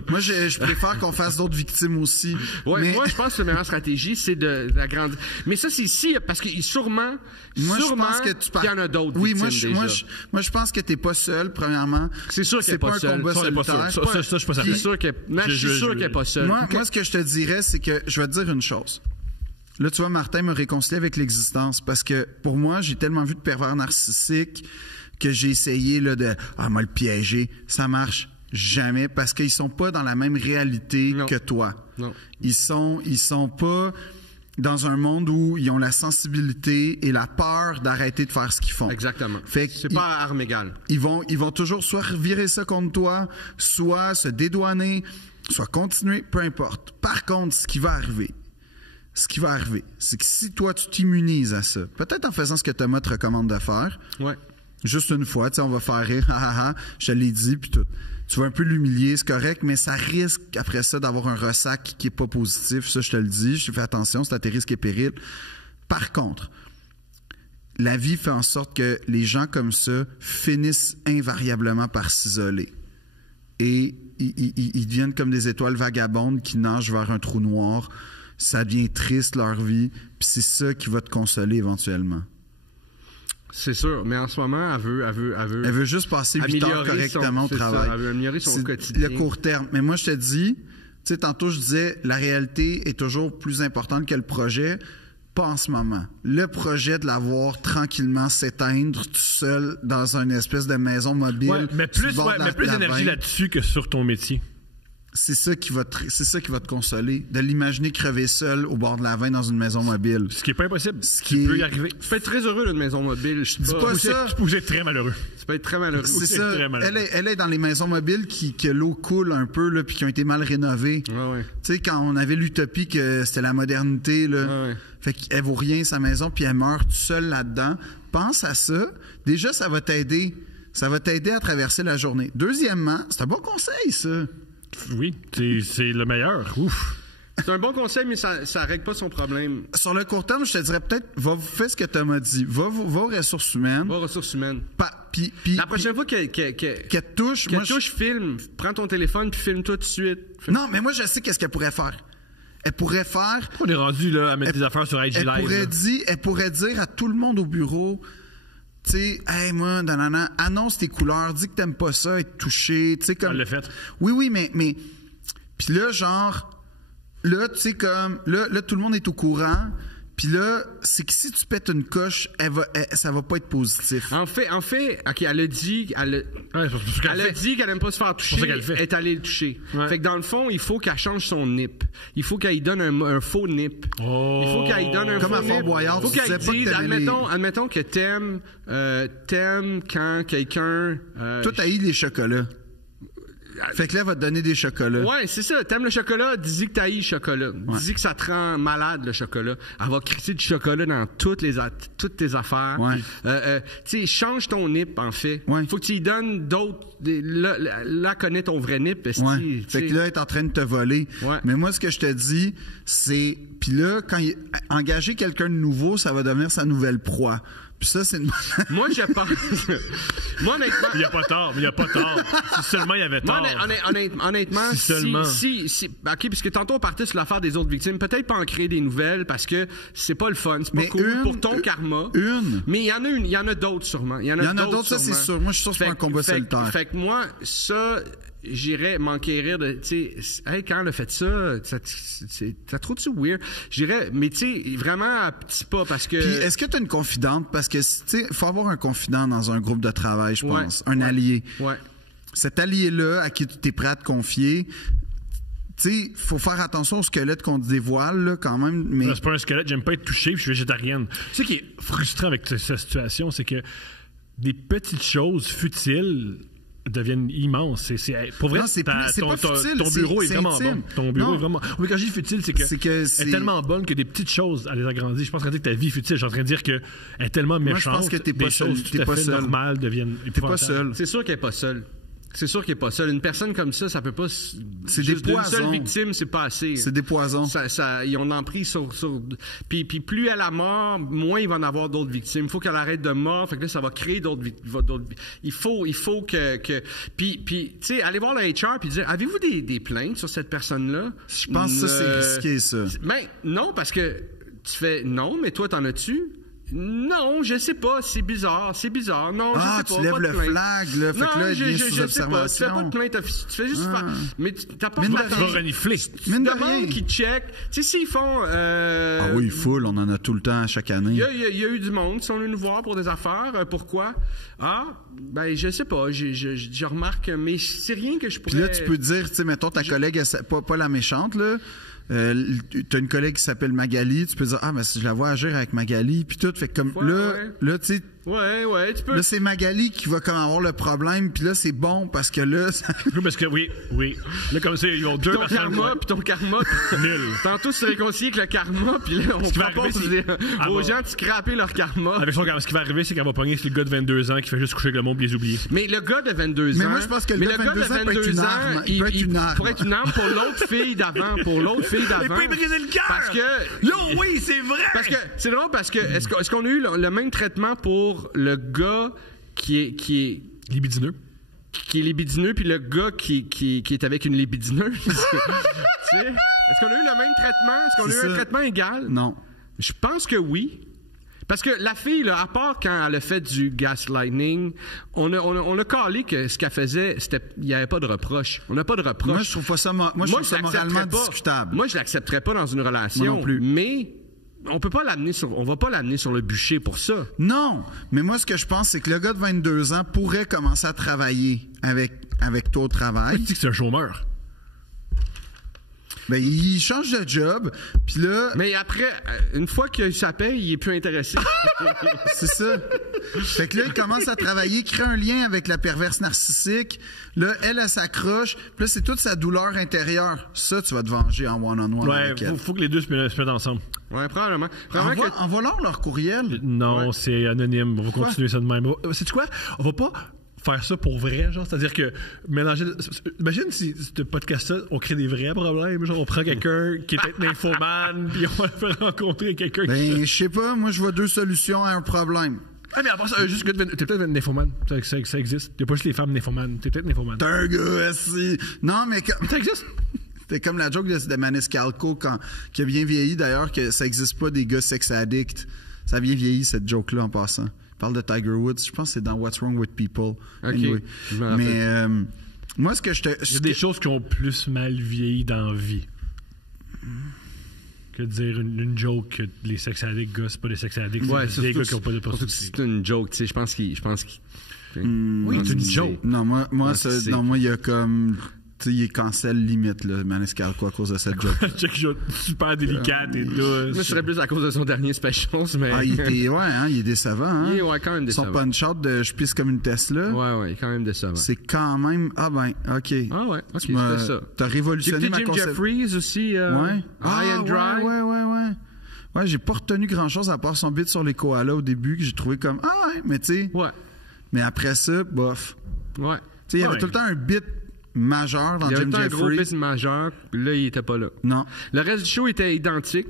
Moi, je préfère qu'on fasse d'autres victimes aussi. Ouais, mais moi, je pense que la meilleure stratégie, c'est d'agrandir. Mais ça, c'est ici, parce que sûrement, moi, je pense que tu qu'il y en a d'autres Oui, victimes moi, déjà. moi, je pense que t'es pas seul, premièrement. C'est sûr qu'elle c'est est pas pas un seule. combat Ça, c'est pas solitaire. sûr. Ça, je suis pas certain. C'est sûr qu'elle est pas seule. Moi, ce que je te dirais, c'est que je vais te dire une chose. Là, tu vois, Martin me réconcilie avec l'existence parce que pour moi, j'ai tellement vu de pervers narcissiques que j'ai essayé là, moi le piéger. Ça marche jamais parce qu'ils sont pas dans la même réalité Non. que toi. Non. Ils sont pas dans un monde où ils ont la sensibilité et la peur d'arrêter de faire ce qu'ils font. Exactement. Fait que C'est pas à armes égales. ils vont toujours soit revirer ça contre toi, soit se dédouaner, soit continuer, peu importe. Par contre, ce qui va arriver, c'est que si toi, tu t'immunises à ça, peut-être en faisant ce que Thomas te recommande de faire, Ouais. juste une fois, tu sais, on va faire rire, je te l'ai dit, puis tout. Tu vas un peu l'humilier, c'est correct, mais ça risque, après ça, d'avoir un ressac qui est pas positif. Ça, je te le dis, je te fais attention, c'est à tes risques et périls. Par contre, la vie fait en sorte que les gens comme ça finissent invariablement par s'isoler. Et ils deviennent comme des étoiles vagabondes qui nagent vers un trou noir. Ça devient triste, leur vie, puis c'est ça qui va te consoler éventuellement. C'est sûr, mais en ce moment, elle Elle veut juste passer 8 heures correctement au travail. Elle veut améliorer son C'est quotidien. le court terme. Mais moi, je te dis, tu sais, tantôt, je disais, la réalité est toujours plus importante que le projet. Pas en ce moment. Le projet de la voir tranquillement s'éteindre tout seul dans une espèce de maison mobile. Ouais, mais sur le plus, bord de la- plus la d'énergie veine, là-dessus que sur ton métier. c'est ça qui va te consoler. De l'imaginer crever seul au bord de la veine dans une maison mobile. Ce qui est pas impossible. Ce Tu qui peux est- y arriver. Tu peux être très heureux d'une maison mobile. Je dis pas ça. Tu peux être très malheureux. Tu peux être très malheureux. C'est c'est ça. très malheureux. Elle est dans les maisons mobiles que l'eau coule un peu, là, puis qui ont été mal rénovées. Ouais. Tu sais, quand on avait l'utopie que c'était la modernité, là, Ouais. fait qu'elle vaut rien, sa maison, puis elle meurt toute seule là-dedans. Pense à ça. Déjà, ça va t'aider. Ça va t'aider à traverser la journée. Deuxièmement, c'est un bon conseil, ça. Oui, c'est le meilleur. Ouf. C'est un bon conseil, mais ça règle pas son problème. Sur le court terme, je te dirais peut-être, fais ce que Thomas dit. Va aux ressources humaines. Va aux ressources humaines. Puis La prochaine fois qu'elle qu'elle te touche, moi, filme. Prends ton téléphone puis filme-toi tout de suite. Non, mais moi, je sais qu'est-ce qu'elle pourrait faire. Elle pourrait faire... On est rendu là à mettre des affaires sur IG Elle Live. pourrait dire à tout le monde au bureau, tu sais, hey, moi, nanana, annonce tes couleurs, dis que t'aimes pas ça, être touché, tu sais, comme... Elle l'a fait. Oui, mais... Puis là, genre, là, tu sais, comme... Là, tout le monde est au courant, puis là, c'est que si tu pètes une coche, ça va pas être positif. En fait, OK, elle a dit... Ouais, c'est pour ça qu'elle Elle a fait. dit qu'elle aime pas se faire toucher, ça qu'elle fait. elle est allée le toucher. Ouais. Fait que dans le fond, il faut qu'elle change son nip. Il faut qu'elle lui donne un faux nip. Oh. Il faut qu'elle lui donne un Comme faux à Fort nip. Boyard, Il faut tu qu'elle disais pas que dise, t'aimais admettons que t'aimes quand quelqu'un... Toi, t'as eu les chocolats. Fait que là, elle va te donner des chocolats. Ouais, c'est ça. T'aimes le chocolat, dis-y que t'haïs le chocolat. Dis-y que ça te rend malade, le chocolat. Elle va crisser du chocolat dans toutes tes affaires. Ouais. Tu sais, change ton nip, en fait. Ouais. Faut que tu lui donnes d'autres... Là, connais ton vrai nip. esti, Ouais. tu Fait sais. que là, elle est en train de te voler. Ouais. Mais moi, ce que je te dis, c'est... Puis là, engager quelqu'un de nouveau, ça va devenir sa nouvelle proie. Puis ça, c'est une... Moi, je pense... Moi, honnêtement... Il n'y a pas tort. Si seulement il y avait Moi, tort. honnêtement, Si seulement. OK, puisque tantôt on partait sur l'affaire des autres victimes, peut-être pas en créer des nouvelles parce que c'est pas le fun, c'est pas Mais cool pour ton karma. Mais il y en a d'autres sûrement. Il y en a d'autres, ça, c'est sûrement. sûr. Moi, je suis sûr que c'est pas un combat solitaire. Fait que moi, ça, j'irais m'enquérir de, tu sais, hey, quand elle a fait ça, ça trouve-tu weird? J'irais, mais tu sais, vraiment à petits pas parce que... Puis, est-ce que tu as une confidente? Parce que, tu sais, il faut avoir un confident dans un groupe de travail, je Ouais, pense. Un ouais, allié. Ouais. Cet allié-là, à qui tu es prêt à te confier, tu sais, faut faire attention au squelette qu'on te dévoile, là, quand même. Mais Non, c'est pas un squelette, j'aime pas être touché, puis je suis végétarienne. Tu sais, ce qui est frustrant avec cette situation, c'est que des petites choses futiles deviennent immenses. Pour vrai, Non, c'est pas futile, ton bureau est c'est vraiment intime. bon. Ton bureau Non. est vraiment... Oui, quand je dis futile, c'est que elle est tellement bonne que des petites choses, elle les agrandit. Je pense qu'en train de dire que ta vie est futile. Je suis en train de dire qu'elle est tellement Moi, méchante. je pense que t'es pas des seul. choses tout T'es à pas fait seul. normales deviennent T'es pas épouvantables. seul. C'est sûr qu'elle est pas seule. C'est sûr qu'il est pas seul. Une personne comme ça peut pas... C'est juste des d'une seule poisons. victime, c'est pas assez. C'est des poisons. Ils ont empris sur... Puis plus elle a mort, moins il va en avoir d'autres victimes. Il faut qu'elle arrête de mort. Fait que là, ça va créer d'autres Il faut que... Puis tu sais, aller voir le HR puis dire, avez-vous des plaintes sur cette personne-là? Je pense que ça, c'est risqué, ça. Ben, non, parce que tu fais, non, mais toi, t'en as-tu? Non, je sais pas, c'est bizarre. Non, je sais pas. Tu lèves pas de le plainte. flag, là. Fait que là, il vient sous je sais pas. observation. Tu fais pas de plainte officielle. Tu fais juste faire. Mais t'as pas Mine de de rien. Tu vas renifler. Mine de demande rien. qui check. Tu sais, s'ils font. Ah oui, full, on en a tout le temps, chaque année. Il y a eu du monde qui sont venus nous voir pour des affaires. Pourquoi? Ah, ben, je sais pas. Je remarque, mais c'est rien que je pourrais. Puis là, tu peux dire, tu sais, mettons ta collègue, pas la méchante, là. T'as une collègue qui s'appelle Magali, tu peux dire, ah, mais si je la vois agir avec Magali, puis tout, fait que comme, là, tu sais, Ouais, tu peux. là, c'est Magali qui va comme avoir le problème, puis là, c'est bon, parce que là, ça... Oui, parce que oui. Là, comme ça, ils ont deux Ton personnes. karma, puis ton karma. Nul. Tantôt, c'est réconcilié avec le karma, puis là, on qui va propose arriver, c'est- aux Ah, gens de scraper leur karma. Avec son, ce qui va arriver, c'est qu'elle va pogner sur le gars de 22 ans qui fait juste coucher avec le monde et les oublier. Mais le gars de 22 ans. Mais moi, je pense que le gars de 22 ans peut être une arme. Il peut être une arme. pourrait être une arme pour l'autre fille d'avant. Il peut briser le cœur! Parce que. Yo, oui, c'est vrai! Parce que c'est drôle parce que est-ce qu'on a eu le même traitement pour le gars qui est Libidineux. qui est libidineux puis le gars qui est avec une libidineuse? Tu sais, est-ce qu'on a eu le même traitement? Est-ce qu'on a C'est eu un ça. traitement égal? Non. Je pense que oui. Parce que la fille, là, à part quand elle a fait du gaslighting, on a calé que ce qu'elle faisait, il n'y avait pas de reproche. On n'a pas de reproche. Moi, je trouve pas ça, moi, je trouve ça l'accepterais moralement pas. discutable. Moi, je l'accepterais pas dans une relation. Moi non plus. Mais on va pas l'amener sur le bûcher pour ça. Non, mais moi, ce que je pense, c'est que le gars de 22 ans pourrait commencer à travailler avec toi au travail. Tu dis que c'est un chômeur. Ben, il change de job, puis là, Mais après, une fois que ça paye, il est plus intéressé. c'est ça. Fait que là, il commence à travailler, crée un lien avec la perverse narcissique. Là, elle s'accroche. Puis là, c'est toute sa douleur intérieure. Ça, tu vas te venger en one-on-one Ouais, avec elle. faut que les deux se mettent ensemble. Ouais, probablement. Probablement que- Envoie-leur leur courriel. Non, Ouais. c'est anonyme. On va continuer ça de même. Sais-tu quoi? On va pas faire ça pour vrai, genre. C'est-à-dire que mélanger. Imagine si ce podcast-là, on crée des vrais problèmes. Genre, on prend quelqu'un qui est peut-être nymphomane, puis on va le faire rencontrer quelqu'un qui. Ben, je sais pas. Moi, je vois deux solutions à un problème. Ah, mais à part ça, juste que t'es peut-être nymphomane. Ça existe. T'es pas juste les femmes nymphomanes. T'es peut-être nymphomane. T'es un gars assis. Non, mais Ça existe? c'est comme la joke de Maniscalco qui a bien vieilli d'ailleurs, que ça existe pas des gars sex addicts. Ça a bien vieilli, cette joke-là, en passant. Il parle de Tiger Woods. Je pense que c'est dans What's Wrong with People. Anyway. Je me rappelle. Mais moi, ce que je te... Il y a des choses qui ont plus mal vieilli dans la vie. Que de dire une joke que les sex addicts, gars, c'est pas des sex addicts, Ouais, c'est des surtout gars qui ont pas de surtout que possibilité. c'est une joke, tu sais. Je pense qu'il. Oui, c'est une joke. Non, moi, Ouais, il y a comme... Tu sais, il est cancel limite, là, Maniscalco, à cause de cette joke. Check shot super délicate et douce. Moi, je serais plus à cause de son dernier special, mais. Ah, il est décevant, hein? Il est, ouais, quand même Son décevant. punch-out de « je pisse comme une Tesla Ouais, il est quand même décevant. c'est quand même... Ah ben, OK. Ah ouais, ok, Tu m'as- c'était ça. T'as J'ai révolutionné écouté ma Jim conception. Jeffries aussi. Ouais. High and Dry. Ouais. Ouais, j'ai pas retenu grand-chose à part son beat sur les koalas au début que j'ai trouvé comme « Ah ouais, mais tu sais... Ouais. Mais après ça, bof. Ouais. Tu sais, il y avait Ouais. tout le temps un beat majeur dans Il y avait Jim tout un gros Jeffries. beat majeur, là, il était pas là. Non. Le reste du show était identique.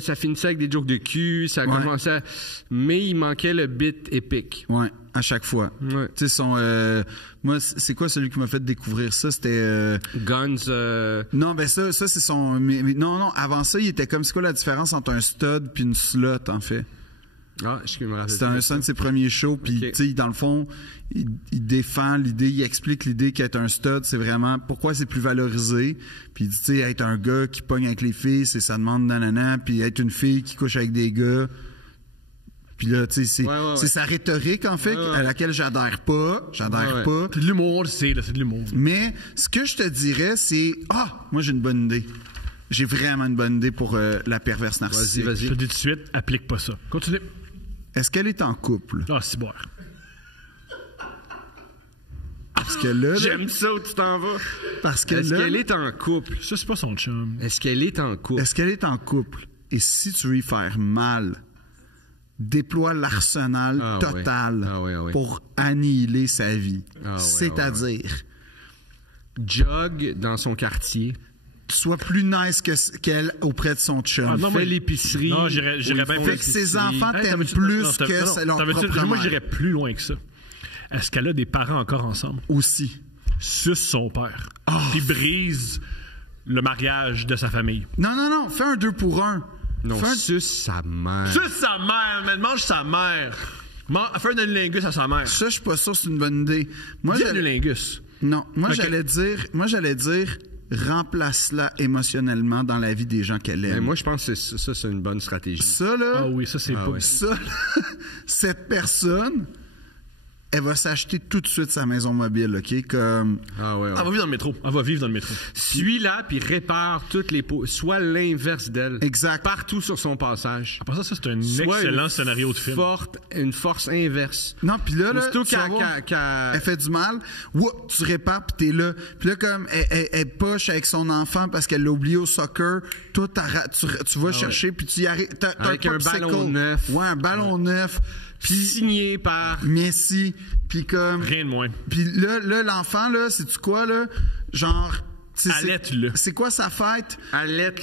Ça finissait avec des jokes de cul, ça Ouais. commençait, mais il manquait le beat épique. Ouais, à chaque fois. Ouais. Tu sais, moi, c'est quoi celui qui m'a fait découvrir ça? C'était... Guns, Non, ben ça c'est son... non, avant ça, il était comme... C'est quoi la différence entre un stud puis une slot, en fait? je me rappelle. C'était un de ses premiers shows, puis Ok. tu sais, dans le fond, il défend l'idée, il explique l'idée qu'être un stud, c'est vraiment pourquoi c'est plus valorisé. Puis il dit, tu sais, être un gars qui pogne avec les filles, ça demande nanana, puis être une fille qui couche avec des gars. Puis là, tu sais, c'est sa rhétorique, en fait, à laquelle j'adhère pas. Ouais. pas. C'est de l'humour, c'est de l'humour. Mais ce que je te dirais, c'est... moi, j'ai une bonne idée. J'ai vraiment une bonne idée pour la perverse narcissique. Vas-y. Je te dis tout de suite, applique pas ça. Continue. Est-ce qu'elle est en couple? Ah, c'est boire. que là... J'aime ça où tu t'en vas. Parce que Est-ce là... qu'elle est en couple? Ça, c'est pas son chum. Est-ce qu'elle est en couple? Est-ce qu'elle est en couple? Et si tu veux y faire mal, déploie l'arsenal total pour annihiler sa vie. C'est-à-dire... Jog dans son quartier. Sois plus nice qu'elle auprès de son chum. Ah, non, Fais l'épicerie. Non, j'irais bien Fait que ses enfants t'aiment plus que c'est leur propre Moi, mère. j'irais plus loin que ça. Est-ce qu'elle a des parents encore ensemble? Aussi. Suce son père. Puis brise le mariage de sa famille. Non. Fais un 2 pour 1. Non, suce sa mère. Suce sa mère, mais mange sa mère. Fais un anulingus à sa mère. Ça, je suis pas sûr que c'est une bonne idée. Moi, Dis anulingus. Non. Moi, Ok. j'allais dire remplace-la émotionnellement dans la vie des gens qu'elle aime. Mais moi, je pense que ça, c'est une bonne stratégie. Ça, là... Ah oui, ça, c'est pas... ouais. Ça, là, cette personne, elle va s'acheter tout de suite sa maison mobile, OK? Comme... Ah ouais. Elle va vivre dans le métro. Elle va vivre dans le métro. Suis-la, puis répare toutes les pots. Soit l'inverse d'elle. Exact. Partout sur son passage. Après ça, c'est un Soit excellent une scénario de film. Une force inverse. Non, puis là, Aussitôt tu vas qu'elle- voir, qu'elle- elle fait du mal, tu répares, puis t'es là. Puis là, comme elle poche avec son enfant parce qu'elle l'a oublié au soccer, toi, tu vas chercher, puis tu y arrives. T'as Avec un popsicle. ballon neuf. Ouais, un ballon neuf. Puis signé par... Messi, puis comme... Rien de moins. Puis là, l'enfant, là, sais-tu quoi, là? Genre... Allaite-le. C'est quoi sa fête? Allette,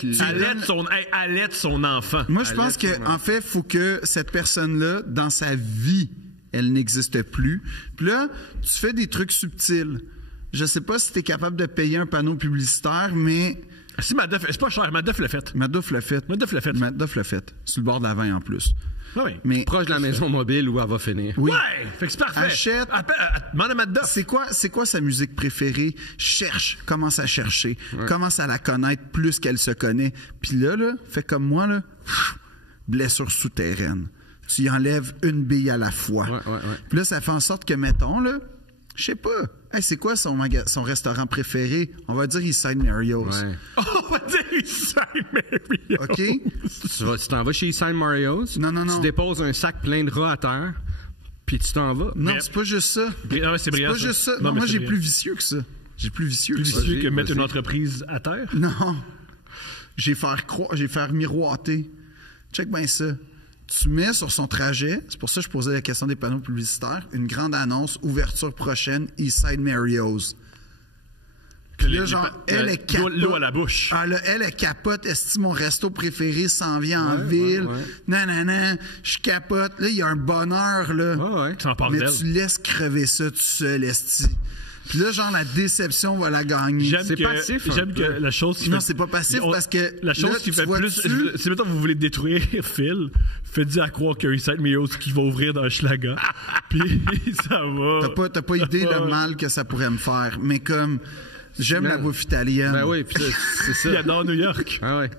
Allaite son enfant. Moi, je pense que en fait, il faut que cette personne-là, dans sa vie, elle n'existe plus. Puis là, tu fais des trucs subtils. Je sais pas si tu es capable de payer un panneau publicitaire, mais Si Madoff, c'est pas cher, Madoff l'a fait. Madoff l'a fait. Madoff l'a fait. Madoff l'a fait. Sur le bord de la 20 en plus. Oui. Mais proche de la maison mobile où elle va finir. oui. Ouais! Fait que c'est parfait. Achète. Demande à Madoff. C'est quoi sa musique préférée? Cherche, commence à chercher, commence à la connaître plus qu'elle se connaît. Puis là, fais comme moi, là, blessure souterraine. Tu y enlèves une bille à la fois. Ouais. Puis là, ça fait en sorte que, mettons, là, je sais pas, hey, c'est quoi son restaurant préféré? On va dire Eastside Mario's. Ouais. On va dire Eastside Mario. OK? Tu t'en vas chez Eastside Mario's. Non. Tu déposes un sac plein de rats à terre, puis tu t'en vas. Non, Mais- c'est pas juste ça. Non, mais c'est brillant. Pas juste ça. Non, Non, mais moi, c'est j'ai brillant. plus vicieux que ça. J'ai plus vicieux Plus que ça. vicieux que mettre vas-y. une entreprise à terre. Non. J'ai faire miroiter. Check bien ça. Tu mets sur son trajet, c'est pour ça que je posais la question des panneaux publicitaires, une grande annonce, ouverture prochaine, Eastside Mario's. Puis là, genre, elle est capote. L'eau à la bouche. Ah, là, elle est capote. Est-ce que mon resto préféré s'en vient en ville? Nanana, je capote. Là, il y a un bonheur, là. Ouais. Tu en parles Mais d'elle. tu laisses crever ça tout seul, esti. Puis là, genre, la déception va la gagner. C'est passif, un J'aime peu. que la chose qui Non, fait- c'est pas passif parce que la chose là, qui tu fait vois-tu- plus. C'est mettons que vous voulez détruire Phil, faites-y à croire qu'il y a eu 7 millions qui va ouvrir dans Schlaga. Puis ça va. T'as pas idée le mal que ça pourrait me faire. Mais comme, j'aime la bouffe italienne. Ben oui, puis c'est ça. Il adore New York. Ah ouais.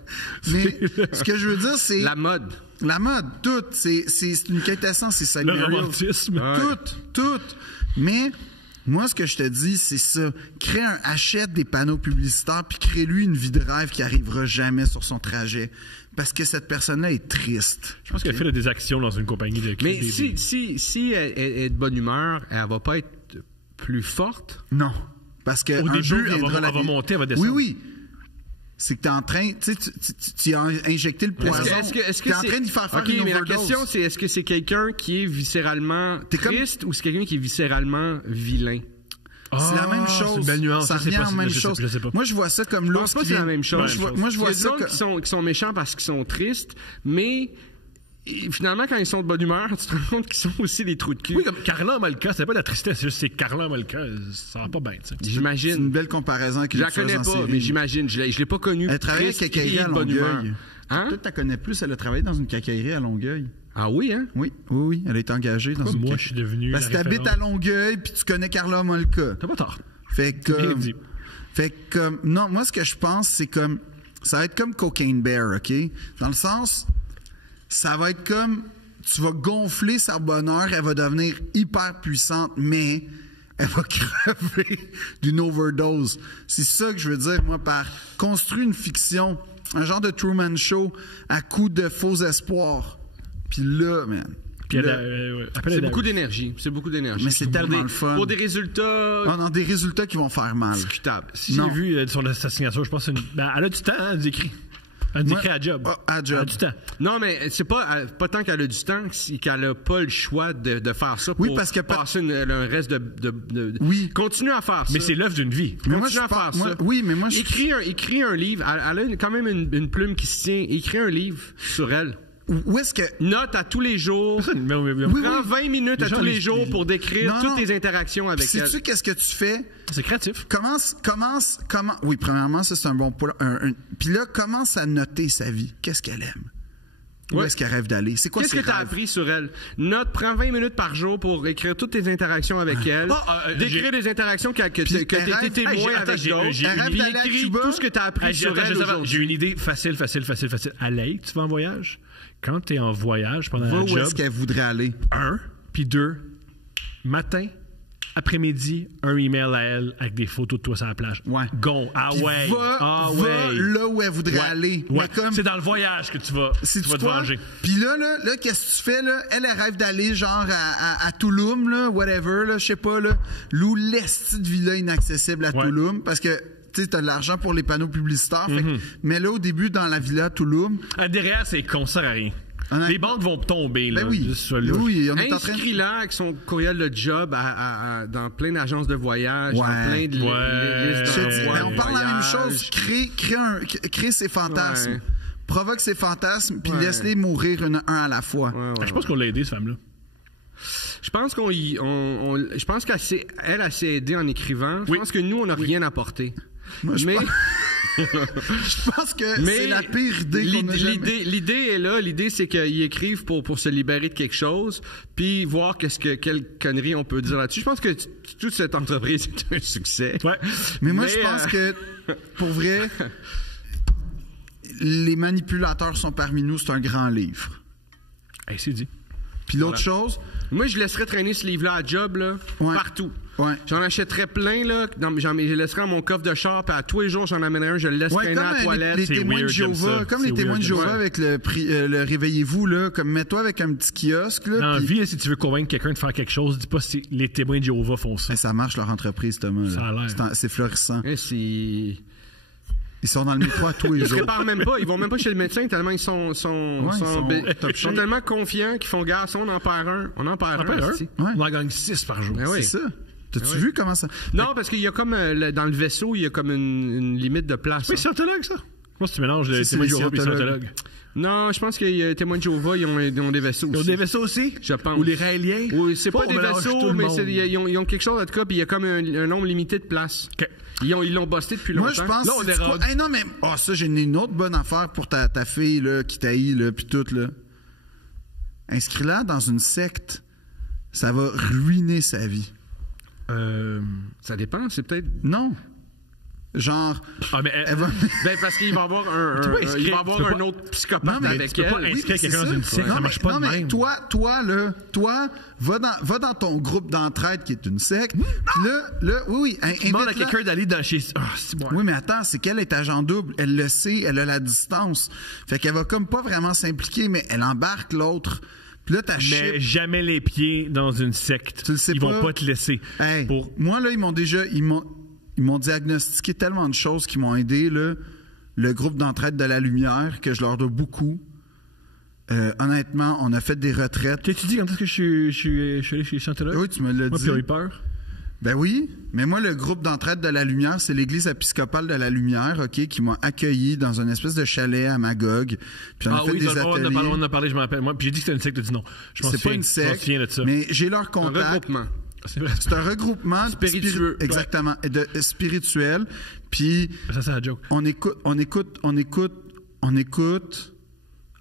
Mais ce que je veux dire, c'est La mode. la mode, tout. C'est une quintessence, c'est ça. Le romantisme. Tout. Mais moi, ce que je te dis, c'est ça. Achète des panneaux publicitaires puis crée-lui une vie de rêve qui arrivera jamais sur son trajet. Parce que cette personne-là est triste. Je pense qu'elle fait des actions dans une compagnie de Mais des- si elle est de bonne humeur, elle va pas être plus forte. Non. Parce que Au un début, jour elle viendra va la vie. monter, elle va descendre. Oui. C'est que t'es en train, tu sais, tu as injecté le poison. Est-ce que t'es en c'est- train d'y faire OK, une mais la overdose. question, c'est est-ce que c'est quelqu'un qui est viscéralement T'es comme- triste ou c'est quelqu'un qui est viscéralement vilain? C'est la même Ah, chose. C'est une belle nuance. Ça Je sais revient pas, en même je sais chose. pas, je sais pas. Moi, je vois ça comme Je l'ours pense pas qui que c'est la vient- même chose. Moi, je vois Il y a ça des gens comme... qui sont méchants parce qu'ils sont tristes, mais finalement, quand ils sont de bonne humeur, tu te rends compte qu'ils sont aussi des trous de cul. Oui, comme Carla Malka, c'est pas de la tristesse, c'est juste c'est Carla Malka, ça va pas bien, tu sais. C'est une J'imagine. belle comparaison avec Je les la connais tueuses en pas, série. mais j'imagine. Je l'ai pas connue. Elle travaille avec triste cacaillerie et à de bonne humeur. Longueuil. Hein? Peut-être que tu connais plus. Elle a travaillé dans une cacaillerie à Longueuil. Ah oui, hein? Oui. Elle est engagée dans une Moi, je suis devenu. Parce que la t'habites référence. à Longueuil puis tu connais Carla Molka. T'as pas tort. Fait que... Bien dit. Non, moi, ce que je pense, c'est comme... Ça va être comme Cocaine Bear, OK? Dans le sens, ça va être comme... Tu vas gonfler sa bonheur, elle va devenir hyper puissante, mais elle va crever d'une overdose. C'est ça que je veux dire, moi, par construire une fiction, un genre de Truman Show à coup de faux espoirs. Puis là, man... Puis c'est beaucoup d'énergie. Mais c'est tellement le fun. Pour des résultats... Non, des résultats qui vont faire mal. Discutables. Si j'ai vu sur sa signature, je pense elle a du temps, elle écrit. Elle écrit à job. À job. Elle a du temps. Non, mais c'est pas tant qu'elle a du temps, c'est qu'elle a pas le choix de faire ça pour parce que passer un reste de... Oui. Continue à faire ça. Mais c'est l'œuvre d'une vie. Mais Continue à faire ça. Oui, mais moi, Écris un livre. Elle a quand même une plume qui se tient. Écris un livre sur elle. Où est-ce que... Note à tous les jours. Prends 20 minutes à tous les jours pour décrire toutes tes interactions avec elle. Sais-tu qu'est-ce que tu fais? C'est créatif. Commence. Oui, premièrement, ça, c'est un bon point. Puis là, commence à noter sa vie. Qu'est-ce qu'elle aime? Où est-ce qu'elle rêve d'aller? C'est quoi Qu'est-ce que tu as appris sur elle? Prends 20 minutes par jour pour écrire toutes tes interactions avec elle. Décrire des interactions que tu as été témoin avec d'autres. Écris tout ce que tu as appris sur elle aujourd'hui. J'ai une idée facile. Alaï, tu vas en voyage? Quand tu es en voyage pendant la job... Où est-ce qu'elle voudrait aller? 1, puis 2, matin, après-midi, un email à elle avec des photos de toi sur la plage. Ouais. Go. Va là où elle voudrait aller. Ouais. Mais comme, c'est dans le voyage que tu vas te venger. Puis là, qu'est-ce que tu fais, là? Elle rêve d'aller, genre, à Tulum, là, whatever, là, je sais pas, là. Loue l'esti de villa inaccessible à Tulum, parce que... Tu sais, t'as de l'argent pour les panneaux publicitaires. Mais là, au début, dans la villa Tulum... derrière, c'est con, ça sert à rien. Les banques vont tomber. Là, oui, on est en train... Inscris-la avec son courriel de job dans plein d'agences de voyage, dans plein de listes d'emplois. On parle de la même chose. Crée ses fantasmes. Provoque ses fantasmes, puis laisse-les mourir un à la fois. Je pense qu'on l'a aidé, cette femme-là. Je pense je pense qu'elle s'est aidée en écrivant. Je pense que nous, on n'a rien apporté. Moi, je pense que c'est la pire idée qu'on a jamais. L'idée est là. L'idée, c'est qu'ils écrivent pour se libérer de quelque chose, puis voir quelle connerie on peut dire là-dessus. Je pense que toute cette entreprise est un succès. Ouais. Mais moi, je pense que, pour vrai, Les manipulateurs sont parmi nous, c'est un grand livre. Hey, c'est dit. Puis l'autre chose... Moi, je laisserais traîner ce livre-là à job, là, partout. Ouais. J'en achèterais plein, là. Je le laisserais dans mon coffre de char, puis à tous les jours, j'en amènerais un, je le laisse traîner à la toilette. Les témoins de Jéhovah, comme les témoins de Jéhovah avec le réveillez-vous, là, comme mets-toi avec un petit kiosque, là. Dans la vie, si tu veux convaincre quelqu'un de faire quelque chose, dis pas si les témoins de Jéhovah font ça. Et ça marche, leur entreprise, Thomas. Ça a l'air. C'est florissant. Et c'est... Ils sont dans le métro à tous les jours. Ils se préparent même pas. Ils vont même pas chez le médecin tellement ils sont tellement confiants qu'ils font garçon, on en perd un. On en perd un. On en gagne 6 par jour. C'est ça. T'as-tu vu comment ça... Non, parce qu'il y a comme, dans le vaisseau, il y a comme une limite de place. Oui, scientologue, ça. Moi, si tu mélanges les témoins de Jéhovah et les scientologues. Non, je pense que les témoins de Jéhovah, ils ont des vaisseaux aussi. Ils ont des vaisseaux aussi? Je pense. Ou les Raéliens? Oui, c'est pas des vaisseaux, mais ils ont quelque chose, en tout cas, puis il y a comme un nombre limité de places. Okay. Ils l'ont busté depuis longtemps. Moi, je pense là, on est rendu... non, mais ça, j'ai une autre bonne affaire pour ta fille là, qui t'haït, là, puis tout, là. Inscris-la dans une secte. Ça va ruiner sa vie. Ça dépend, c'est peut-être... Non. Genre... mais elle va... parce qu'il va y avoir un autre psychopathe avec elle. Tu peux pas inscrire quelqu'un dans une secte, ça marche pas de même. Toi, va dans ton groupe d'entraide qui est une secte. Oui, tu demandes à quelqu'un d'aller dans chez... Oui, mais attends, c'est qu'elle est agent double. Elle le sait, elle a la distance. Fait qu'elle va comme pas vraiment s'impliquer, mais elle embarque l'autre. Puis là, mais jamais les pieds dans une secte. Tu le sais ils vont pas te laisser. Hey, moi, là, ils m'ont diagnostiqué tellement de choses qui m'ont aidé, là. Le groupe d'entraide de la lumière, que je leur dois beaucoup. Honnêtement, on a fait des retraites. T'as-tu dit quand est-ce que je suis allé chez Scientologue? Oui, tu me l'as dit. Moi, puis j'ai eu peur. Ben oui, mais moi, le groupe d'entraide de la lumière, c'est l'église épiscopale de la lumière, OK, qui m'a accueilli dans une espèce de chalet à Magog. Puis on a fait des ateliers. On a parlé, je m'en rappelle. Moi, puis j'ai dit que c'était une secte, tu as dit non. C'est pas une secte, mais j'ai leur contact. Un regroupement. C'est un regroupement spiritueux. Exactement, spirituel. Puis ça, c'est la joke. On écoute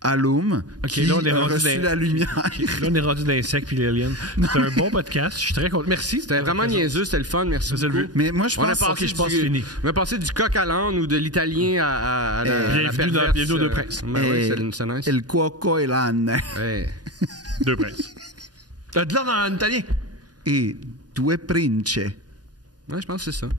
Alum, qui là, on est a reçu la lumière. Là, on est rendu dans les sectes puis les aliens. C'est un bon podcast. Je suis très content. Merci. C'était vraiment niaiseux, c'était le fun. Merci beaucoup. Mais moi, je pense fini. On a passé du coq à l'âne ou de l'italien à bienvenue aux Deux Princes. C'est nice. El cuoco e l'âne. Deux Princes. De l'âne en italien. Et due prince. Ouais, je pense que c'est ça.